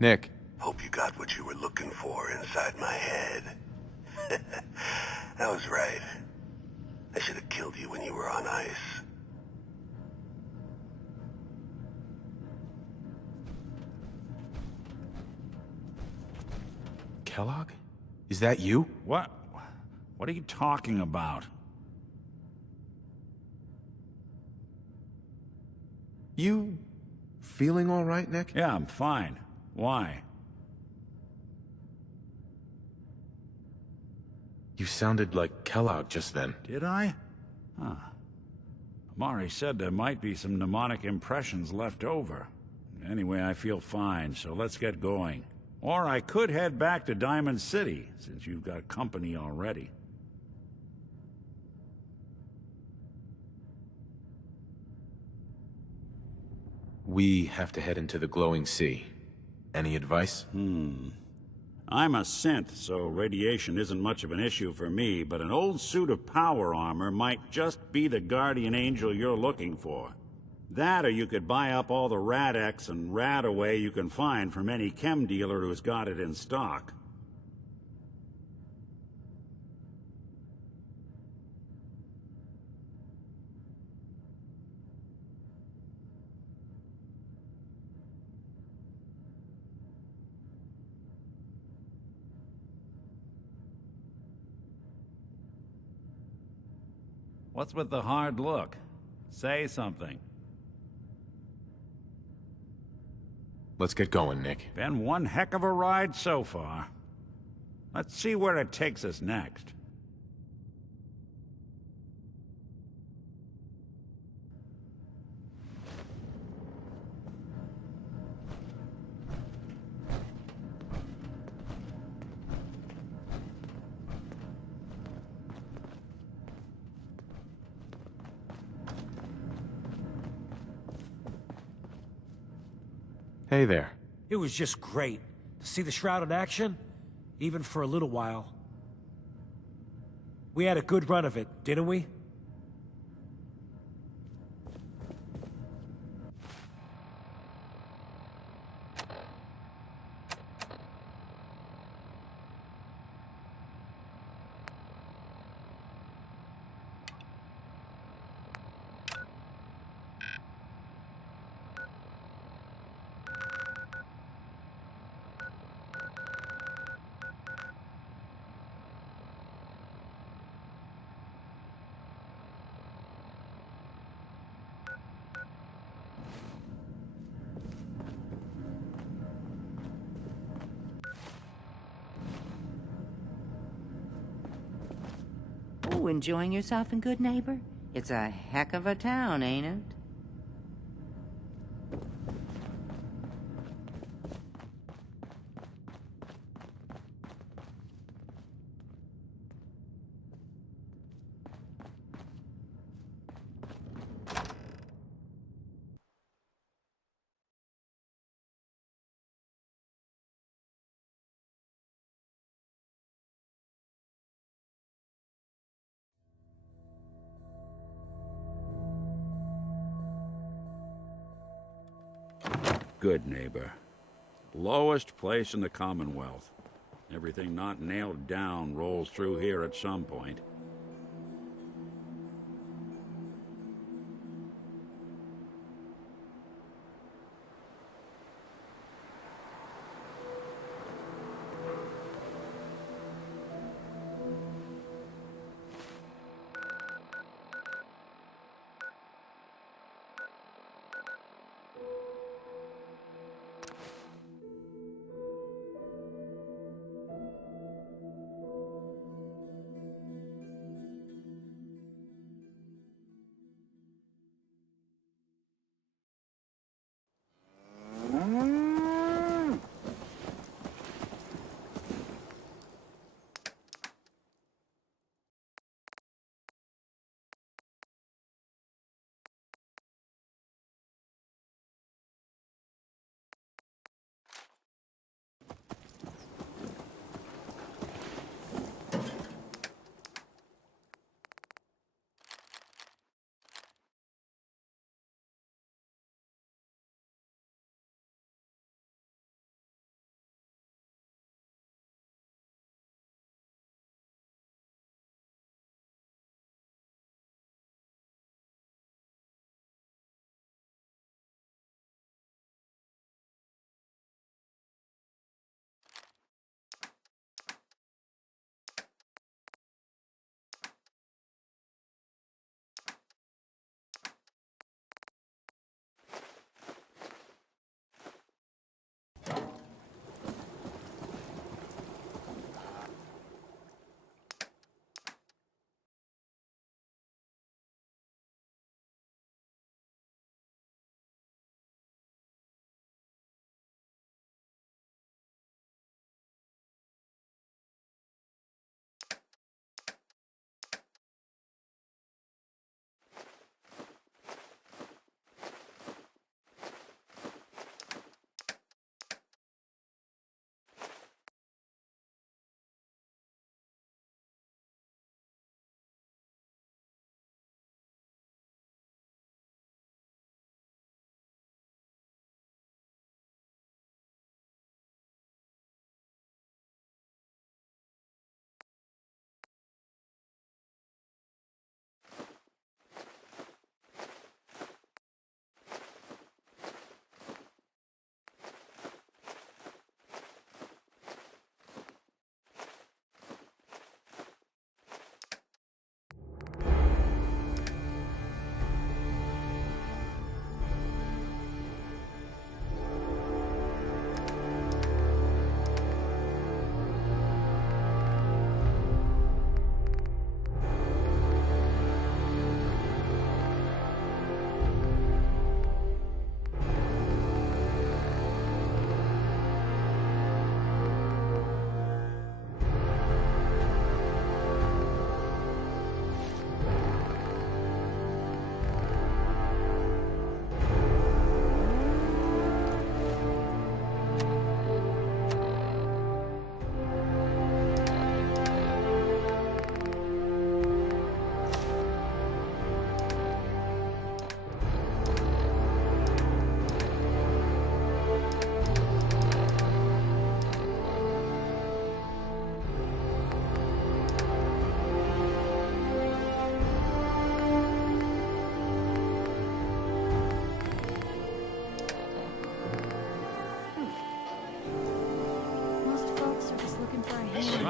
Nick. Hope you got what you were looking for inside my head. I was right. I should have killed you when you were on ice. Kellogg? Is that you? What? What are you talking about? You feeling all right, Nick? Yeah, I'm fine. Why? You sounded like Kellogg just then. Did I? Huh. Amari said there might be some mnemonic impressions left over. Anyway, I feel fine, so let's get going. Or I could head back to Diamond City, since you've got company already. We have to head into the glowing sea. Any advice? I'm a synth, so radiation isn't much of an issue for me, but an old suit of power armor might just be the guardian angel you're looking for. That, or you could buy up all the Rad-X and Rad-Away you can find from any chem dealer who's got it in stock. What's with the hard look? Say something. Let's get going, Nick. Been one heck of a ride so far. Let's see where it takes us next. Hey there. It was just great to see the Shroud in action, even for a little while. We had a good run of it, didn't we? Oh, enjoying yourself in Good Neighbor? It's a heck of a town, ain't it? Good Neighbor. Lowest place in the Commonwealth. Everything not nailed down rolls through here at some point.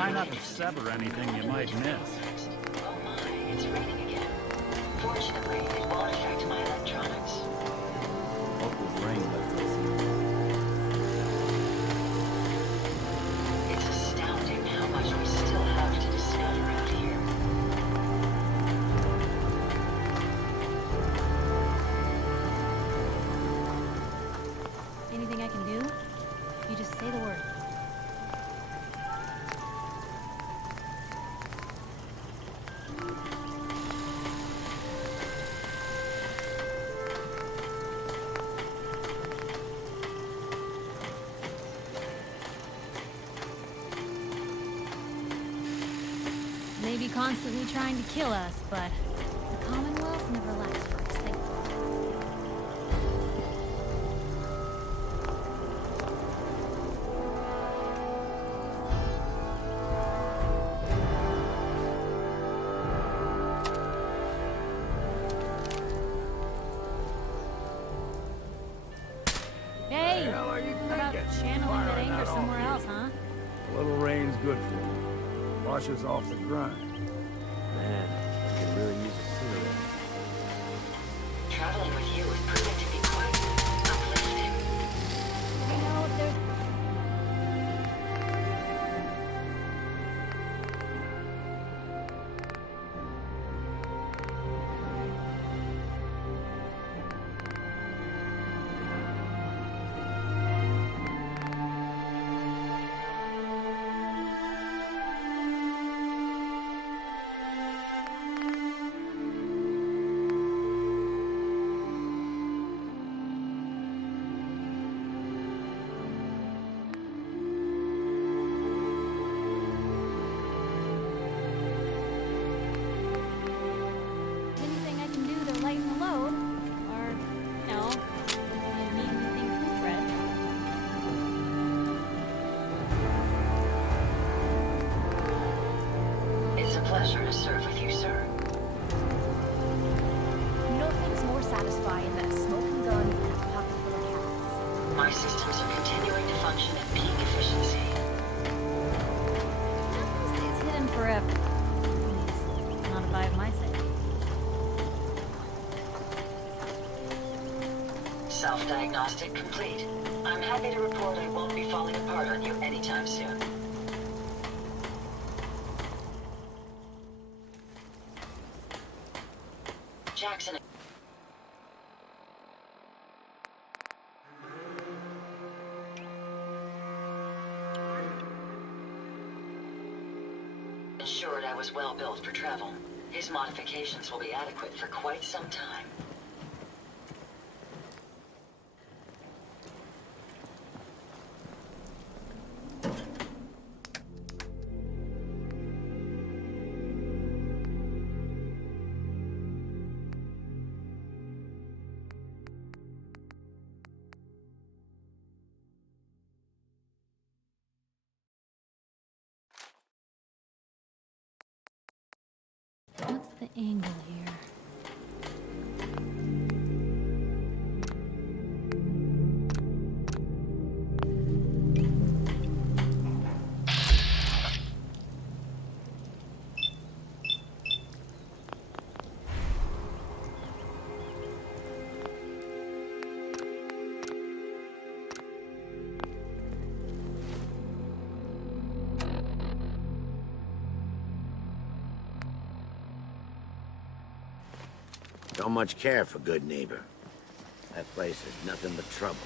Try not to sever anything you might miss. Oh my, it's raining again. Fortunately, it won't affect my electronics. Hope this rain lets us. It's astounding how much we still have to discover out here. Anything I can do? You just say the word. Maybe constantly trying to kill us, but the Commonwealth never lacks for excitement. Hey! The hell are you How about thinking? channeling that Firing anger that off somewhere here. else, huh? A little rain's good for you. Washes off the grind. Man, I could really use a cigarette. Traveling with you has proven to be quite uplifting. You know, there's... anything I can do to lighten the load, or, you know, you need anything proofread. It's a pleasure to serve with you, sir. Nothing's more satisfying than a smoking gun and a pocket full of cats. My systems are continuing to function at peak efficiency. Nothing stays hidden forever. Please, not if I have my say. Self-diagnostic complete. I'm happy to report I won't be falling apart on you anytime soon. Jackson. Ensured I was well built for travel. His modifications will be adequate for quite some time. What's the angle here? Don't much care for good neighbor. That place is nothing but trouble.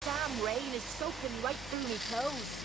Damn rain is soaking right through me clothes.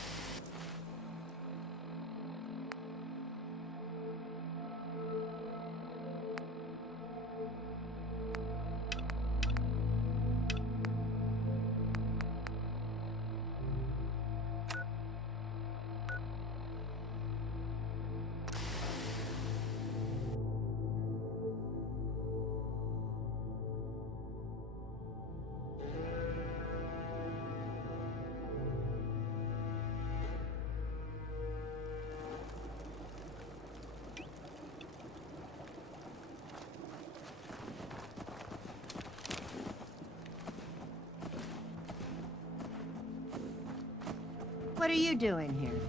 What are you doing here?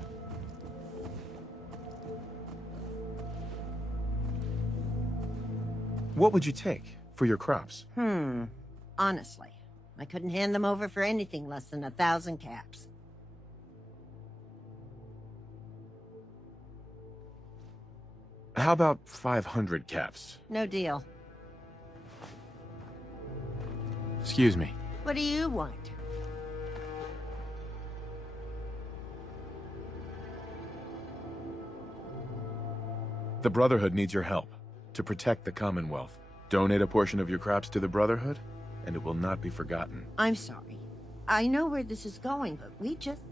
What would you take for your crops? Honestly, I couldn't hand them over for anything less than 1,000 caps. How about 500 caps? No deal. Excuse me. What do you want? The Brotherhood needs your help to protect the Commonwealth. Donate a portion of your crops to the Brotherhood, and it will not be forgotten. I'm sorry. I know where this is going, but we just...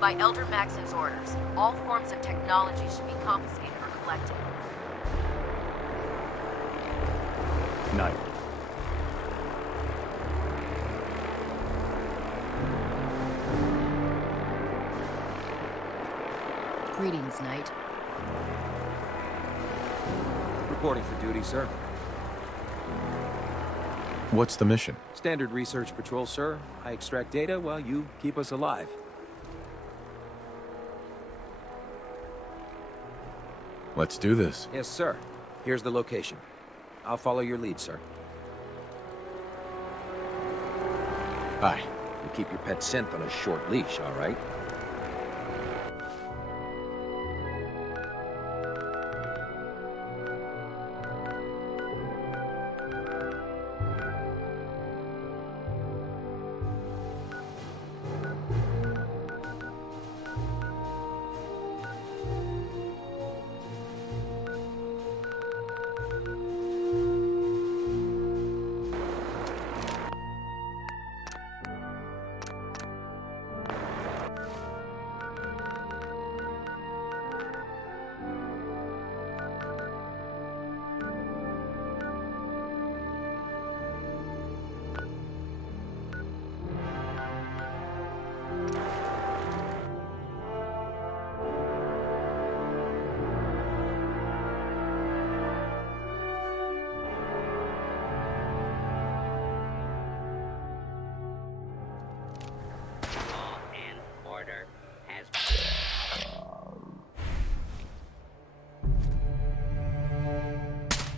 By Elder Maxon's orders, all forms of technology should be confiscated or collected. Night. Greetings, Knight. Reporting for duty, sir. What's the mission? Standard research patrol, sir. I extract data while you keep us alive. Let's do this. Yes, sir. Here's the location. I'll follow your lead, sir. Bye. You keep your pet synth on a short leash, all right?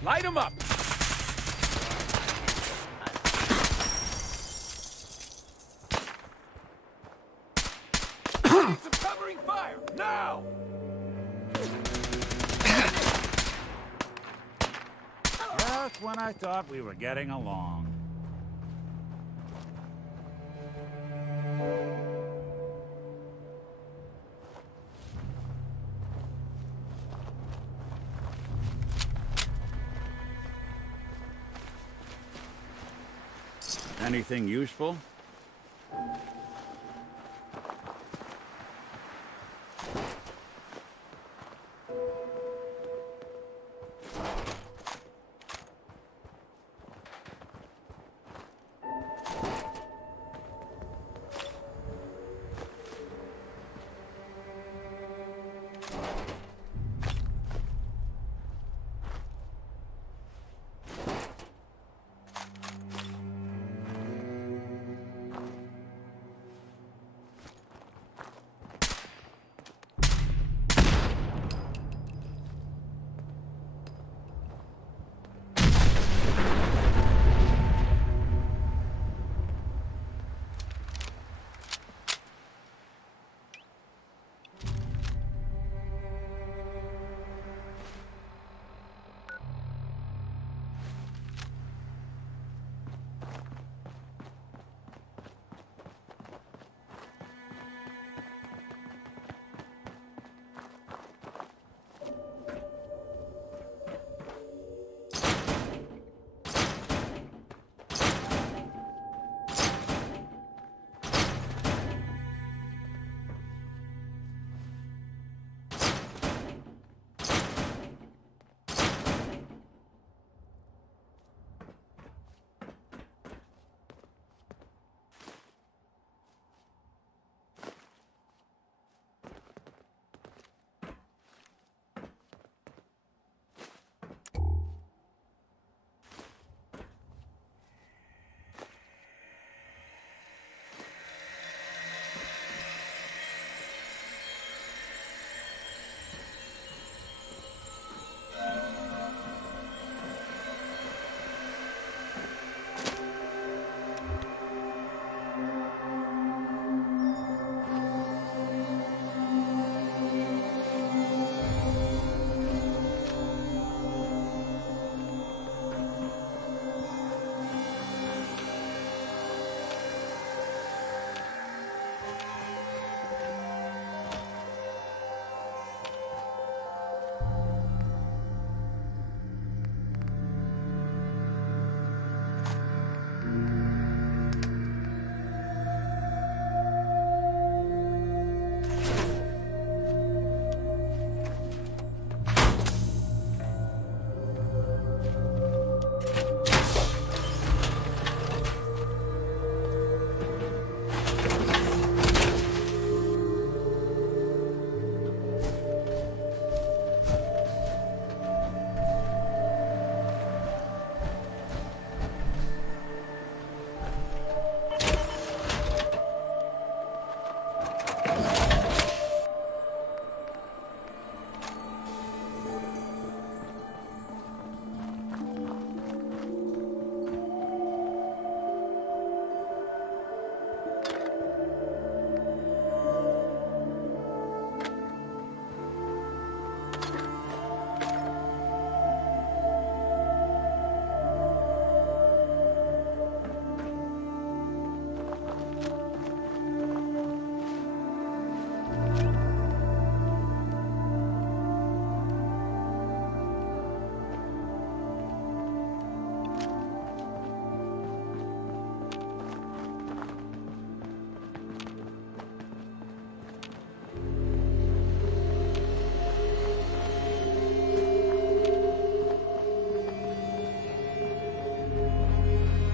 Light him up! Need some covering fire, now! Just when I thought we were getting along. Anything useful?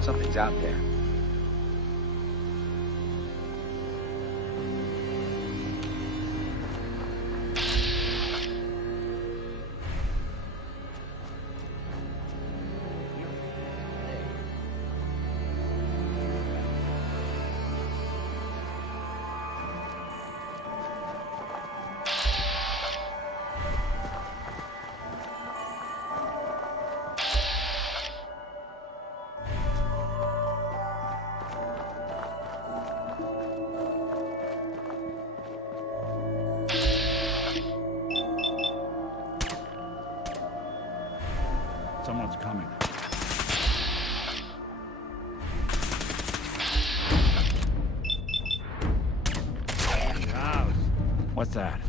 Something's out there. Someone's coming. House. What's that?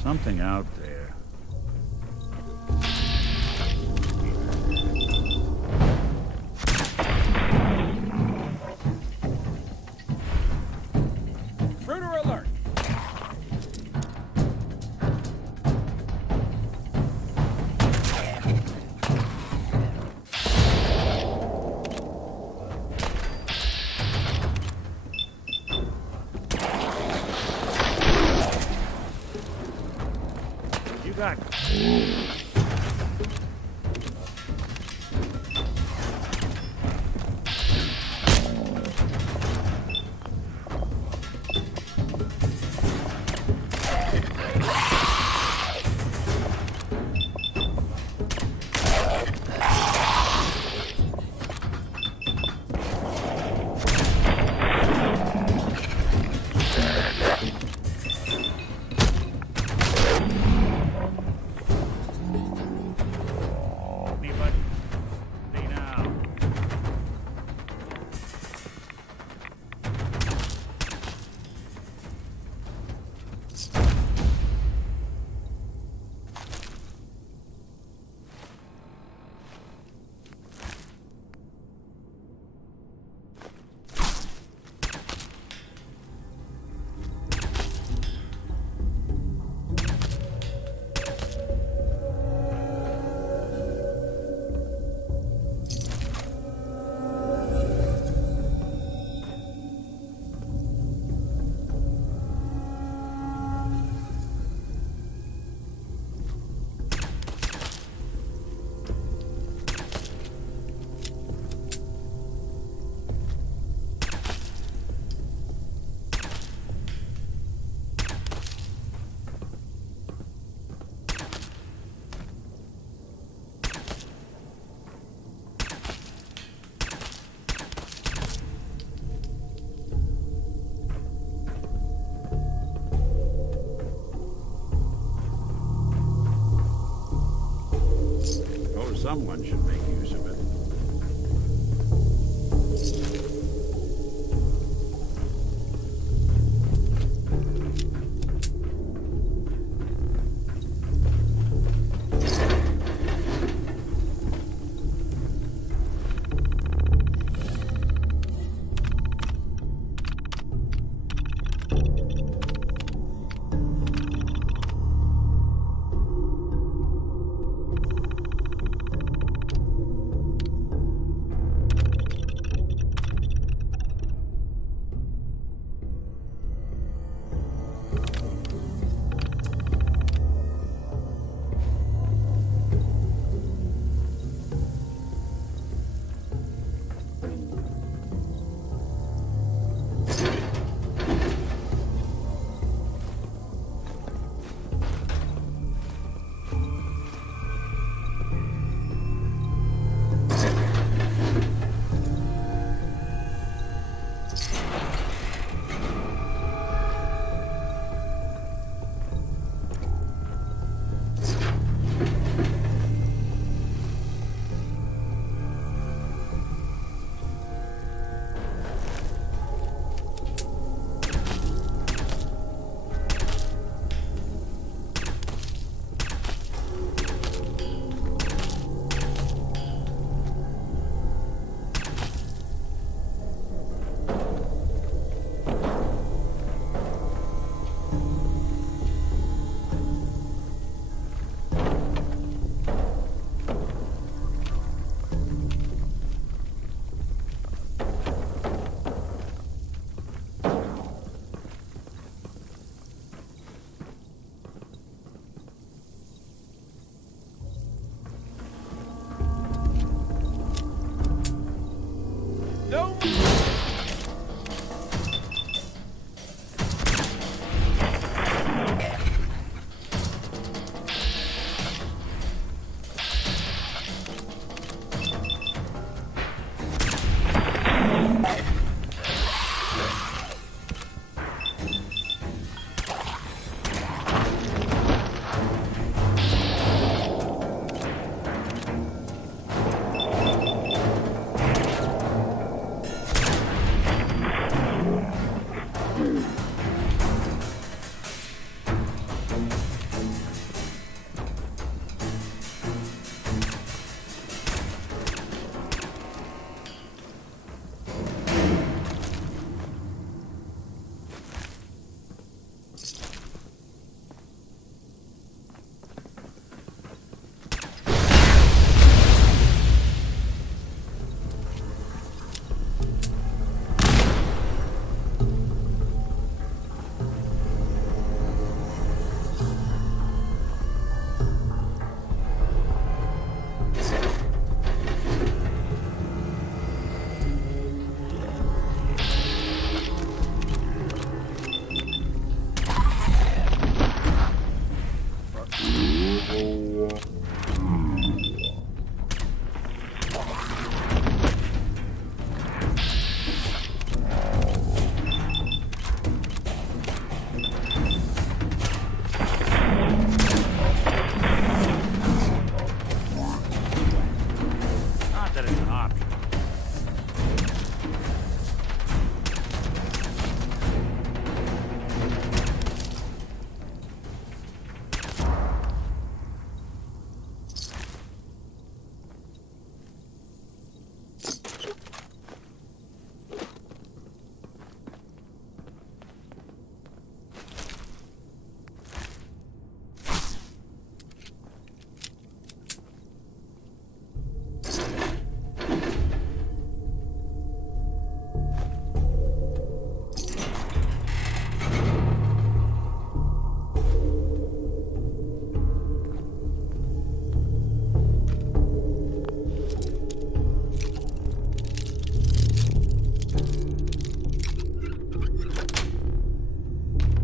Something out there. Intruder alert! You got... Someone should make use of it.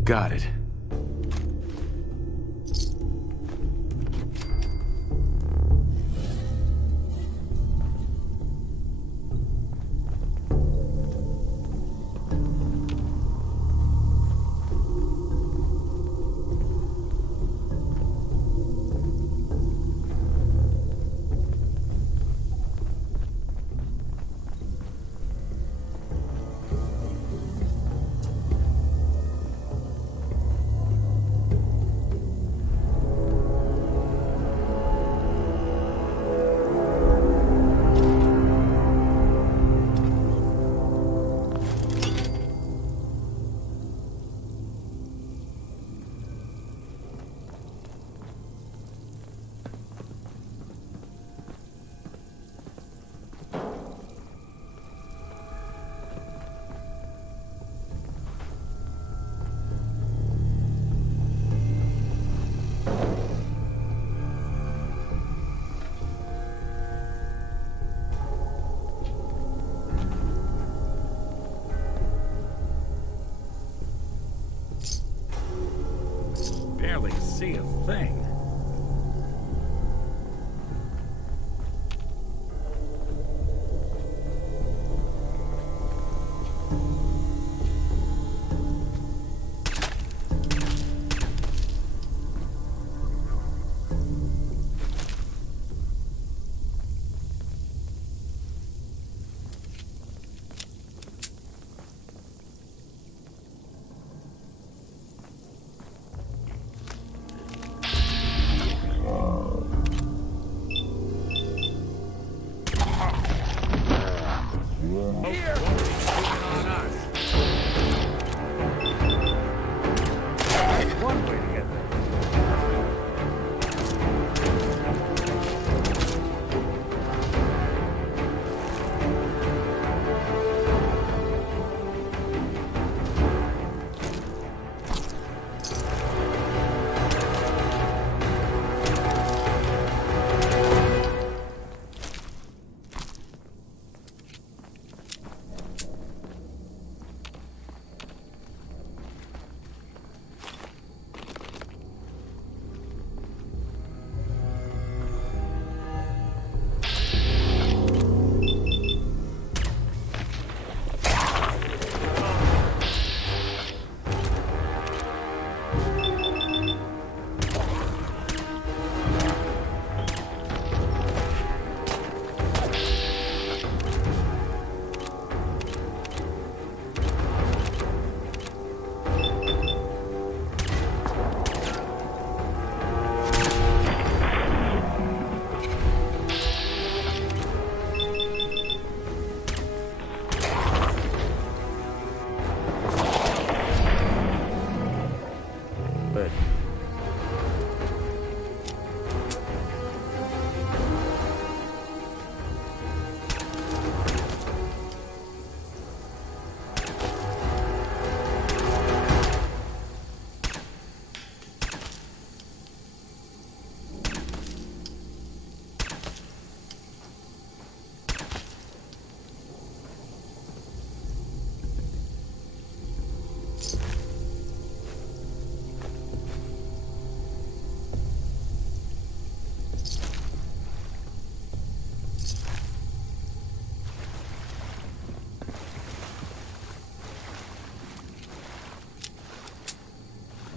Got it. Barely see a thing.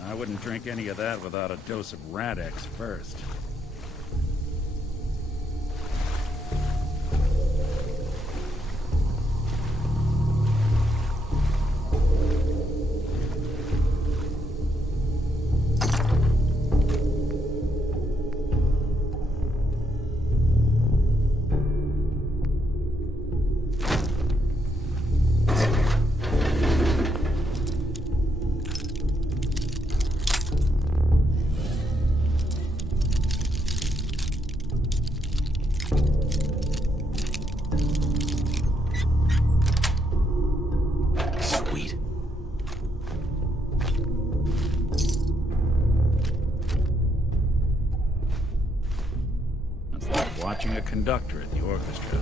I wouldn't drink any of that without a dose of Radex first. Watching a conductor at the orchestra.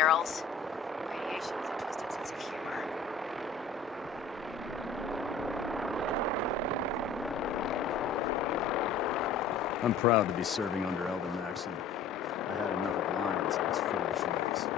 barrels. Radiation has a twisted sense of humor. I'm proud to be serving under Elder Maxon. I had enough of Lyons and his foolish ways.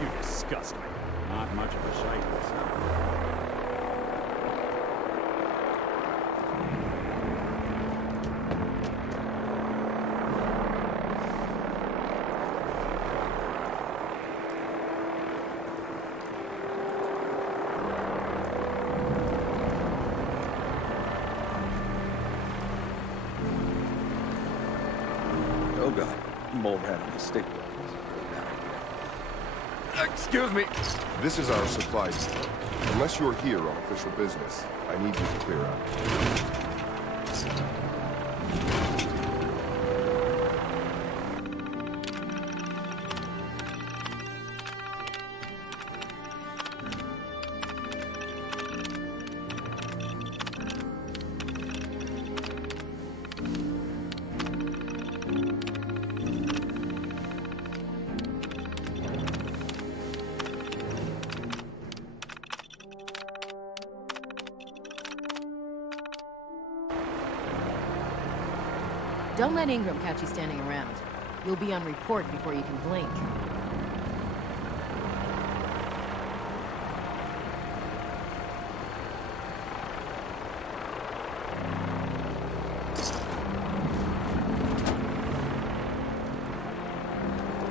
You disgust me. Not much of a sight myself. Oh god, mold had a stick. Excuse me. This is our supply depot. Unless you're here on official business, I need you to clear out. Don't let Ingram catch you standing around. You'll be on report before you can blink.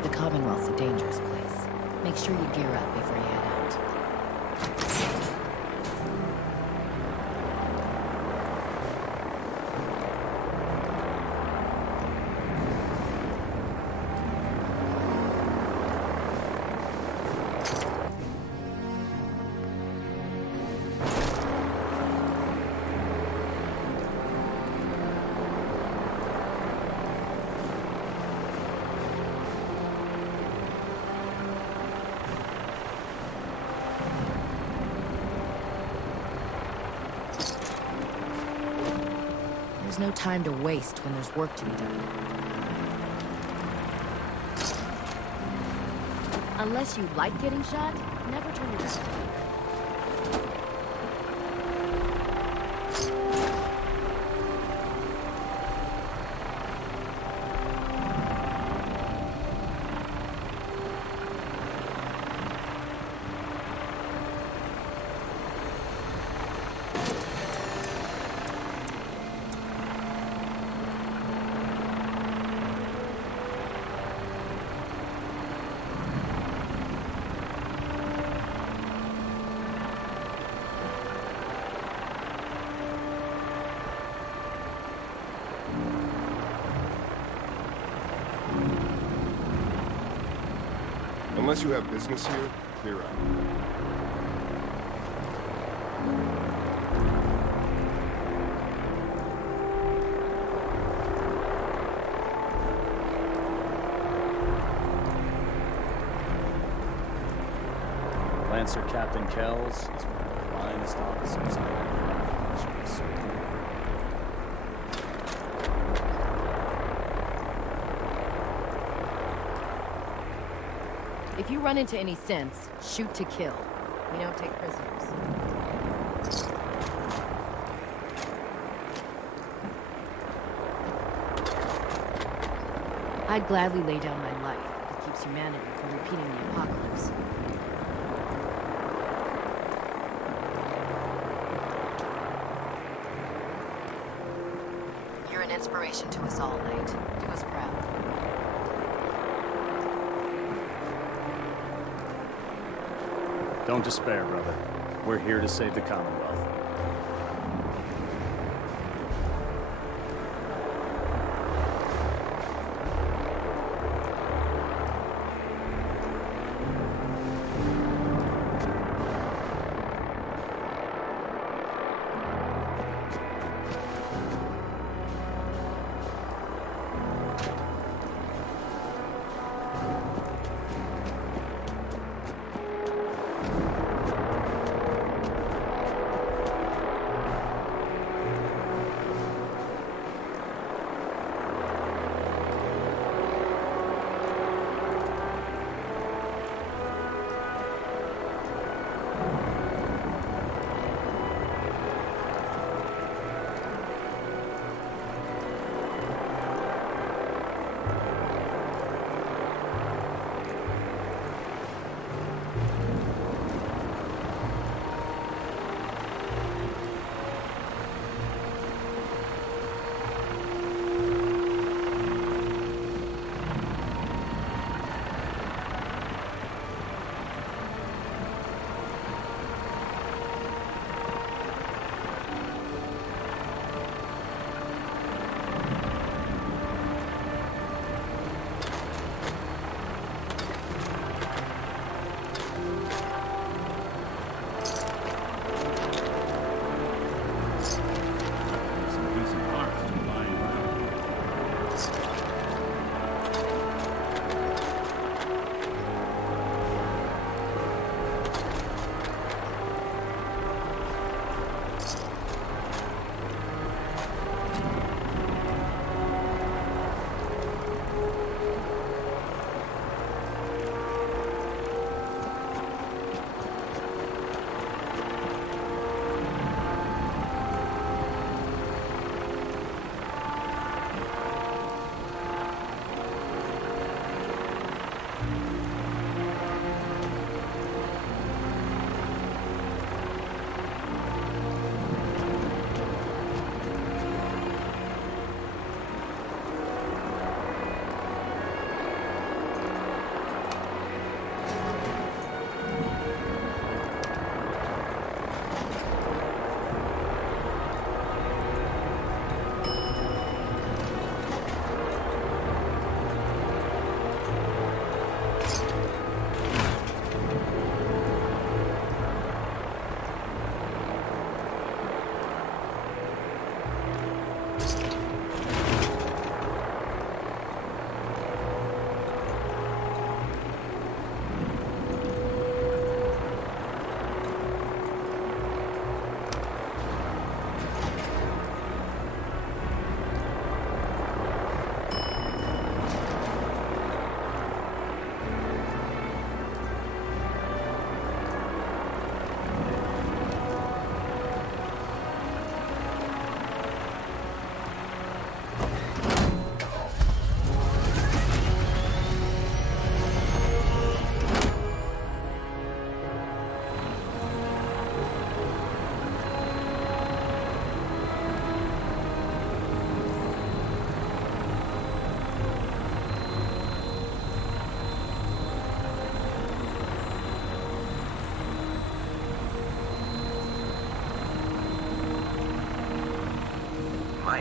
The Commonwealth's a dangerous place. Make sure you gear up before you head out. There's no time to waste when there's work to be done. Unless you like getting shot, never turn your back. Unless you have business here, clear out. Lancer Captain Kells is one of the finest officers I've ever had the pleasure of serving. If you run into any sense, shoot to kill. We don't take prisoners. I'd gladly lay down my life if it keeps humanity from repeating the apocalypse. You're an inspiration to us all, Nate. Do us proud. Don't despair, brother. We're here to save the Commonwealth.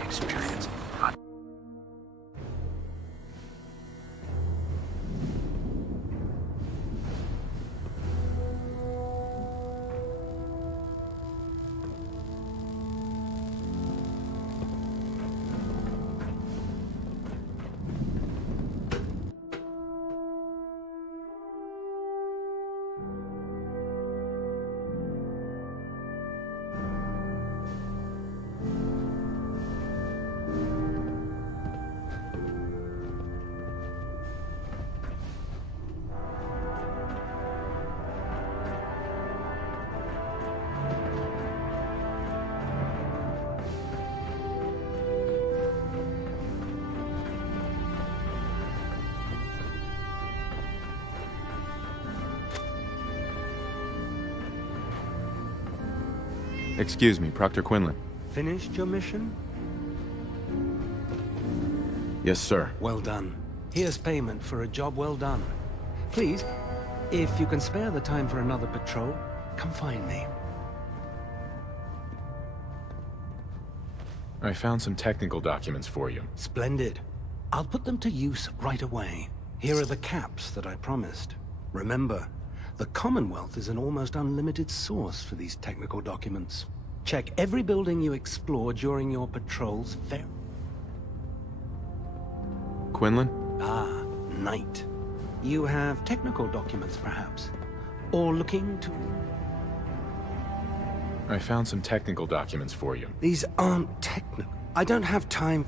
experience. Excuse me, Proctor Quinlan. Finished your mission? Yes, sir. Well done. Here's payment for a job well done. Please, if you can spare the time for another patrol, come find me. I found some technical documents for you. Splendid. I'll put them to use right away. Here are the caps that I promised. Remember, the Commonwealth is an almost unlimited source for these technical documents. Check every building you explore during your patrols. Quinlan? Ah, Knight. You have technical documents, perhaps? Or looking to... I found some technical documents for you. These aren't technical. I don't have time...